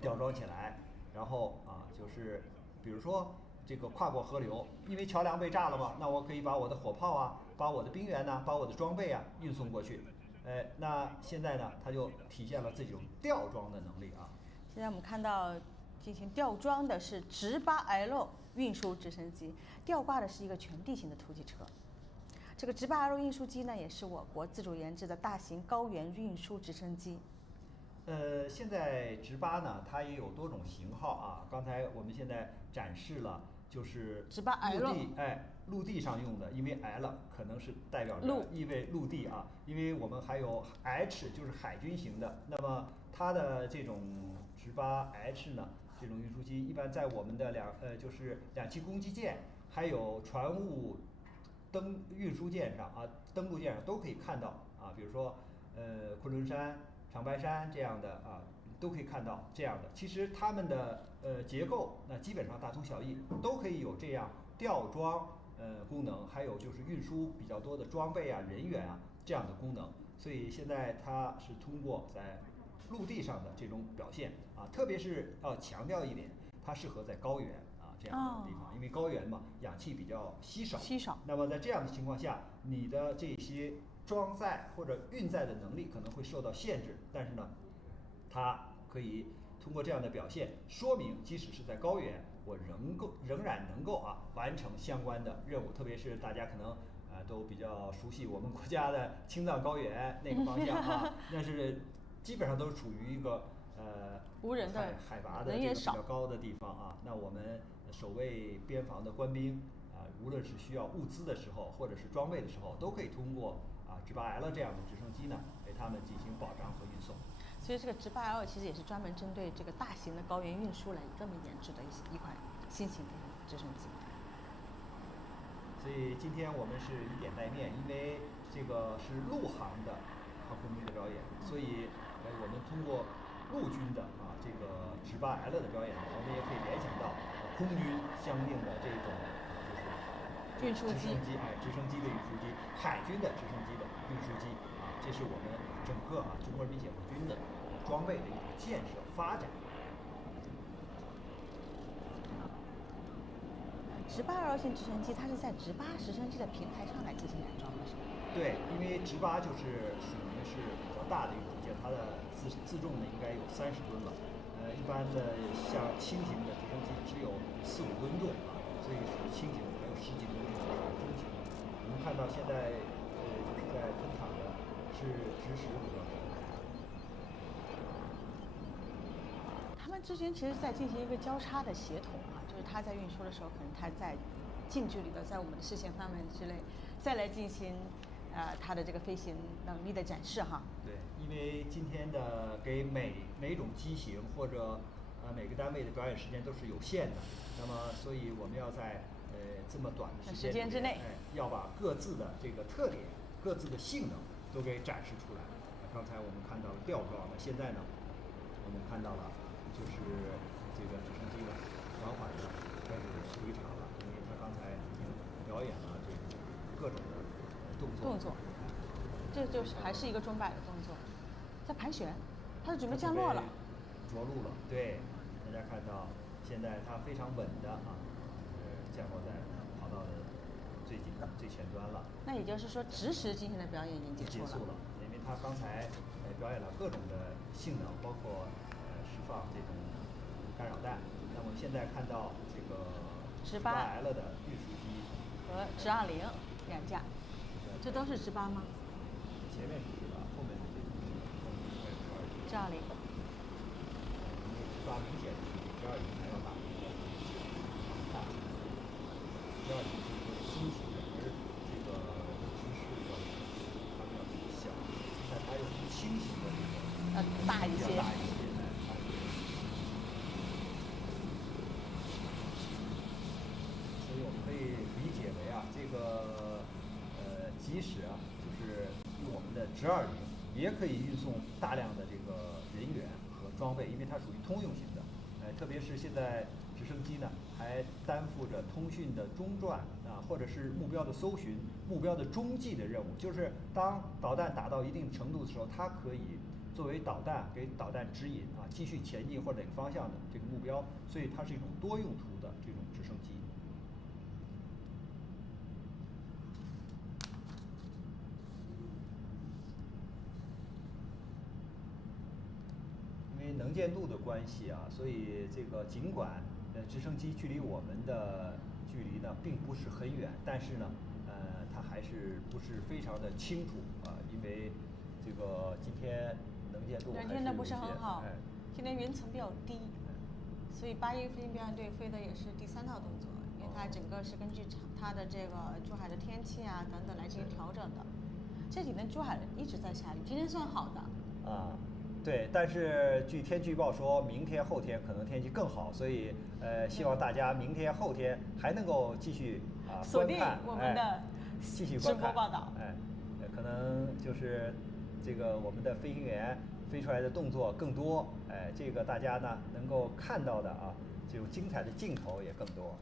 吊装起来，然后就是比如说这个跨过河流，因为桥梁被炸了嘛，那我可以把我的火炮啊，把我的兵员呢，把我的装备啊运送过去。那现在呢，它就体现了这种吊装的能力啊。现在我们看到进行吊装的是直8L 运输直升机，吊挂的是一个全地形的突击车。这个直8L 运输机呢，也是我国自主研制的大型高原运输直升机。现在直8呢，它也有多种型号啊。刚才我们现在展示了，就是直8L，陆地上用的，因为 L 可能是代表着意味陆地啊。因为我们还有 H， 就是海军型的。那么它的这种直8H 呢，这种运输机，一般在我们的就是两栖攻击舰，还有船坞运输舰上啊，登陆舰上都可以看到啊，比如说昆仑山、长白山这样的啊，都可以看到这样的。其实它们的结构那基本上大同小异，都可以有这样吊装功能，还有就是运输比较多的装备啊、人员啊这样的功能。所以现在它是通过在陆地上的这种表现啊，特别是要强调一点，它适合在高原啊这样的地方，因为高原嘛，氧气比较稀少。那么在这样的情况下，你的这些装载或者运载的能力可能会受到限制，但是呢，它可以通过这样的表现，说明即使是在高原，我仍然能够完成相关的任务，特别是大家可能都比较熟悉我们国家的青藏高原那个方向啊，那是基本上都是处于一个无人的海拔的这个比较高的地方啊。那我们守卫边防的官兵无论是需要物资的时候，或者是装备的时候，都可以通过直8 L 这样的直升机呢，给他们进行保障和运送。所以这个直8 L 其实也是专门针对这个大型的高原运输来专门研制的一款新型的直升机。所以今天我们是以点带面，因为这个是陆航的航空兵的表演，所以我们通过陆军的这个直8 L 的表演，我们也可以联想到空军相应的这种运输机，直升机的运输机，海军的直升机的运输机这是我们整个中国人民解放军的装备的一种建设发展。直8 L 型直升机，它是在直8直升机的平台上来进行改装的，是吧？对，因为直8就是属于是比较大的运输舰，它的自重呢应该有30吨了。一般的像轻型的直升机只有4、5吨重所以是轻型的，还有10几吨重的中型的。我们看到现在就是在吞塔的是直10武装舰。他们之间其实在进行一个交叉的协同就是他在运输的时候，可能他在近距离的在我们的视线范围之内，再来进行它的这个飞行能力的展示对，因为今天的给每种机型或者每个单位的表演时间都是有限的，那么所以我们要在这么短的时间之内，要把各自的这个特点、各自的性能都给展示出来。刚才我们看到了吊装，那现在呢，我们看到了就是这个直升机呢缓缓的开始回场了，因为他刚才已经表演了这个各种的动作，这就是还是一个钟摆的动作，在盘旋，它是准备降落了，着陆了。对，大家看到现在它非常稳的降落在跑道的最前端了。那也就是说，直10今天的表演已经结束了，因为它刚才表演了各种的性能，包括释放这种干扰弹。那么现在看到这个直8 L 的运输机和直20两架，这都是直8吗？前面是直8，后面是直20。因为直8明显是比直20还要大，直20是中型的，而这个直10要它比较小，但它又是轻型的这个大一些。所以我们可以理解为这个即使就是用我们的直20也可以运送大量的这个人员和装备，因为它属于通用型的。特别是现在直升机呢还担负着通讯的中转或者是目标的搜寻、目标的中继的任务，就是当导弹打到一定程度的时候，它可以作为导弹给导弹指引继续前进或者哪个方向的这个目标，所以它是一种多用途的这种直升机。因为能见度的关系所以这个尽管直升机距离我们的距离呢并不是很远，但是呢它还是不是非常的清楚因为这个今天能见度不是很好，今天云层比较低，所以8.1飞行表演队飞的也是第3套动作，因为它整个是根据它的这个珠海的天气等等来进行调整的。这几天珠海一直在下雨，今天算好的。对，但是据天气预报说，明天后天可能天气更好，所以希望大家明天后天还能够继续锁定观看我们的继续直观看播报道。可能就是这个我们的飞行员飞出来的动作更多，这个大家呢能够看到的这种精彩的镜头也更多。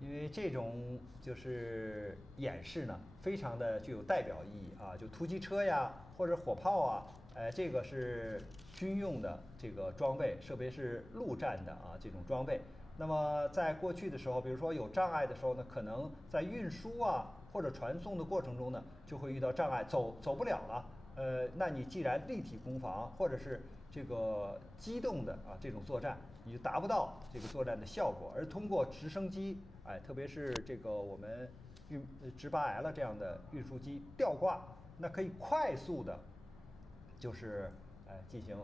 因为这种就是演示呢，非常的具有代表意义就突击车呀或者火炮这个是军用的这个装备，特别是陆战的这种装备。那么在过去的时候，比如说有障碍的时候呢，可能在运输或者传送的过程中呢，就会遇到障碍，走不了了。那你既然立体攻防或者是这个机动的这种作战，你就达不到这个作战的效果，而通过直升机，特别是这个我们直8L 这样的运输机吊挂，那可以快速的，就是进行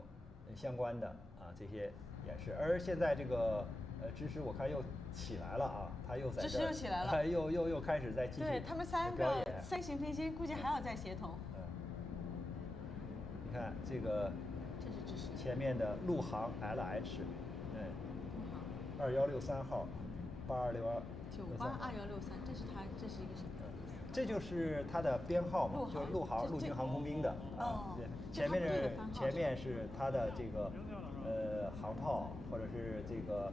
相关的这些演示。而现在这个支持我看又起来了他又在这儿，支持又起来了，又开始在继续对他们3型飞机估计还要再协同。你看这个，这是支持前面的陆航 LH， 2163号，8262。982163，这是一个什么？这就是它的编号嘛，就是陆航陆军航空兵的对，前面是它的这个航炮，或者是这个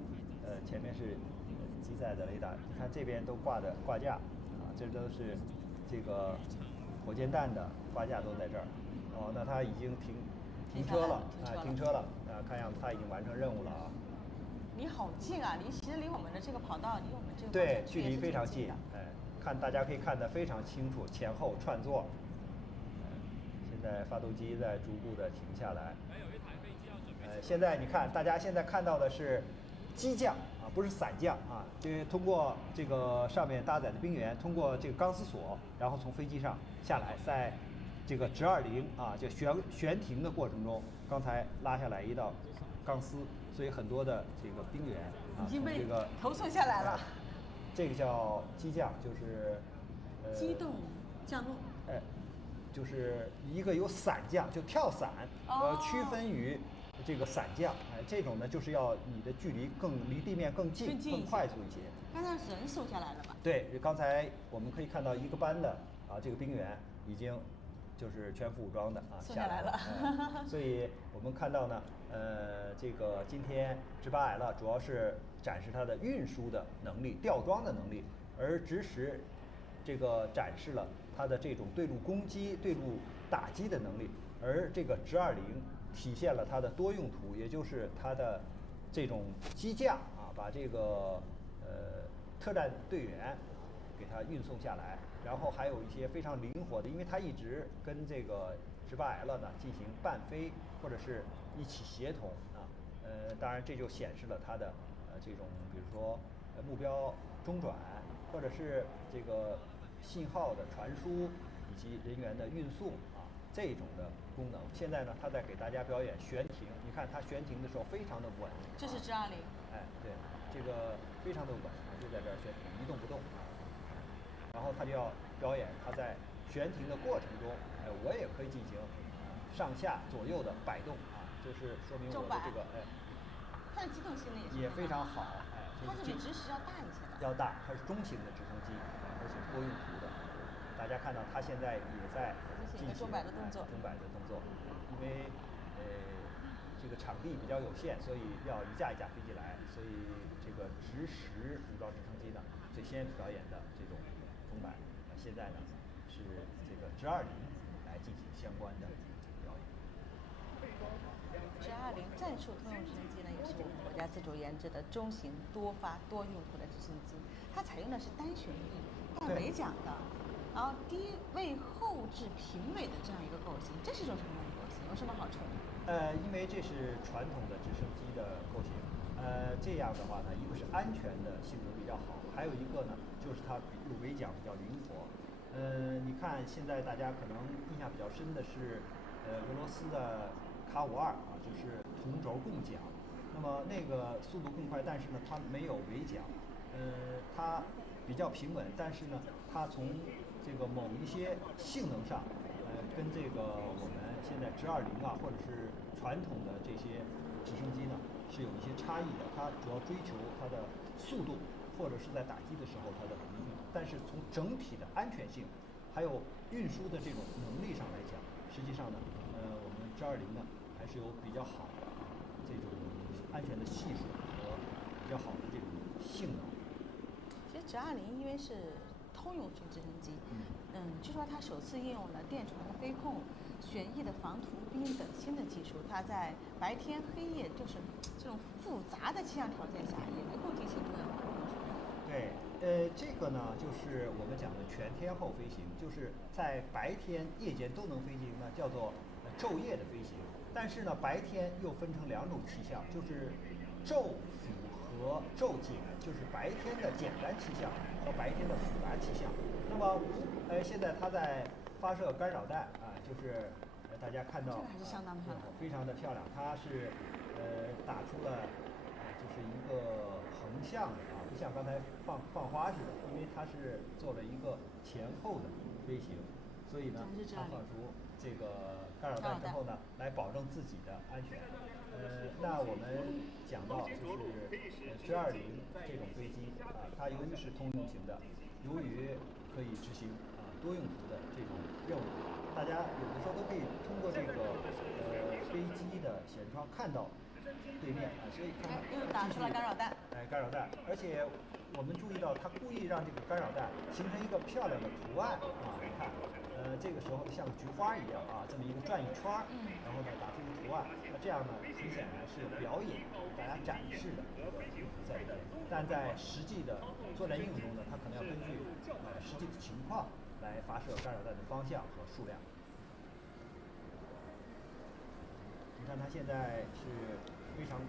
前面是机载的雷达。你看这边都挂架这都是这个火箭弹的挂架都在这儿。那它已经停车了，停车了看样子它已经完成任务了离好近啊，其实离我们的这个跑道，离我们这个对距离非常近，大家可以看得非常清楚，前后串座。现在发动机在逐步的停下来。现在你看，大家现在看到的是机降不是伞降就是通过这个上面搭载的兵员，通过这个钢丝索，然后从飞机上下来，在这个直20就悬停的过程中，刚才拉下来一道钢丝，所以很多的这个兵员已经被这个投送下来了。这个叫机降，就是机动降落。就是一个有伞降，就跳伞，区分于这个伞降。这种呢就是要你的距离离地面更近，更快速一些。刚才人送下来了吧？对，刚才我们可以看到一个班的这个兵员已经就是全副武装的下来了。所以我们看到呢，这个今天直8L主要是展示它的运输的能力、吊装的能力，而直10这个展示了它的这种对陆攻击、对陆打击的能力，而这个直20体现了它的多用途，也就是它的这种机架把这个特战队员给它运送下来，然后还有一些非常灵活的，因为它一直跟这个直8L呢进行伴飞或者是一起协同当然这就显示了它的这种比如说目标中转，或者是这个信号的传输以及人员的运送这种的功能。现在呢，它在给大家表演悬停，你看它悬停的时候非常的稳。这是直20。对，这个非常的稳就在这儿悬停，一动不动然后它就要表演它在悬停的过程中，我也可以进行上下左右的摆动就是说明我的这个它的机动性能也非常好它是比直10要大一些的。要大，它是中型的直升机，而且多用途的。大家看到它现在也在进行钟摆的动作，因为这个场地比较有限，所以要一架一架飞机来，所以这个直10武装直升机呢最先表演的这种钟摆，现在呢是这个直20来进行相关的表演。直20战术通用直升机呢，也是我们国家自主研制的中型多发多用途的直升机，它采用的是单旋翼带尾桨的，然后低位后置平尾的这样一个构型，这是一种什么样的构型？有什么好处呢？因为这是传统的直升机的构型，这样的话呢，一个是安全的性能比较好，还有一个呢就是它有尾桨比较灵活。你看现在大家可能印象比较深的是，俄罗斯的卡52就是同轴共桨，那么那个速度更快，但是呢它没有尾桨，它比较平稳，但是呢它从这个某一些性能上，跟这个我们现在直20啊，或者是传统的这些直升机呢，是有一些差异的。它主要追求它的速度，或者是在打击的时候它的频率。但是从整体的安全性，还有运输的这种能力上来讲，实际上呢，我们直20呢还是有比较好的这种安全的系数和比较好的这种性能。其实直20因为是通用型直升机，据说它首次应用了电传飞控、旋翼的防图兵等新的技术。它在白天黑夜就是这种复杂的气象条件下，也能够进行多样化的运输。对，这个呢，就是我们讲的全天候飞行，就是在白天、夜间都能飞行呢，叫做昼夜的飞行。但是呢，白天又分成2种气象，就是昼辅和昼简，就是白天的简单气象和白天的复杂气象。那么，现在它在发射干扰弹啊，就是大家看到这个还是相当漂亮，非常的漂亮。它是打出了就是一个横向的啊，不像刚才放花似的，因为它是做了一个前后的飞行，所以呢，它放出这个干扰弹之后呢，来保证自己的安全。那我们讲到就是直20这种飞机啊，它由于是通用型的，由于可以执行多用途的这种任务，大家有的时候都可以通过这个飞机的舷窗看到对面啊，所以看又打出了干扰弹。干扰弹，而且我们注意到它故意让这个干扰弹形成一个漂亮的图案啊，你看，这个时候像菊花一样啊，这么一个转一圈儿，然后呢打出一个图案，那这样呢很显然是表演大家展示的一个意图在里面，但在实际的作战应用中呢，它可能要根据实际的情况来发射干扰弹的方向和数量。你看它现在是非常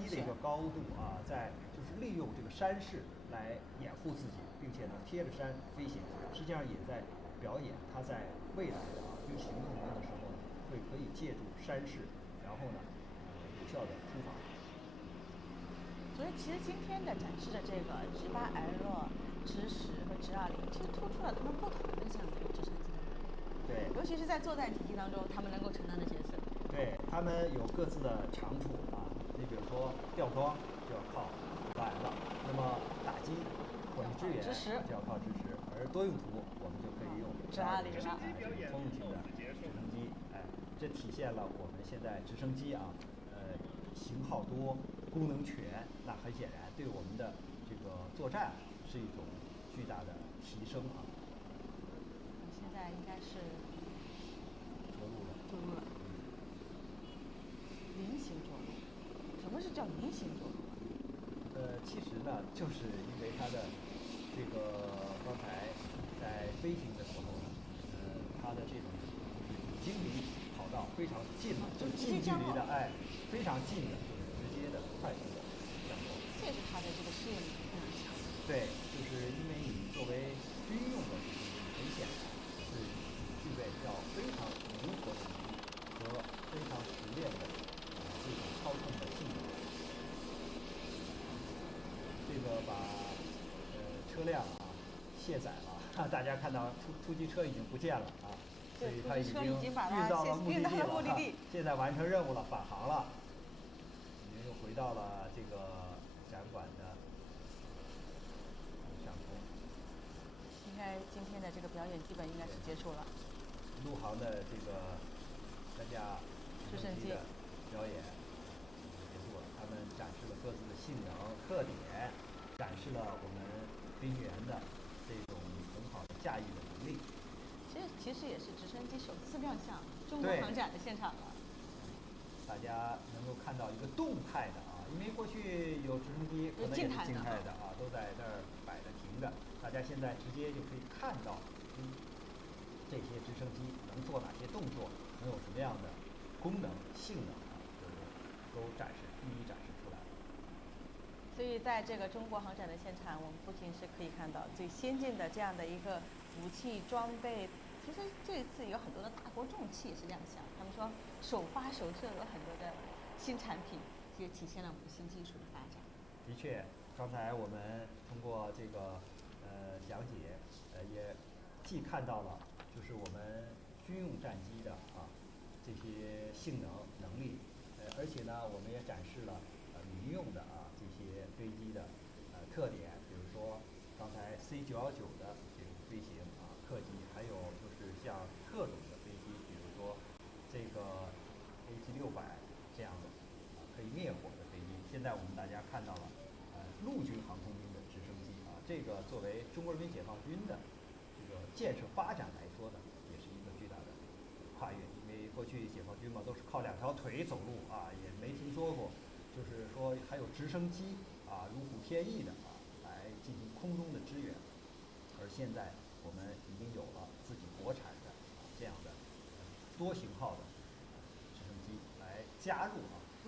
低的一个高度啊，就是利用这个山势来掩护自己，并且呢贴着山飞行，实际上也在表演它在未来的军事行动中的时候呢，可以借助山势，然后呢有效的突防。所以其实今天的展示的这个直8L、直10和直20，其实突出了他们不同的这样的一个直升机的能力。对，尤其是在作战体系当中，他们能够承担的角色。对，他们有各自的长处啊。你比如说吊装就要靠8L，那么打击或者支援就要靠直10，而多用途我们就可以用直20了。通用型的直升机，这体现了我们现在直升机啊，型号多、功能全，那很显然对我们的这个作战是一种巨大的提升啊。现在应该是着陆了。着陆了。菱形着陆，什么是叫菱形着陆啊？其实呢，就是因为它的这个刚才在飞行的时候呢，它的这种已经离跑道非常近了，就近距离的，非常近的，就是直接的、快速的降落。这是它的这个适应力非常强。对，就是因为你作为军用的直升机，很显然是具备要非常灵活的能力和非常熟练的这种操控的性能。这个把车辆卸载了，大家看到突击车已经不见了啊，所以它已经运到了目的地了，现在完成任务了，返航了，已经又回到了这个展馆的上空。应该今天的这个表演基本应该是结束了。陆航的这个3架直升机的表演结束了，他们展示了各自的性能特点，展示了我们飞行员的这种很好的驾驭的能力。其实也是直升机首次亮相中国航展的现场了。大家能够看到一个动态的啊，因为过去有直升机可能也是静态的啊，都在那儿摆着停着，大家现在直接就可以看到，这些直升机能做哪些动作，能有什么样的功能性能啊，就是都一一展示出来了。所以在这个中国航展的现场，我们不仅是可以看到最先进的这样的一个武器装备，其实这一次有很多的大国重器也是亮相。他们说首发首射有很多的新产品，也体现了我们新技术的发展。的确，刚才我们通过这个讲解，也既看到了就是我们军用战机的这些性能能力，而且呢我们也展示了民用的这些飞机的特点，比如说刚才 C919的这种飞行客机，还有就是像特种的飞机，比如说这个 AG600这样的可以灭火的飞机。现在我们大家看到了陆军航空兵的直升机这个作为中国人民解放军的这个建设发展来说呢，也是一个巨大的跨越。因为过去解放军嘛都是靠2条腿走路也没听说过，就是说还有直升机如虎添翼的来进行空中的支援。而现在我们已经有了自己国产的这样的多型号的直升机来加入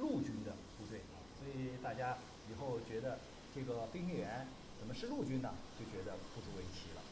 陆军的部队所以大家以后觉得这个飞行员怎么是陆军呢，就觉得不足为奇了。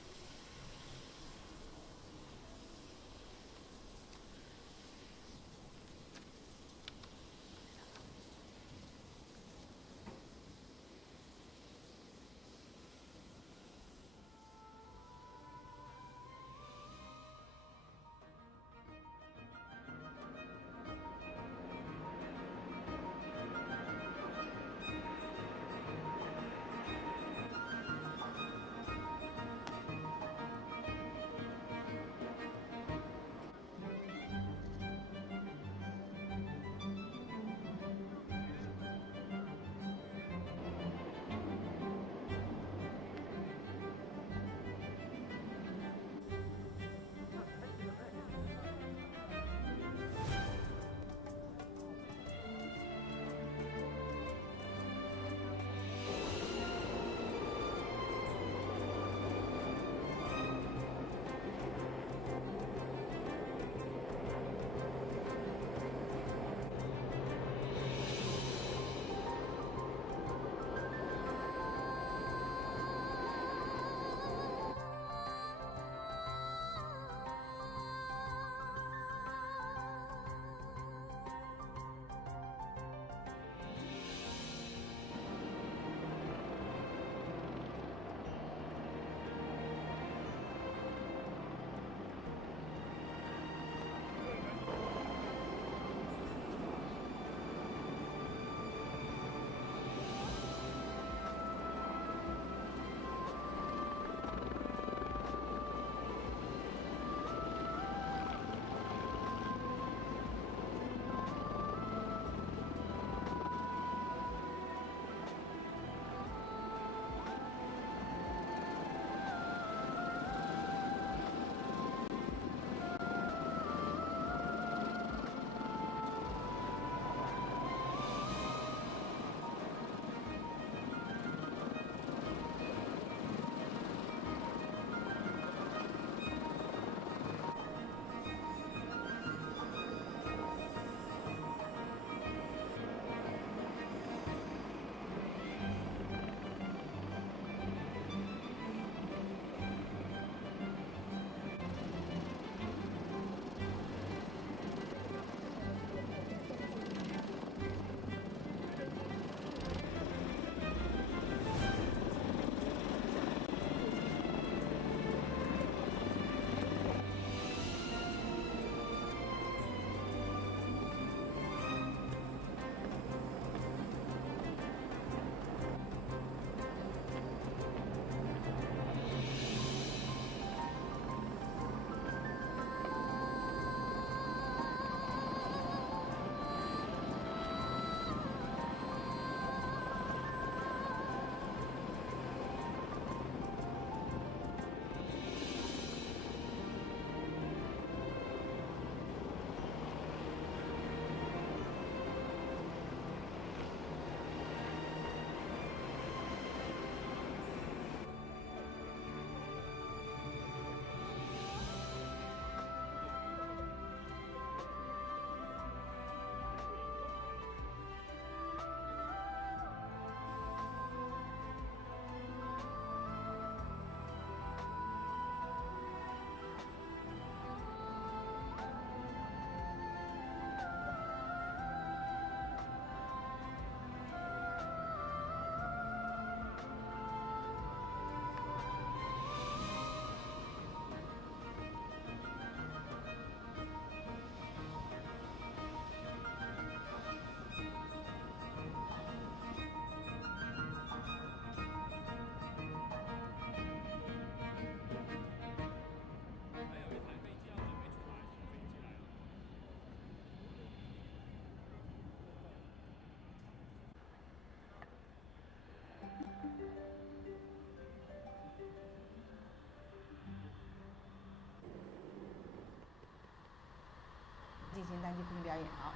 飞行表演啊，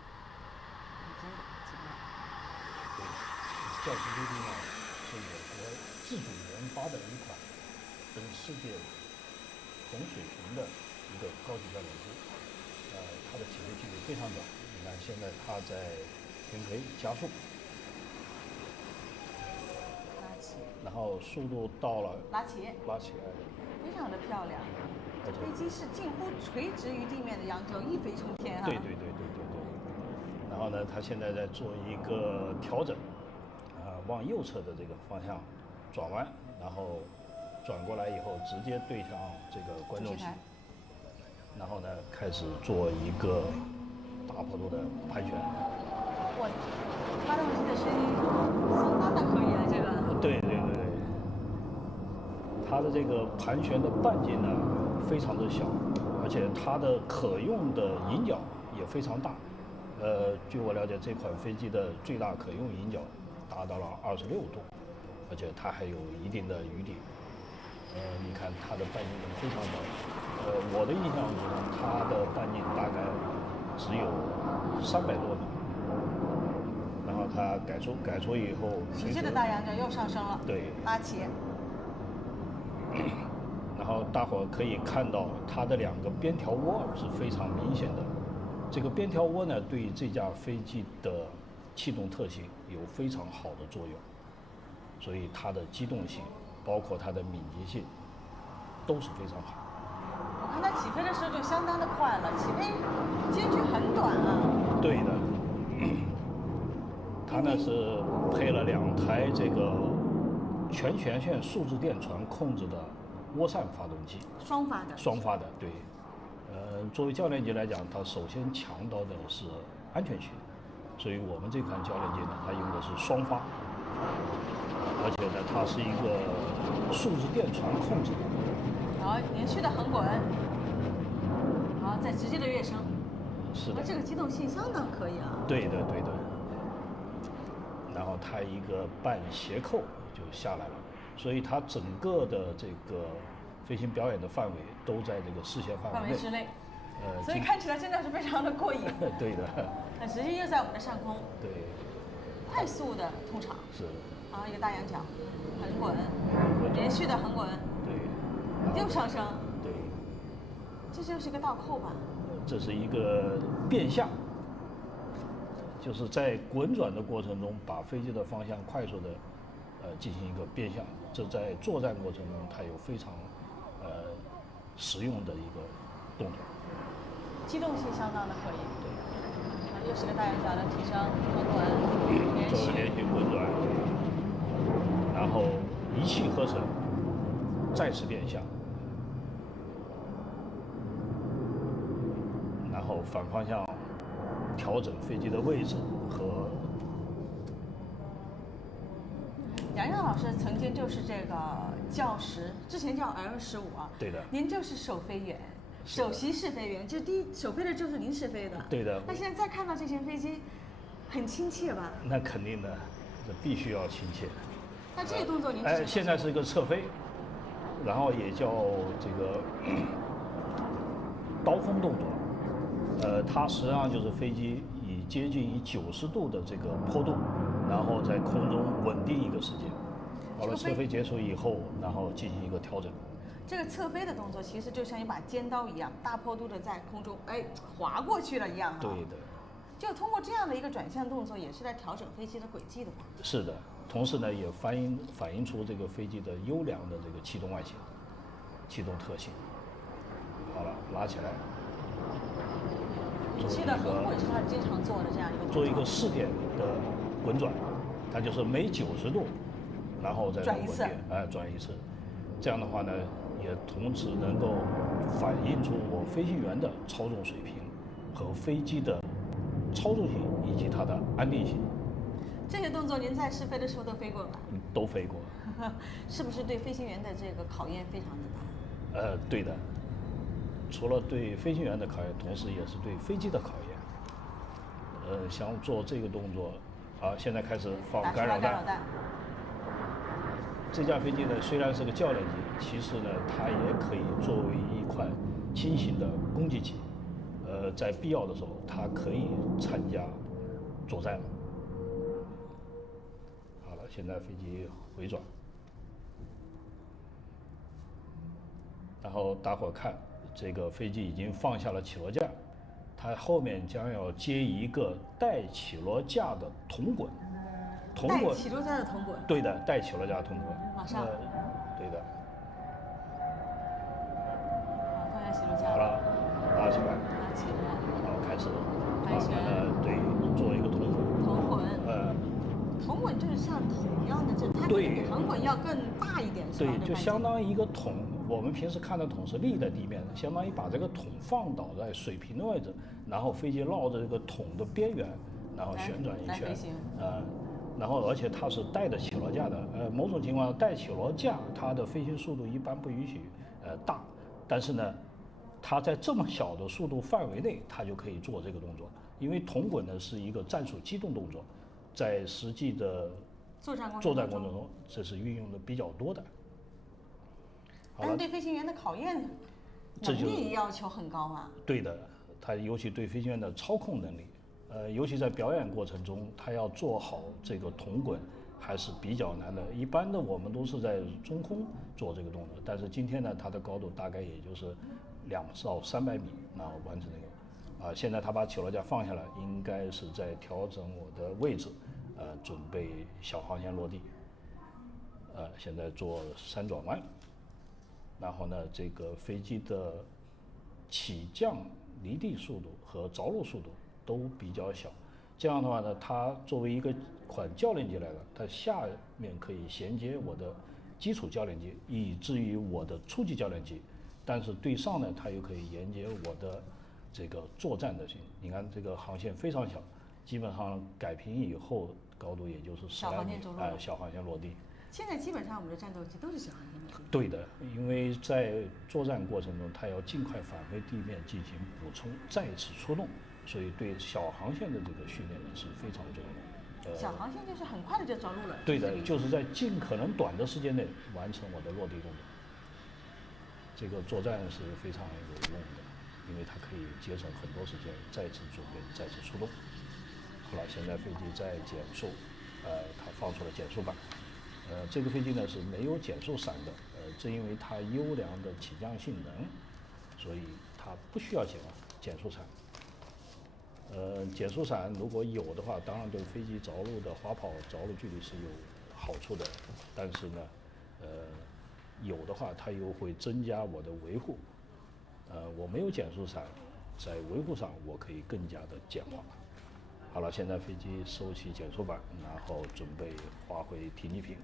已经起飞了。对，教师飞机呢是我国自主研发的一款跟世界同水平的一个高级教练机。它的起飞距离非常短，你看现在它在平飞加速，拉起，然后速度到了拉起，非常的漂亮。这飞机是近乎垂直于地面的扬州，一飞冲天啊！对。然后呢，它现在在做一个调整，往右侧的这个方向转弯，然后转过来以后直接对向这个观众席，然后呢开始做一个大坡度的盘旋。哇，发动机的声音相当的可以啊，这个。对。它的这个盘旋的半径呢非常的小，而且它的可用的引角也非常大。据我了解，这款飞机的最大可用引角达到了26度，而且它还有一定的余地。你看它的半径非常小。我的印象中，它的半径大概只有300多米。然后它改出以后，直接的大仰角又上升了。对，拉起。然后大伙儿可以看到它的2个边条涡是非常明显的。这个边条涡呢，对这架飞机的气动特性有非常好的作用，所以它的机动性，包括它的敏捷性，都是非常好。我看它起飞的时候就相当的快了，起飞间距很短啊。对的，它呢是配了2台这个全旋线数字电传控制的涡扇发动机。双发的，对。作为教练机来讲，它首先强调的是安全性，所以我们这款教练机呢，它用的是双发，而且呢，它是一个数字电传控制的。好，连续的横滚，好，再直接的跃升。是的。这个机动性相当可以啊。对的。然后它一个半斜扣就下来了，所以它整个的这个飞行表演的范围都在这个视线范围之内。所以看起来真的是非常的过瘾。对的。那直接就在我们的上空。对。快速的通场。是。一个大仰角，横滚，连续的横滚。对。又上升。对。这就是一个倒扣吧？这是一个变向，就是在滚转的过程中，把飞机的方向快速的进行一个变向。这在作战过程中，它有非常实用的一个动作。机动性相当的可以。对。又是个大仰角的提升，横滚，做连续滚转，然后一气呵成，再次变向，然后反方向调整飞机的位置和。杨洋老师曾经就是这个教师，之前叫 L15啊。对的。您就是首飞员，首席试飞员，就首飞的就是您试飞的。对的。那现在再看到这型飞机，很亲切吧？那肯定的，这必须要亲切。那这个动作您现在是一个侧飞，然后也叫这个刀锋动作。它实际上就是飞机以接近于90度的这个坡度，然后在空中稳定一个时间，好了，侧飞结束以后，然后进行一个调整。这个侧飞的动作其实就像一把尖刀一样，大坡度的在空中划过去了一样。对的。就通过这样的一个转向动作，也是在调整飞机的轨迹的吧？是的，同时呢，也反映出这个飞机的优良的这个气动外形、气动特性。好了，拉起来。你记得横滚是他经常做的这样一个动作。做一个4点的滚转，它就是每90度，然后再转一次，转一次。这样的话呢，也同时能够反映出我飞行员的操纵水平和飞机的操纵性以及它的安定性。这些动作您在试飞的时候都飞过吧？都飞过。是不是对飞行员的这个考验非常的大？对的。除了对飞行员的考验，同时也是对飞机的考验。想做这个动作，现在开始放干扰弹。这架飞机呢，虽然是个教练机，其实呢，它也可以作为一款轻型的攻击机。在必要的时候，它可以参加作战。好了，现在飞机回转，然后大伙儿看，这个飞机已经放下了起落架，它后面将要接一个带起落架的铜滚。带起落架的铜滚。对的，带起落架的铜滚。马上。对的。好，放下起落架。好了，拉起来。拉起来。然后开始。盘旋。对，做一个铜滚。铜滚。铜滚就是像桶一样的，就它比铜滚要更大一点，是吧？对，就相当于一个桶。我们平时看的桶是立在地面的，相当于把这个桶放倒在水平的位置，然后飞机绕着这个桶的边缘，然后旋转一圈。然后而且它是带着起落架的，某种情况下带起落架，它的飞行速度一般不允许大，但是呢，它在这么小的速度范围内，它就可以做这个动作，因为铜滚呢是一个战术机动动作，在实际的作战过程中，这是运用的比较多的。但是对飞行员的考验能力要求很高啊。对的，它尤其对飞行员的操控能力。尤其在表演过程中，他要做好这个铜滚还是比较难的。一般的我们都是在中空做这个动作，但是今天呢，它的高度大概也就是200到300米，然后完成这个。现在他把起落架放下来，应该是在调整我的位置，准备小航线落地。现在做3转弯，然后呢，这个飞机的起降离地速度和着陆速度都比较小，这样的话呢，它作为一款教练机来了，它下面可以衔接我的基础教练机，以至于我的初级教练机，但是对上呢，它又可以连接我的这个作战的型。你看这个航线非常小，基本上改平以后高度也就是10来米，小航线落地。现在基本上我们的战斗机都是小航线落地。对的，因为在作战过程中，它要尽快返回地面进行补充，再次出动。所以对小航线的这个训练是非常重要的。小航线就是很快的就着陆了。对的，就是在尽可能短的时间内完成我的落地动作。这个作战是非常有用的，因为它可以节省很多时间，再次准备，再次出动。好了，现在飞机在减速，它放出了减速板。这个飞机呢是没有减速伞的，正因为它优良的起降性能，所以它不需要减速伞。减速伞如果有的话，当然对飞机着陆的滑跑着陆距离是有好处的，但是呢，有的话它又会增加我的维护。我没有减速伞，在维护上我可以更加的简化。好了，现在飞机收起减速板，然后准备滑回停机坪。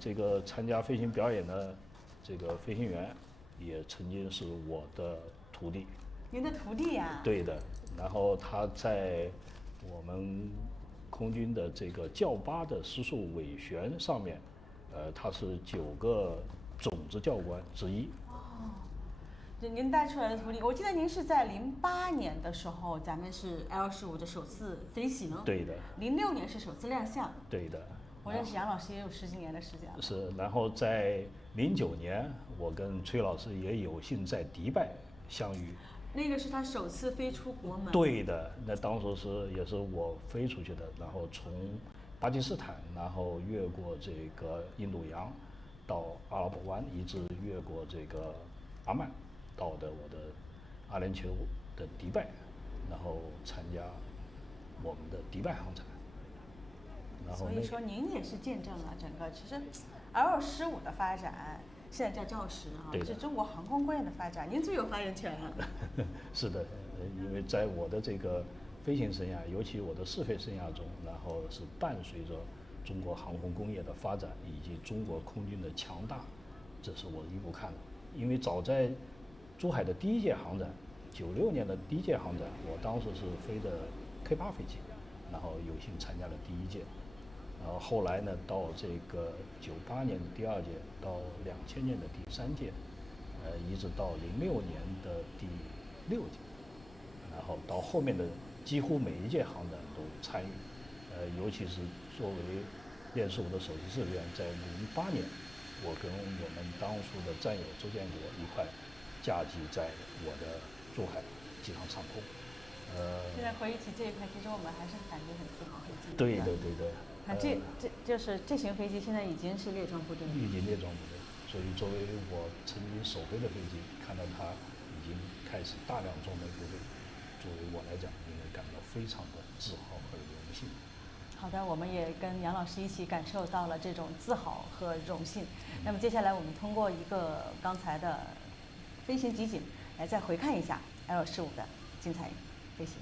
这个参加飞行表演的这个飞行员也曾经是我的徒弟。您的徒弟呀？对的。然后他在我们空军的这个教8的时速尾旋上面，他是9个种子教官之一。哦，就您带出来的徒弟，我记得您是在08年的时候，咱们是 L15的首次飞行。对的。06年是首次亮相。对的。我认识杨老师也有10几年的时间了。是，然后在09年，我跟崔老师也有幸在迪拜相遇。那个是他首次飞出国门。对的，那当时也是我飞出去的，然后从巴基斯坦，然后越过这个印度洋，到阿拉伯湾，一直越过这个阿曼，到的我的阿联酋的迪拜，然后参加我们的迪拜航展。然后所以说您也是见证了整个其实 L15的发展。现在叫教时啊，是中国航空工业的发展，您最有发言权了。是的，因为在我的这个飞行生涯，尤其我的试飞生涯中，然后是伴随着中国航空工业的发展以及中国空军的强大，这是我一步看的。因为早在珠海的第1届航展，96年的第1届航展，我当时是飞的 K8飞机，然后有幸参加了第1届。然后后来呢，到这个98年的第2届，到2000年的第3届，一直到06年的第6届，然后到后面的几乎每一届航展都参与，尤其是作为练术的首席指挥员，在08年，我跟我们当初的战友周建国一块驾机在我的珠海机场场控。现在回忆起这一块，其实我们还是感觉很自豪，很激动。对对对对。看就是这型飞机现在已经是列装部队了。已经列装部队，所以作为我曾经首飞的飞机，看到它已经开始大量装备部队，作为我来讲，应该感到非常的自豪和荣幸。好的，我们也跟杨老师一起感受到了这种自豪和荣幸。那么接下来我们通过一个刚才的飞行集锦，来再回看一下 L15的精彩飞行。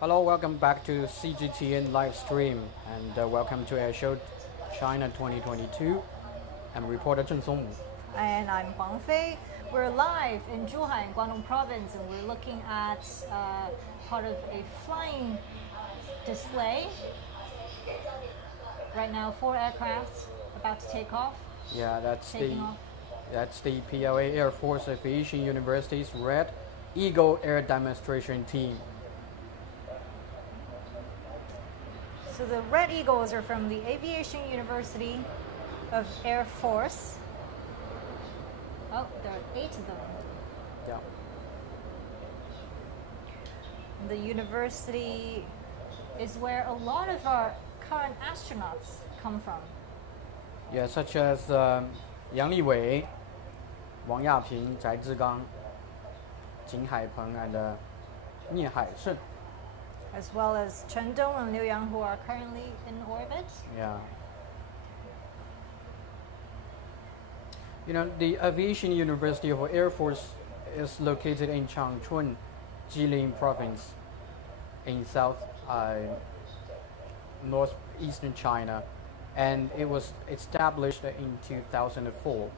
Hello, welcome back to CGTN live stream, and welcome to Airshow China 2022. I'm reporter Zheng Songwu. And I'm Huang Fei. We're live in Zhuhai in Guangdong province, and we're looking at part of a flying display. Right now, 4 aircrafts about to take off. Yeah, that's Taking off. the PLA Air Force Aviation University's Red Eagle Air Demonstration Team. So the Red Eagles are from the Aviation University of Air Force. Oh, there are 8 of them. Yeah. The university is where a lot of our current astronauts come from. Yeah, such as Yang Liwei, Wang Yaping, Zhai Zhigang, Jing Haipeng, and Nie Haisheng. As well as Chen Dong and Liu Yang, who are currently in orbit. Yeah. You know, the Aviation University of Air Force is located in Changchun, Jilin Province, in northeastern China, and it was established in 2004.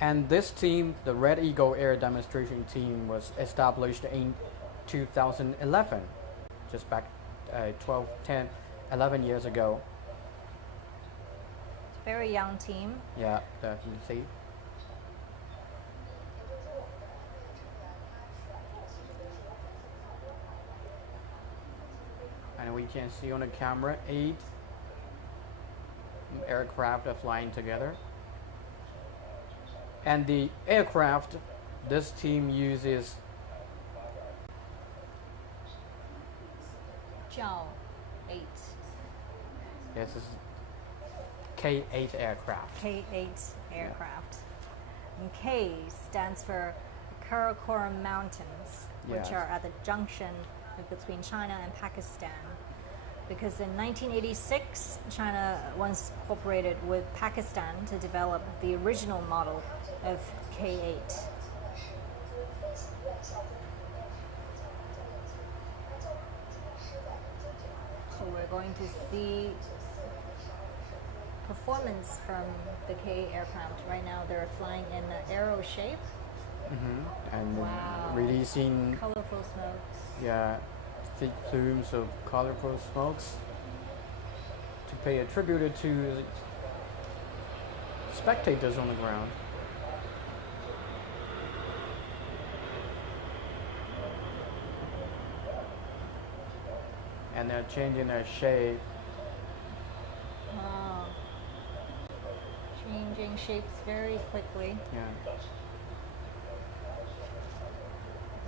And this team, the Red Eagle Air Demonstration Team, was established in 2011, just back 11 years ago. Very young team. Yeah, definitely. And we can see on the camera 8 aircraft are flying together. And the aircraft this team uses Zhao 8. This is K8 aircraft. K8 aircraft. And K stands for Karakoram Mountains, which Yes. are at the junction between China and Pakistan. Because in 1986, China once cooperated with Pakistan to develop the original model of K8. So we're going to see performance from the K aircraft. Right now they're flying in an arrow shape. And Wow. releasing Colorful smokes. thick plumes of colorful smokes to pay a tribute to spectators on the ground. And they're changing their shape. Wow. Changing shapes very quickly. Yeah.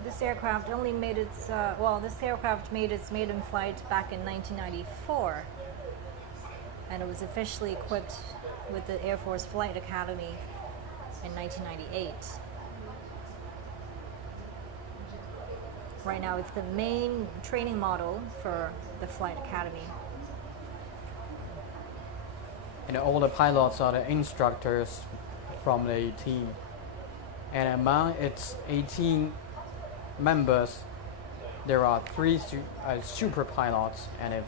This aircraft only made its, this aircraft made its maiden flight back in 1994. And it was officially equipped with the Air Force Flight Academy in 1998. Right now it's the main training model for the Flight Academy. And all the pilots are the instructors from the team. And among its 18 members, there are 3 super pilots and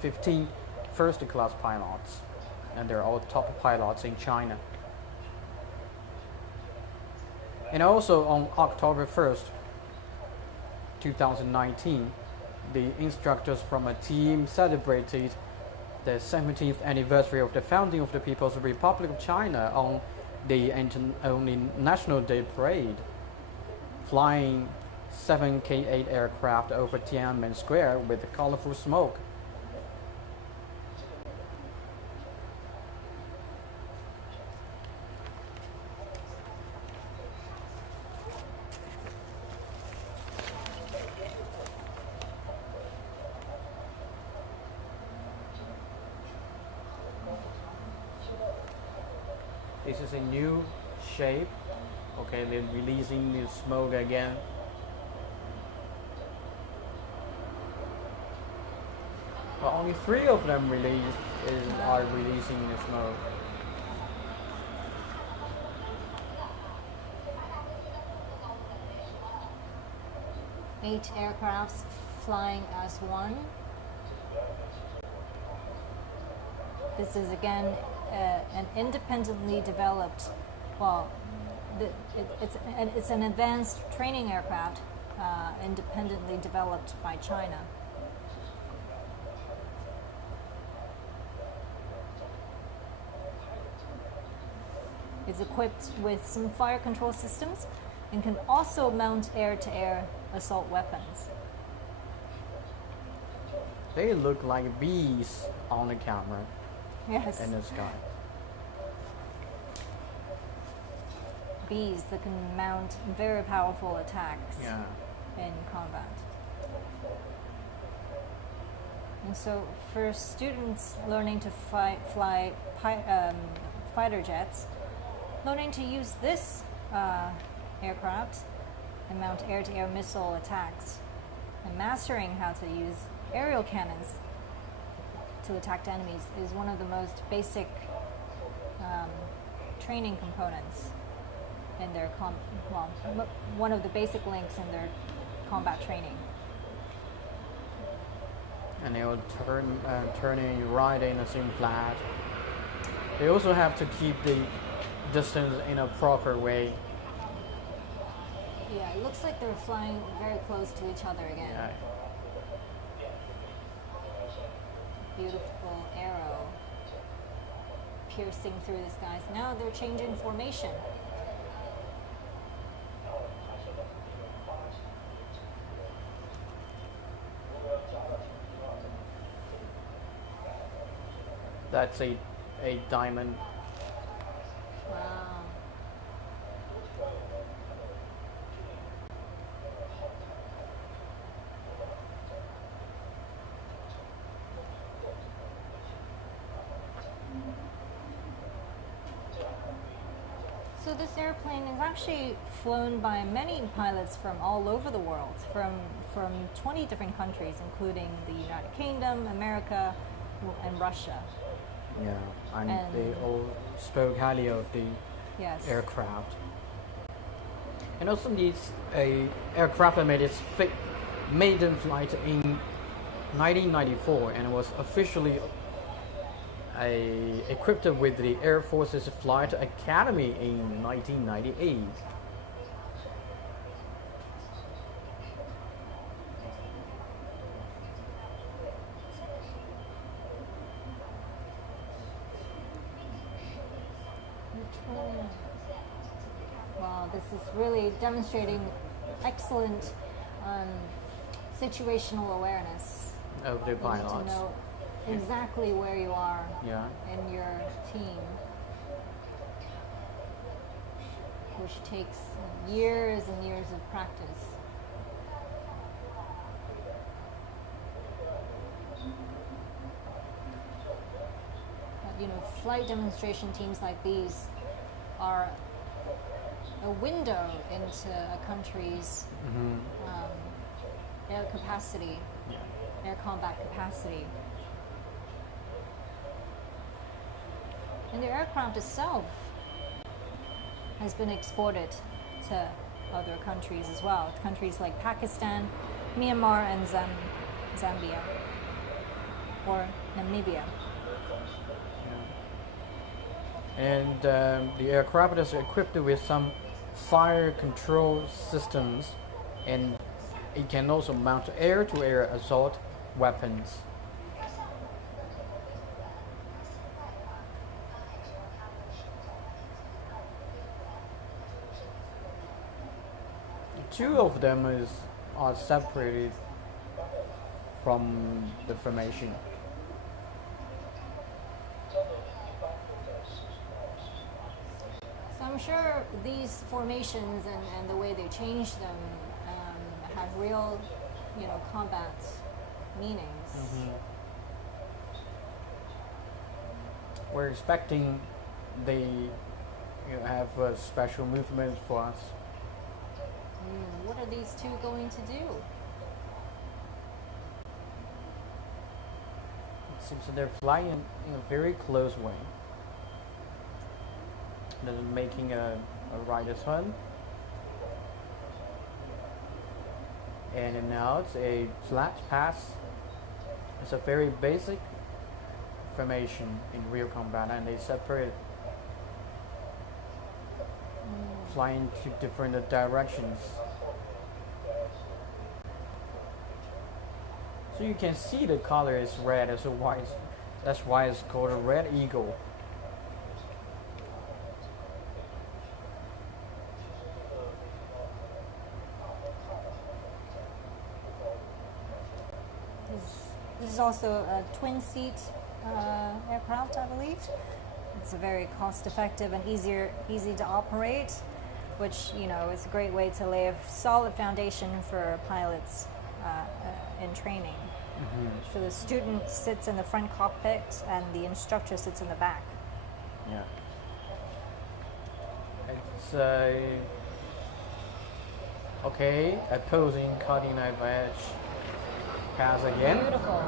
15 first-class pilots. And they're all top pilots in China. And also on October 1st, 2019, the instructors from a team celebrated the 17th anniversary of the founding of the People's Republic of China on the National Day Parade, flying 7 K8 aircraft over Tiananmen Square with colorful smoke. This is a new shape. Okay, they're releasing the smoke again. But only 3 of them are releasing the smoke. 8 aircrafts flying as one. This is again an independently developed, well, it's an advanced training aircraft independently developed by China. It's equipped with some fire control systems and can also mount air-to-air assault weapons. They look like bees on the camera Yes, in the sky. bees that can mount very powerful attacks Yeah. in combat. And so for students learning to fly fighter jets, learning to use this aircraft and mount air-to-air missile attacks, and mastering how to use aerial cannons to attack enemies is one of the most basic training components in their one of the basic links in their combat training. And they will turning right in the same flat. They also have to keep the distance in a proper way. Yeah, it looks like they're flying very close to each other again. Yeah. Beautiful arrow piercing through the skies. Now they're changing formation. That's a diamond. Wow. So this airplane is actually flown by many pilots from all over the world, from 20 different countries, including the United Kingdom, America, and Russia. Yeah, and And- they all spoke highly of the Yes. aircraft. And also this aircraft that made its maiden flight in 1994 and was officially equipped with the Air Force's Flight Academy in 1998. Wow, this is really demonstrating excellent situational awareness. Of the You need pilots. to know exactly where you are Yeah. in your team, which takes years and years of practice. But, flight demonstration teams like these are a window into a country's air capacity, air combat capacity. And the aircraft itself has been exported to other countries as well, countries like Pakistan, Myanmar, and Zambia, or Namibia. And the aircraft is equipped with some fire control systems, and it can also mount air-to-air assault weapons. Two of them are separated from the formation. So I'm sure these formations and the way they change them have real, combat meanings. We're expecting they have a special movement for us. What are these two going to do? It seems that they're flying in a very close way. They're making a right turn. And now it's a flat pass. It's a very basic formation in real combat, and they separate flying to different directions. So you can see the color is red, so why that's why it's called a red eagle. This is also a twin seat aircraft, I believe. It's a very cost effective and easy to operate, which, you know, is a great way to lay a solid foundation for pilots in training. So the student sits in the front cockpit and the instructor sits in the back. Yeah. It's okay, opposing cutting edge pass again. Beautiful.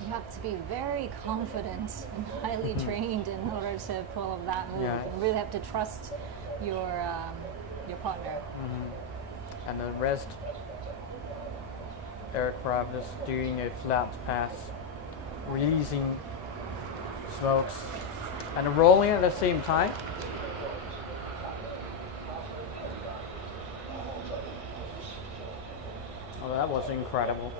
You have to be very confident and highly trained in order to pull off that move. Yeah. You really have to trust your partner. And the rest aircraft is doing a flat pass, releasing smokes and rolling at the same time. Oh, that was incredible.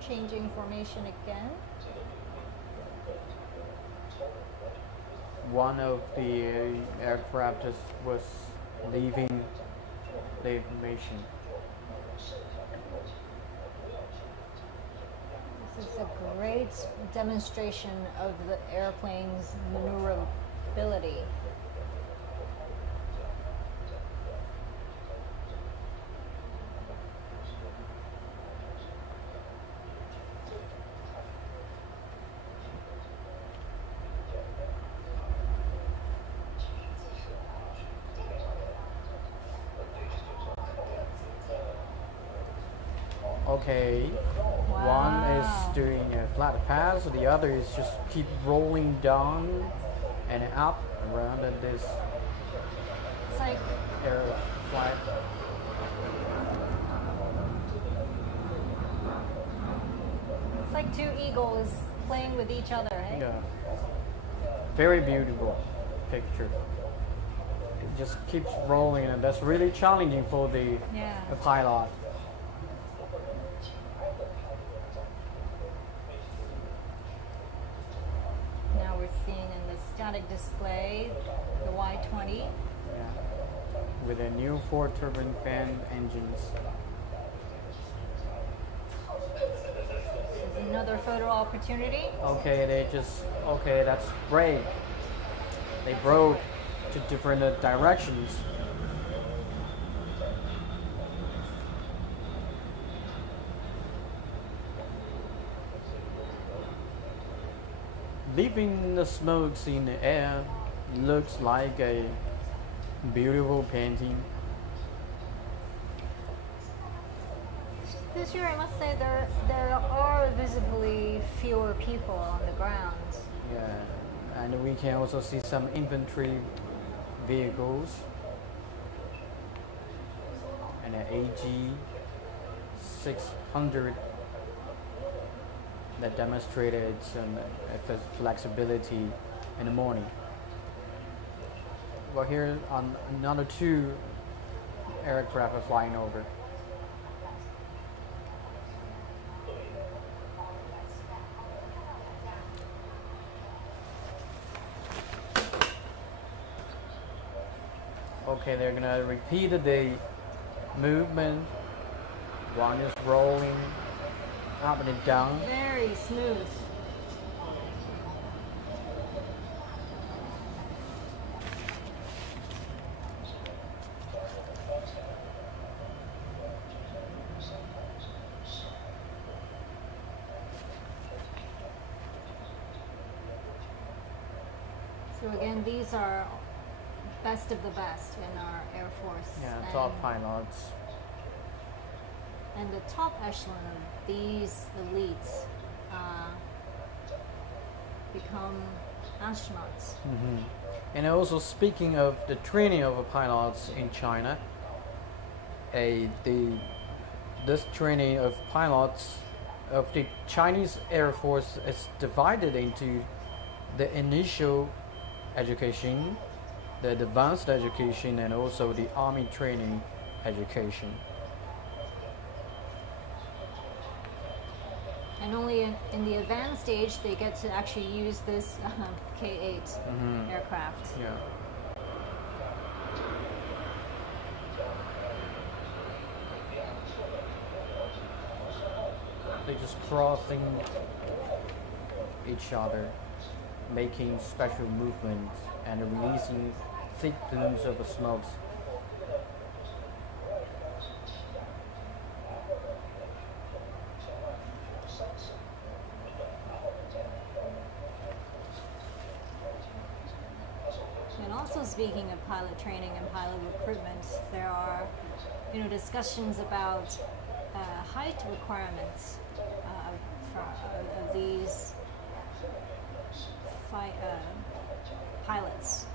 Changing formation again. One of the aircraft was leaving the formation. This is a great demonstration of the airplane's maneuverability. Okay, one Wow. is doing a flat pass, the other is just keep rolling down and up around this It's like air flight. it's like two eagles playing with each other, eh? Yeah, very beautiful picture. It just keeps rolling, and that's really challenging for the Yeah. pilot. Now we're seeing in the static display the Y20. Yeah. With the new 4 turbine fan engines. This is another photo opportunity. Okay, okay, that's great. They broke to different directions. Leaving the smokes in the air looks like a beautiful painting. This year, I must say, there are visibly fewer people on the ground. Yeah, and we can also see some infantry vehicles and an AG 600 that demonstrated some flexibility in the morning. Well, here on another 2 aircraft are flying over. Okay, they're gonna repeat the movement. One is rolling up and down. Very smooth. So again, these are best of the best in our Air Force. Yeah, and, top pilots. And the top echelon of these elites become astronauts. And also speaking of the training of pilots in China, this training of pilots of the Chinese Air Force is divided into the initial education, the advanced education, and also the army training education. And only in the advanced stage they get to actually use this K-8 aircraft. Yeah. They just crossing each other, making special movements and releasing thick plumes of smoke. And also speaking of pilot training and pilot recruitment, there are, discussions about height requirements of these pilots.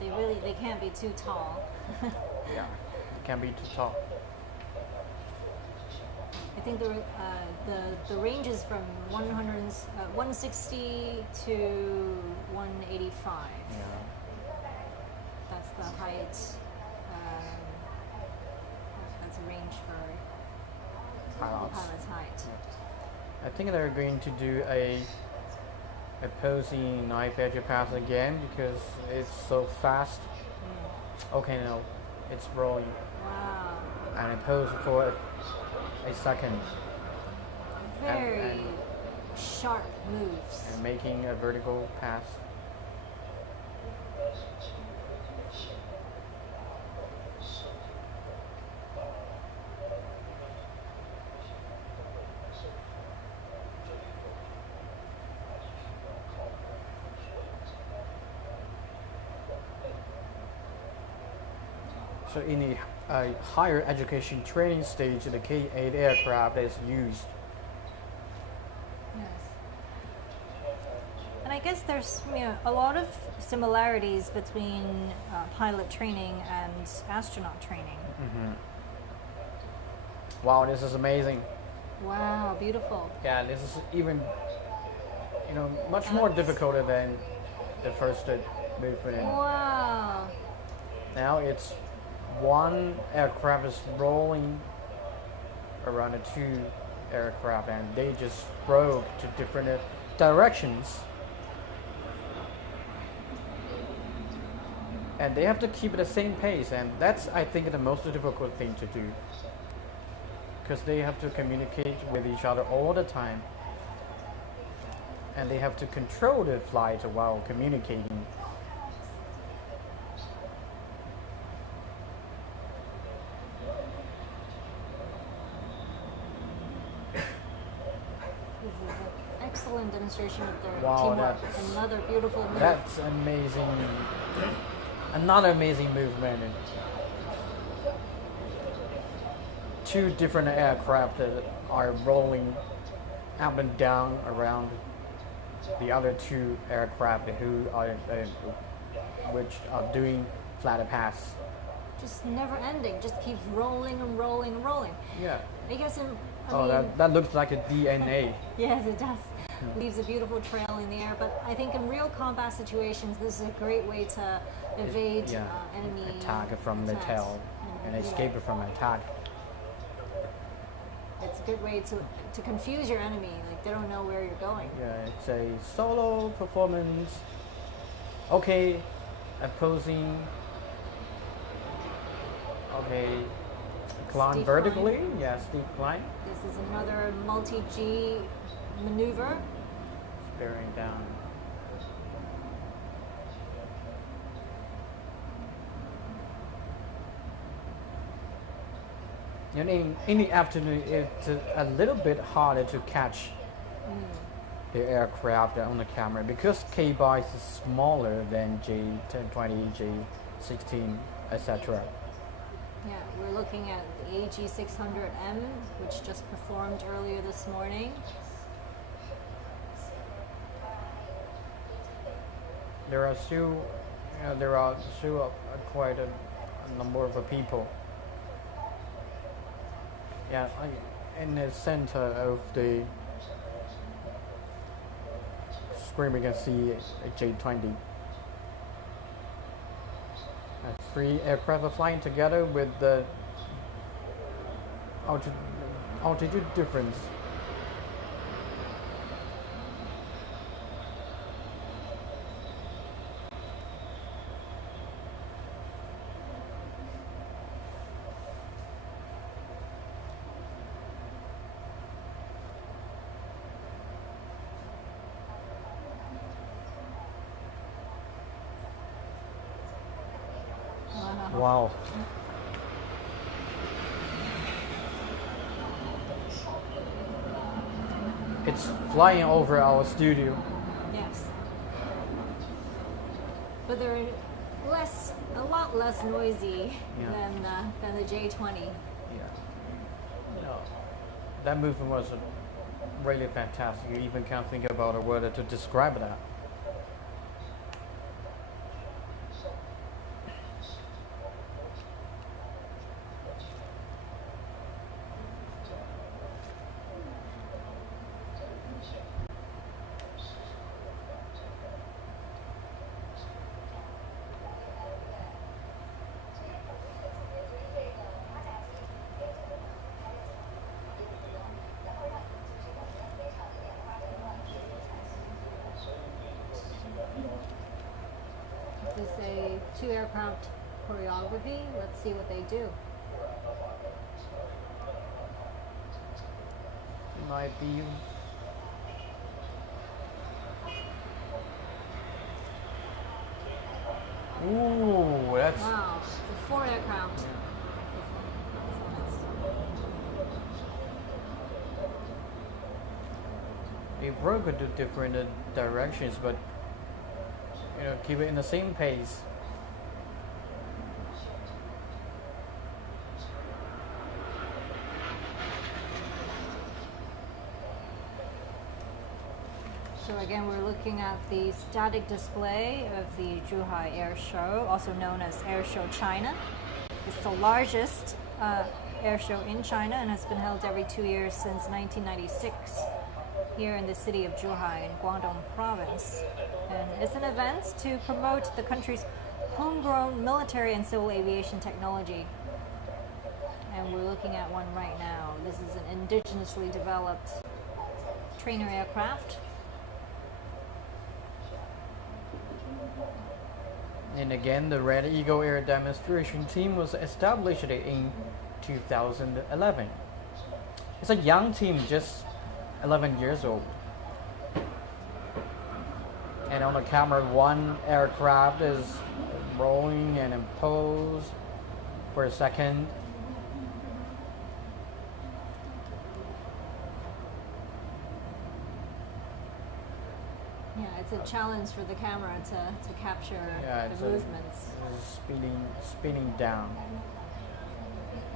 They can't be too tall. Yeah, it can be too tall. I think the range is from 160 to 185. Yeah. That's the height. That's a range for Pilots. pilot's height. I think they're going to do a opposing knife edge pass again because it's so fast. Okay, no, it's rolling. Wow. And it pose for a second. Very sharp moves. And making a vertical pass. So in the higher education training stage, the K-8 aircraft is used. Yes. And I guess there's a lot of similarities between pilot training and astronaut training. Wow, this is amazing. Wow, beautiful. Yeah, this is even, much more difficult than the first movement. Wow. Now it's one aircraft is rolling around the two aircraft and they just broke to different directions. And they have to keep the same pace, and that's, I think, the most difficult thing to do. Because they have to communicate with each other all the time. And they have to control the flight while communicating. Excellent demonstration of their Wow, teamwork. Another beautiful move. That's amazing. Another amazing movement. Two different aircraft that are rolling up and down around the other two aircraft which are doing flat pass. Just never ending. Just keeps rolling and rolling and rolling. Yeah. I guess That looks like a DNA. Yes, it does. Leaves a beautiful trail in the air. But I think in real combat situations, this is a great way to evade enemy attack from the attacks. tail and escape from attack. It's a good way to confuse your enemy. Like they don't know where you're going. Yeah, it's a solo performance. Okay, opposing. Okay, climb Steep vertically. climb. Yeah, steep climb. This is another multi-G maneuver. Bearing down. And in the afternoon, it's a little bit harder to catch the aircraft on the camera because K-Byte is smaller than J1020, F-16, etc. Yeah, we're looking at the AG600M, which just performed earlier this morning. There are still, quite a number of people. Yeah, in the center of the screen we can see a J-20. 3 aircraft are flying together with the altitude difference. Wow. It's flying over our studio. Yes. But they're a lot less noisy than the J-20. Yeah. No, that movement was really fantastic. You even can't think about a word to describe that. This is a 2 aircraft choreography. Let's see what they do. Might be. Ooh, that's. Wow, it's a 4 aircraft. They broke into different directions, but keep it in the same pace. So again, we're looking at the static display of the Zhuhai Air Show, also known as Airshow China. It's the largest air show in China and has been held every 2 years since 1996 here in the city of Zhuhai in Guangdong province. And it's an event to promote the country's homegrown military and civil aviation technology. And we're looking at one right now. This is an indigenously developed trainer aircraft. And again, the Red Eagle Air Demonstration Team was established in 2011. It's a young team, just 11 years old. And on the camera, one aircraft is rolling and in pose for a second. Yeah, it's a challenge for the camera to capture the movements. It's spinning down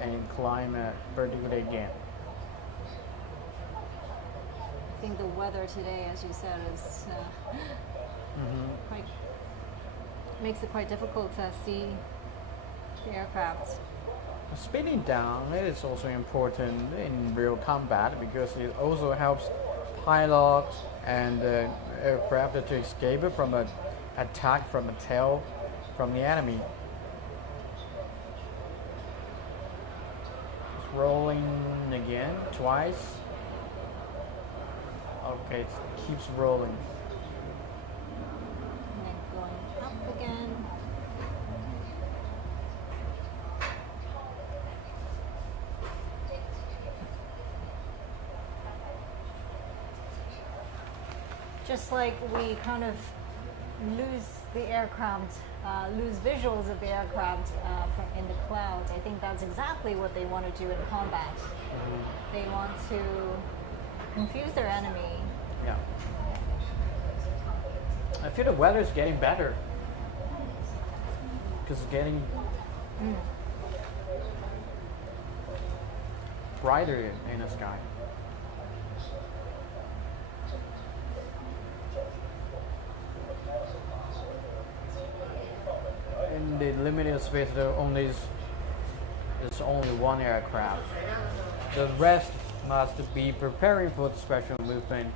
and climb vertically again. I think the weather today, as you said, is makes it quite difficult to see the aircraft. Spinning down is also important in real combat because it also helps pilots and aircraft to escape from an attack from a tail from the enemy. It's rolling again, twice. Okay, it keeps rolling. And then going up again. Just like we kind of lose the aircraft, lose visuals of the aircraft in the clouds, I think that's exactly what they want to do in combat. They want to confuse their enemy. Yeah. I feel the weather is getting better. because it's getting brighter in the sky. In the limited space, there's only one aircraft. The rest must be preparing for the special movement.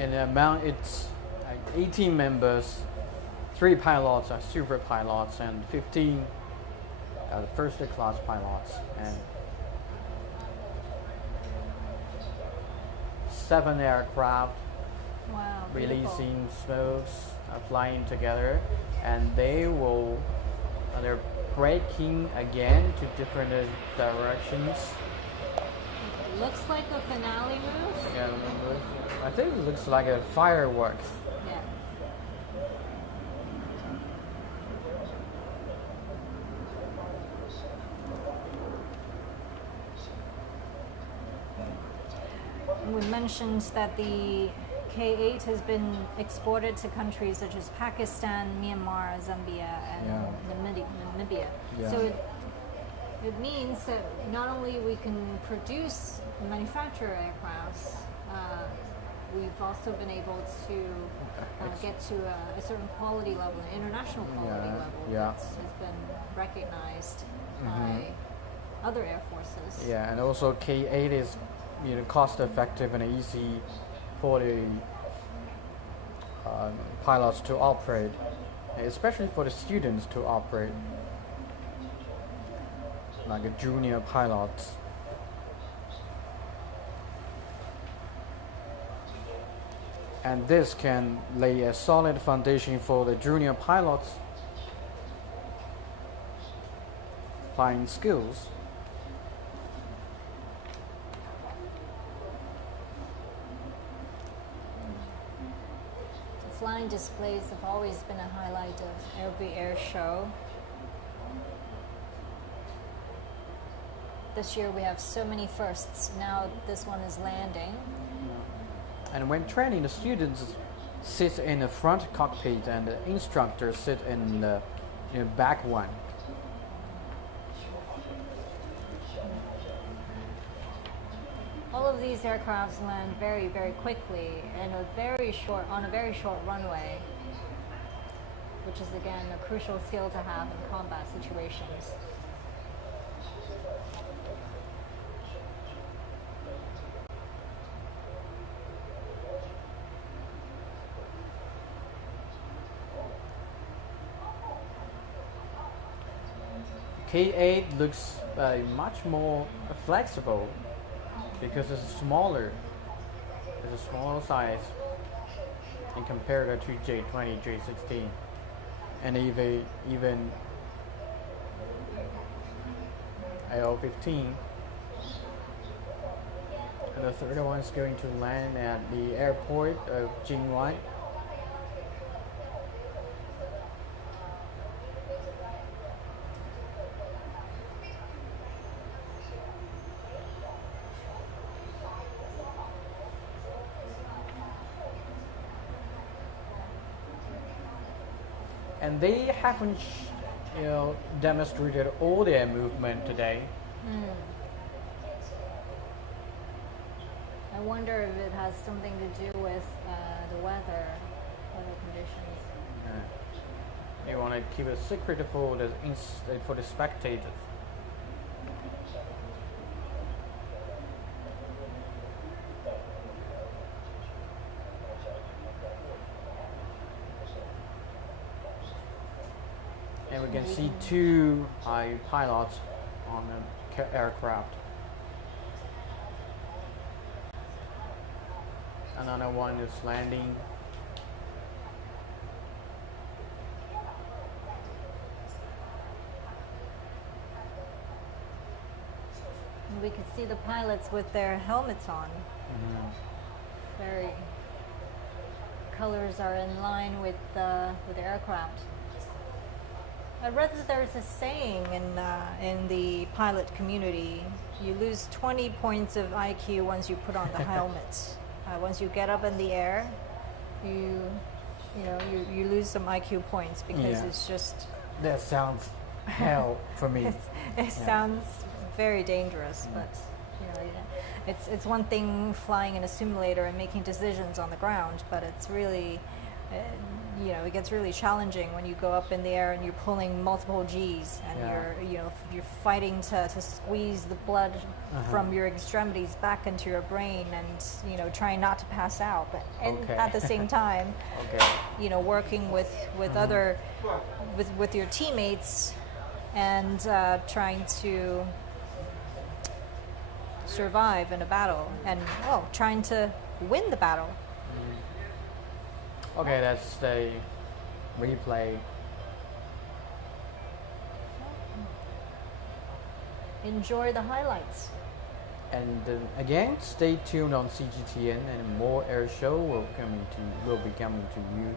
And the amount, it's like 18 members, 3 pilots are super pilots, and 15 are the first class pilots, and 7 aircraft Wow. Beautiful. releasing smokes are flying together, and they're braking again to different directions. It looks like a finale move. Yeah, I think it looks like a fireworks. Yeah. We mentioned that the K-8 has been exported to countries such as Pakistan, Myanmar, Zambia, and Namibia. Yeah. So it means that not only we can produce and manufacture aircrafts, we've also been able to get to a certain quality level, an international quality level that has been recognized by other air forces. Yeah, and also K-8 is cost effective and easy for the pilots to operate, especially for the students to operate, like a junior pilots. And this can lay a solid foundation for the junior pilots' flying skills. The flying displays have always been a highlight of every air show. This year we have so many firsts. Now this one is landing. And when training, the students sit in the front cockpit and the instructors sit in the back one. All of these aircrafts land very, very quickly and on a very short runway, which is again a crucial skill to have in combat situations. K-8 looks much more flexible because it's smaller. It's a smaller size and compared to J20, J16, and even AO-15. And the third one is going to land at the airport of Zhuhai. And they haven't, demonstrated all their movement today. I wonder if it has something to do with the weather conditions. They want to keep it secret for the spectators. And we can see 2 pilots on the aircraft. Another one is landing. we could see the pilots with their helmets on. Very colors are in line with the aircraft. I read that there's a saying in the pilot community: you lose 20 points of IQ once you put on the helmet. Once you get up in the air, you lose some IQ points because it's just. That sounds hell for me. It sounds very dangerous, but it's one thing flying in a simulator and making decisions on the ground, but it's really, it gets really challenging when you go up in the air and you're pulling multiple G's and you're fighting to squeeze the blood from your extremities back into your brain and trying not to pass out, but at the same time, working with other with your teammates and trying to survive in a battle and trying to win the battle. Okay, that's the replay. Enjoy the highlights. And again, stay tuned on CGTN, and more air show will be coming to you.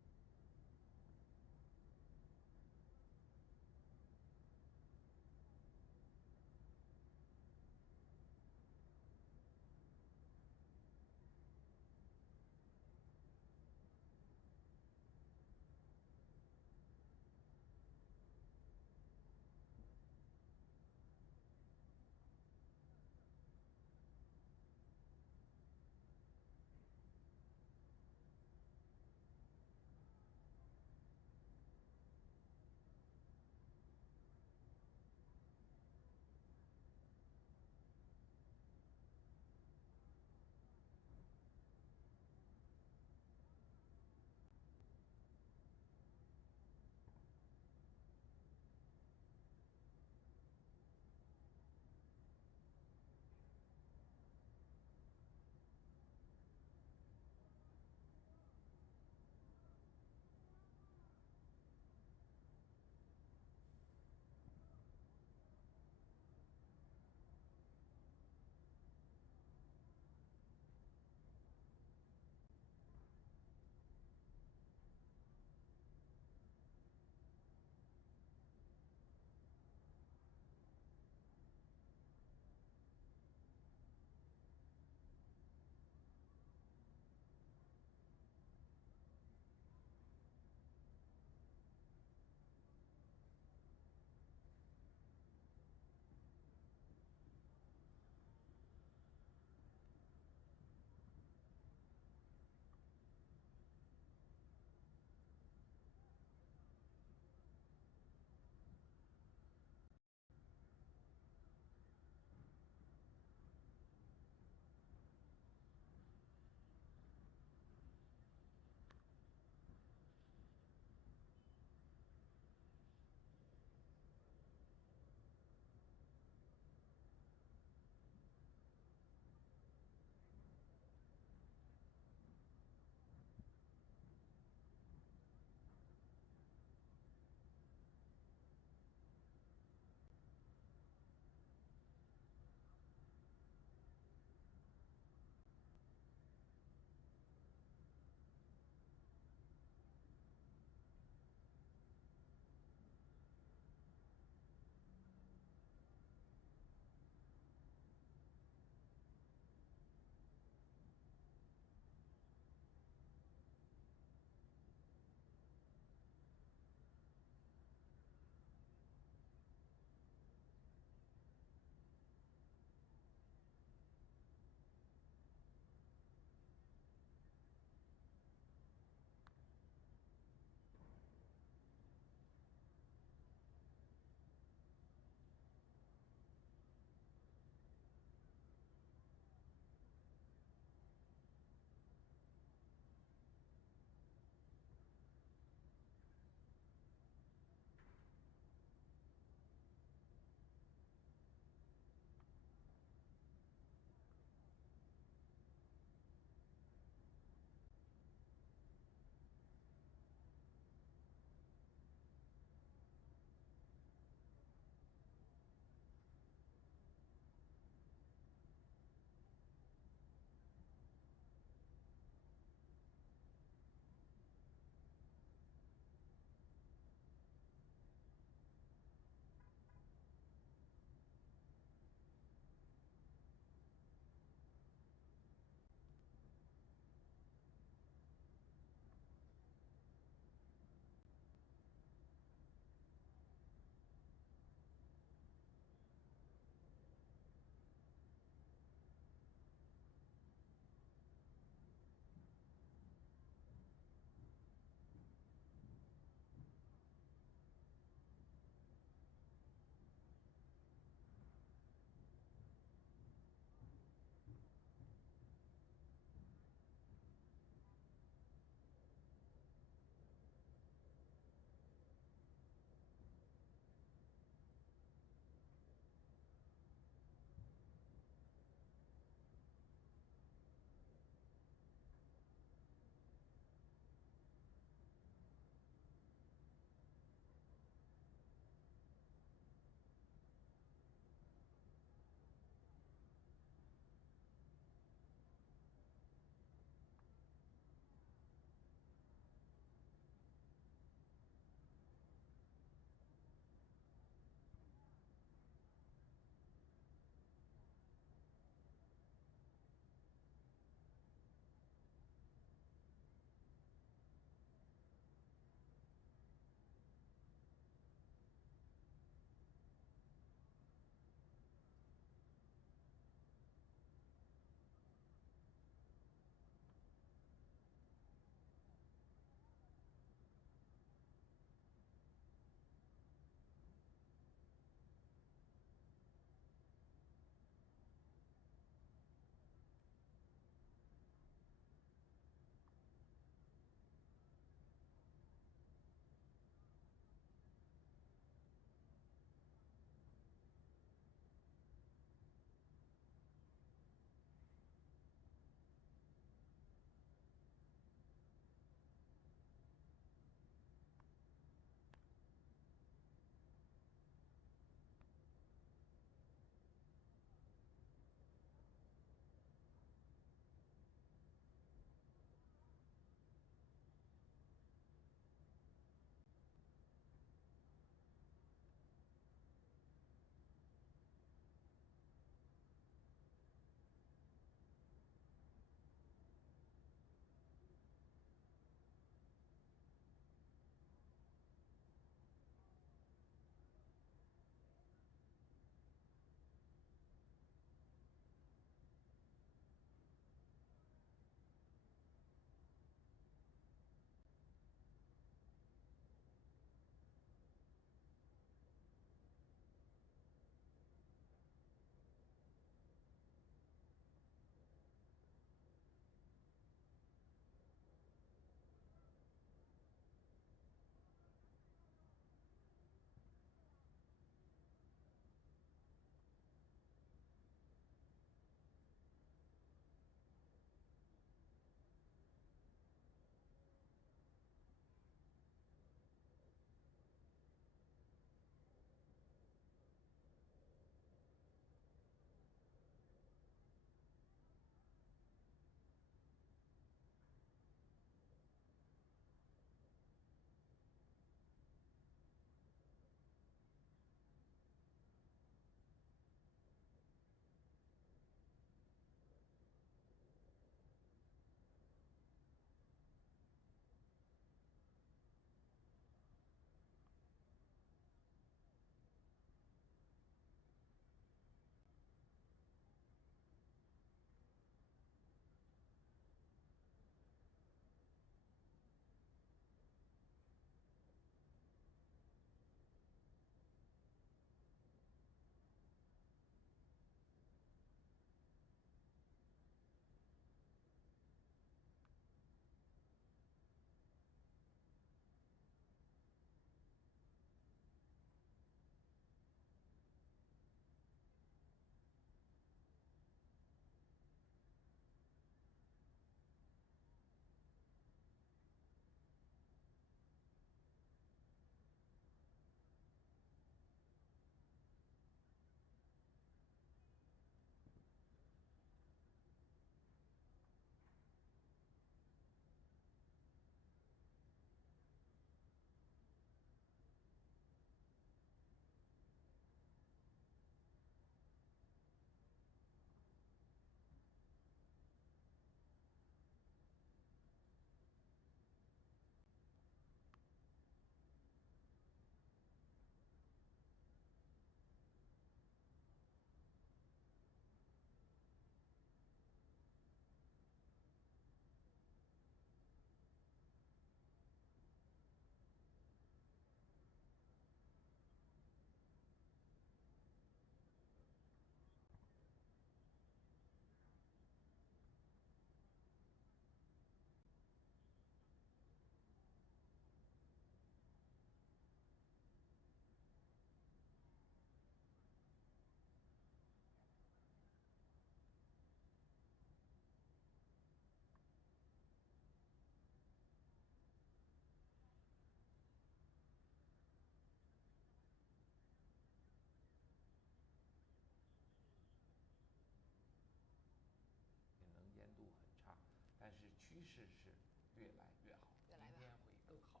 越来越好，越来越好明天会更好。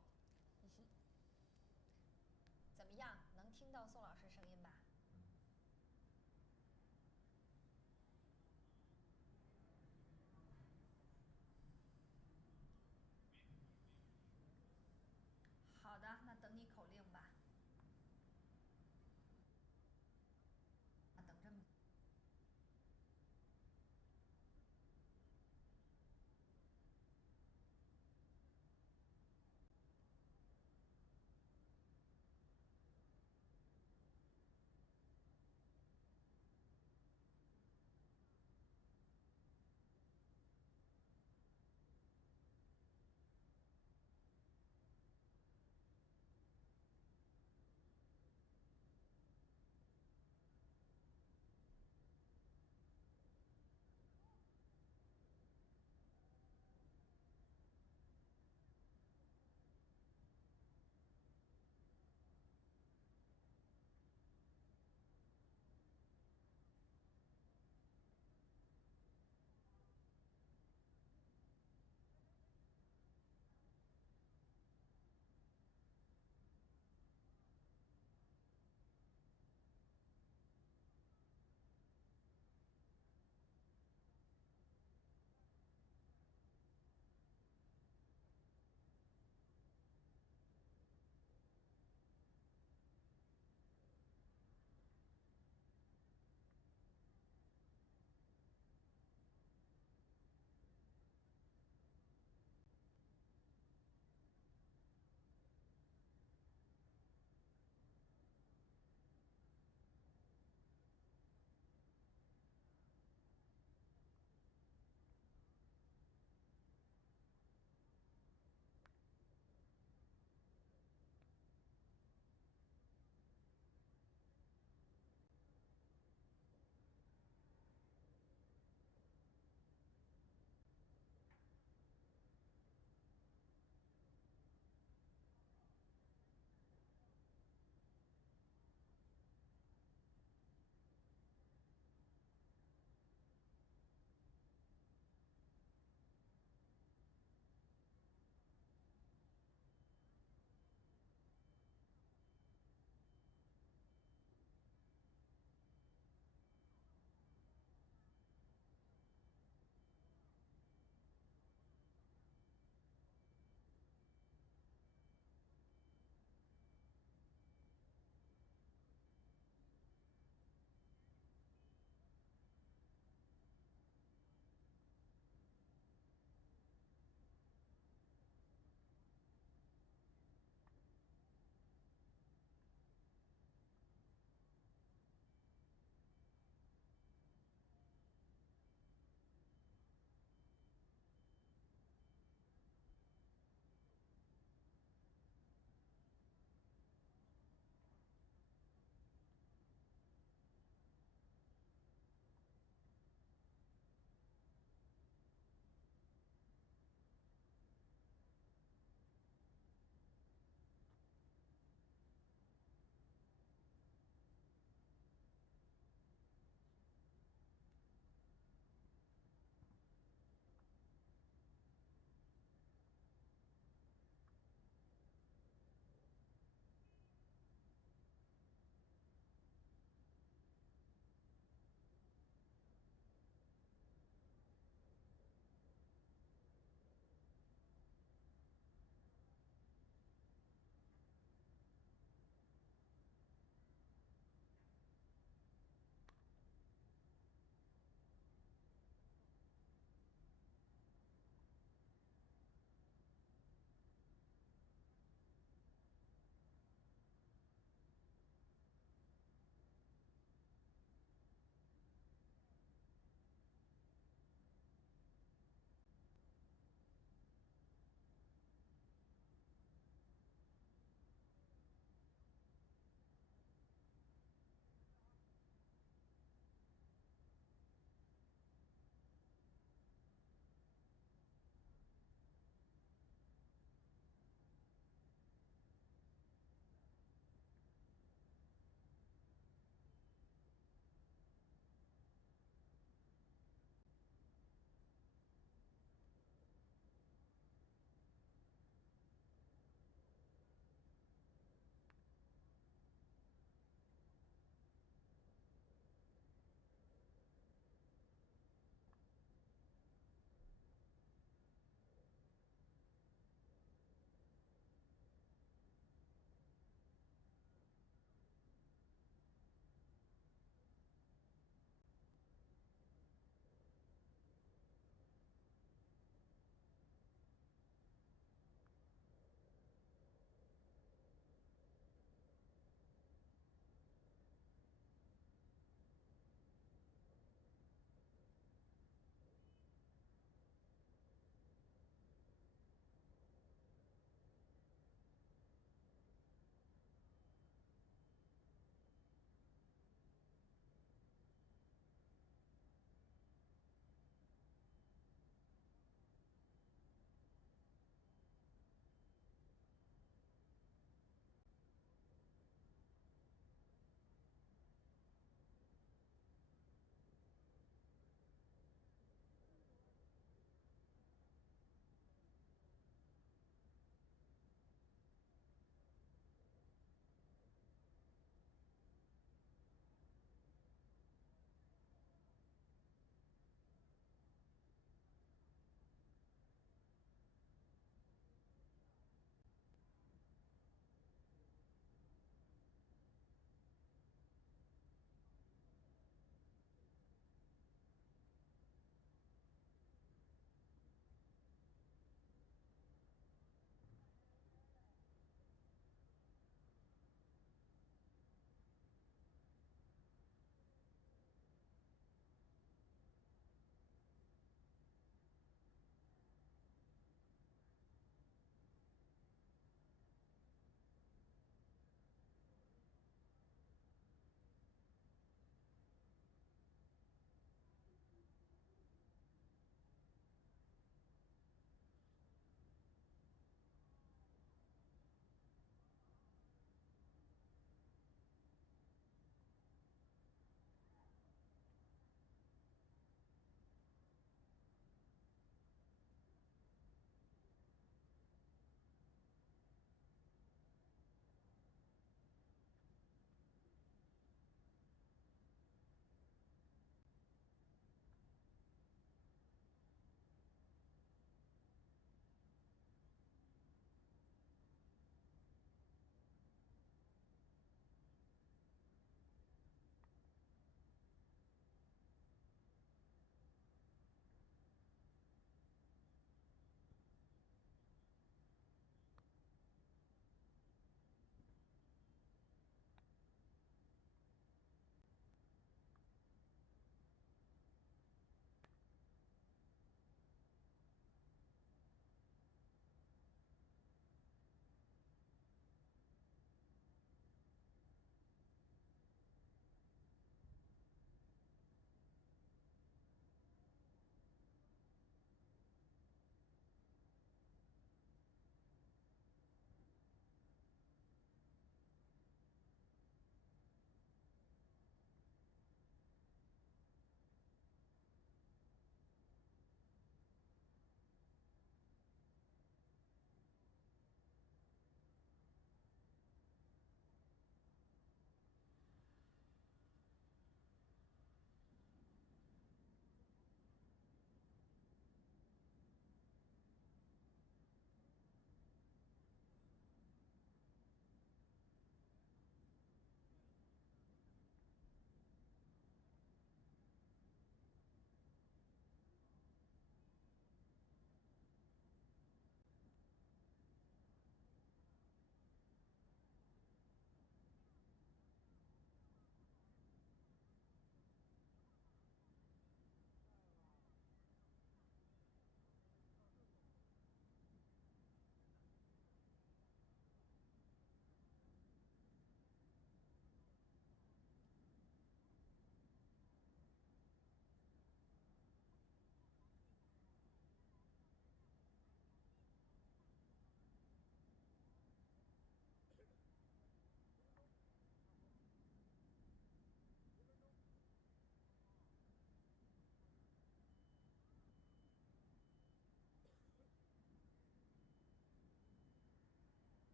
怎么样？能听到宋老师声音吧？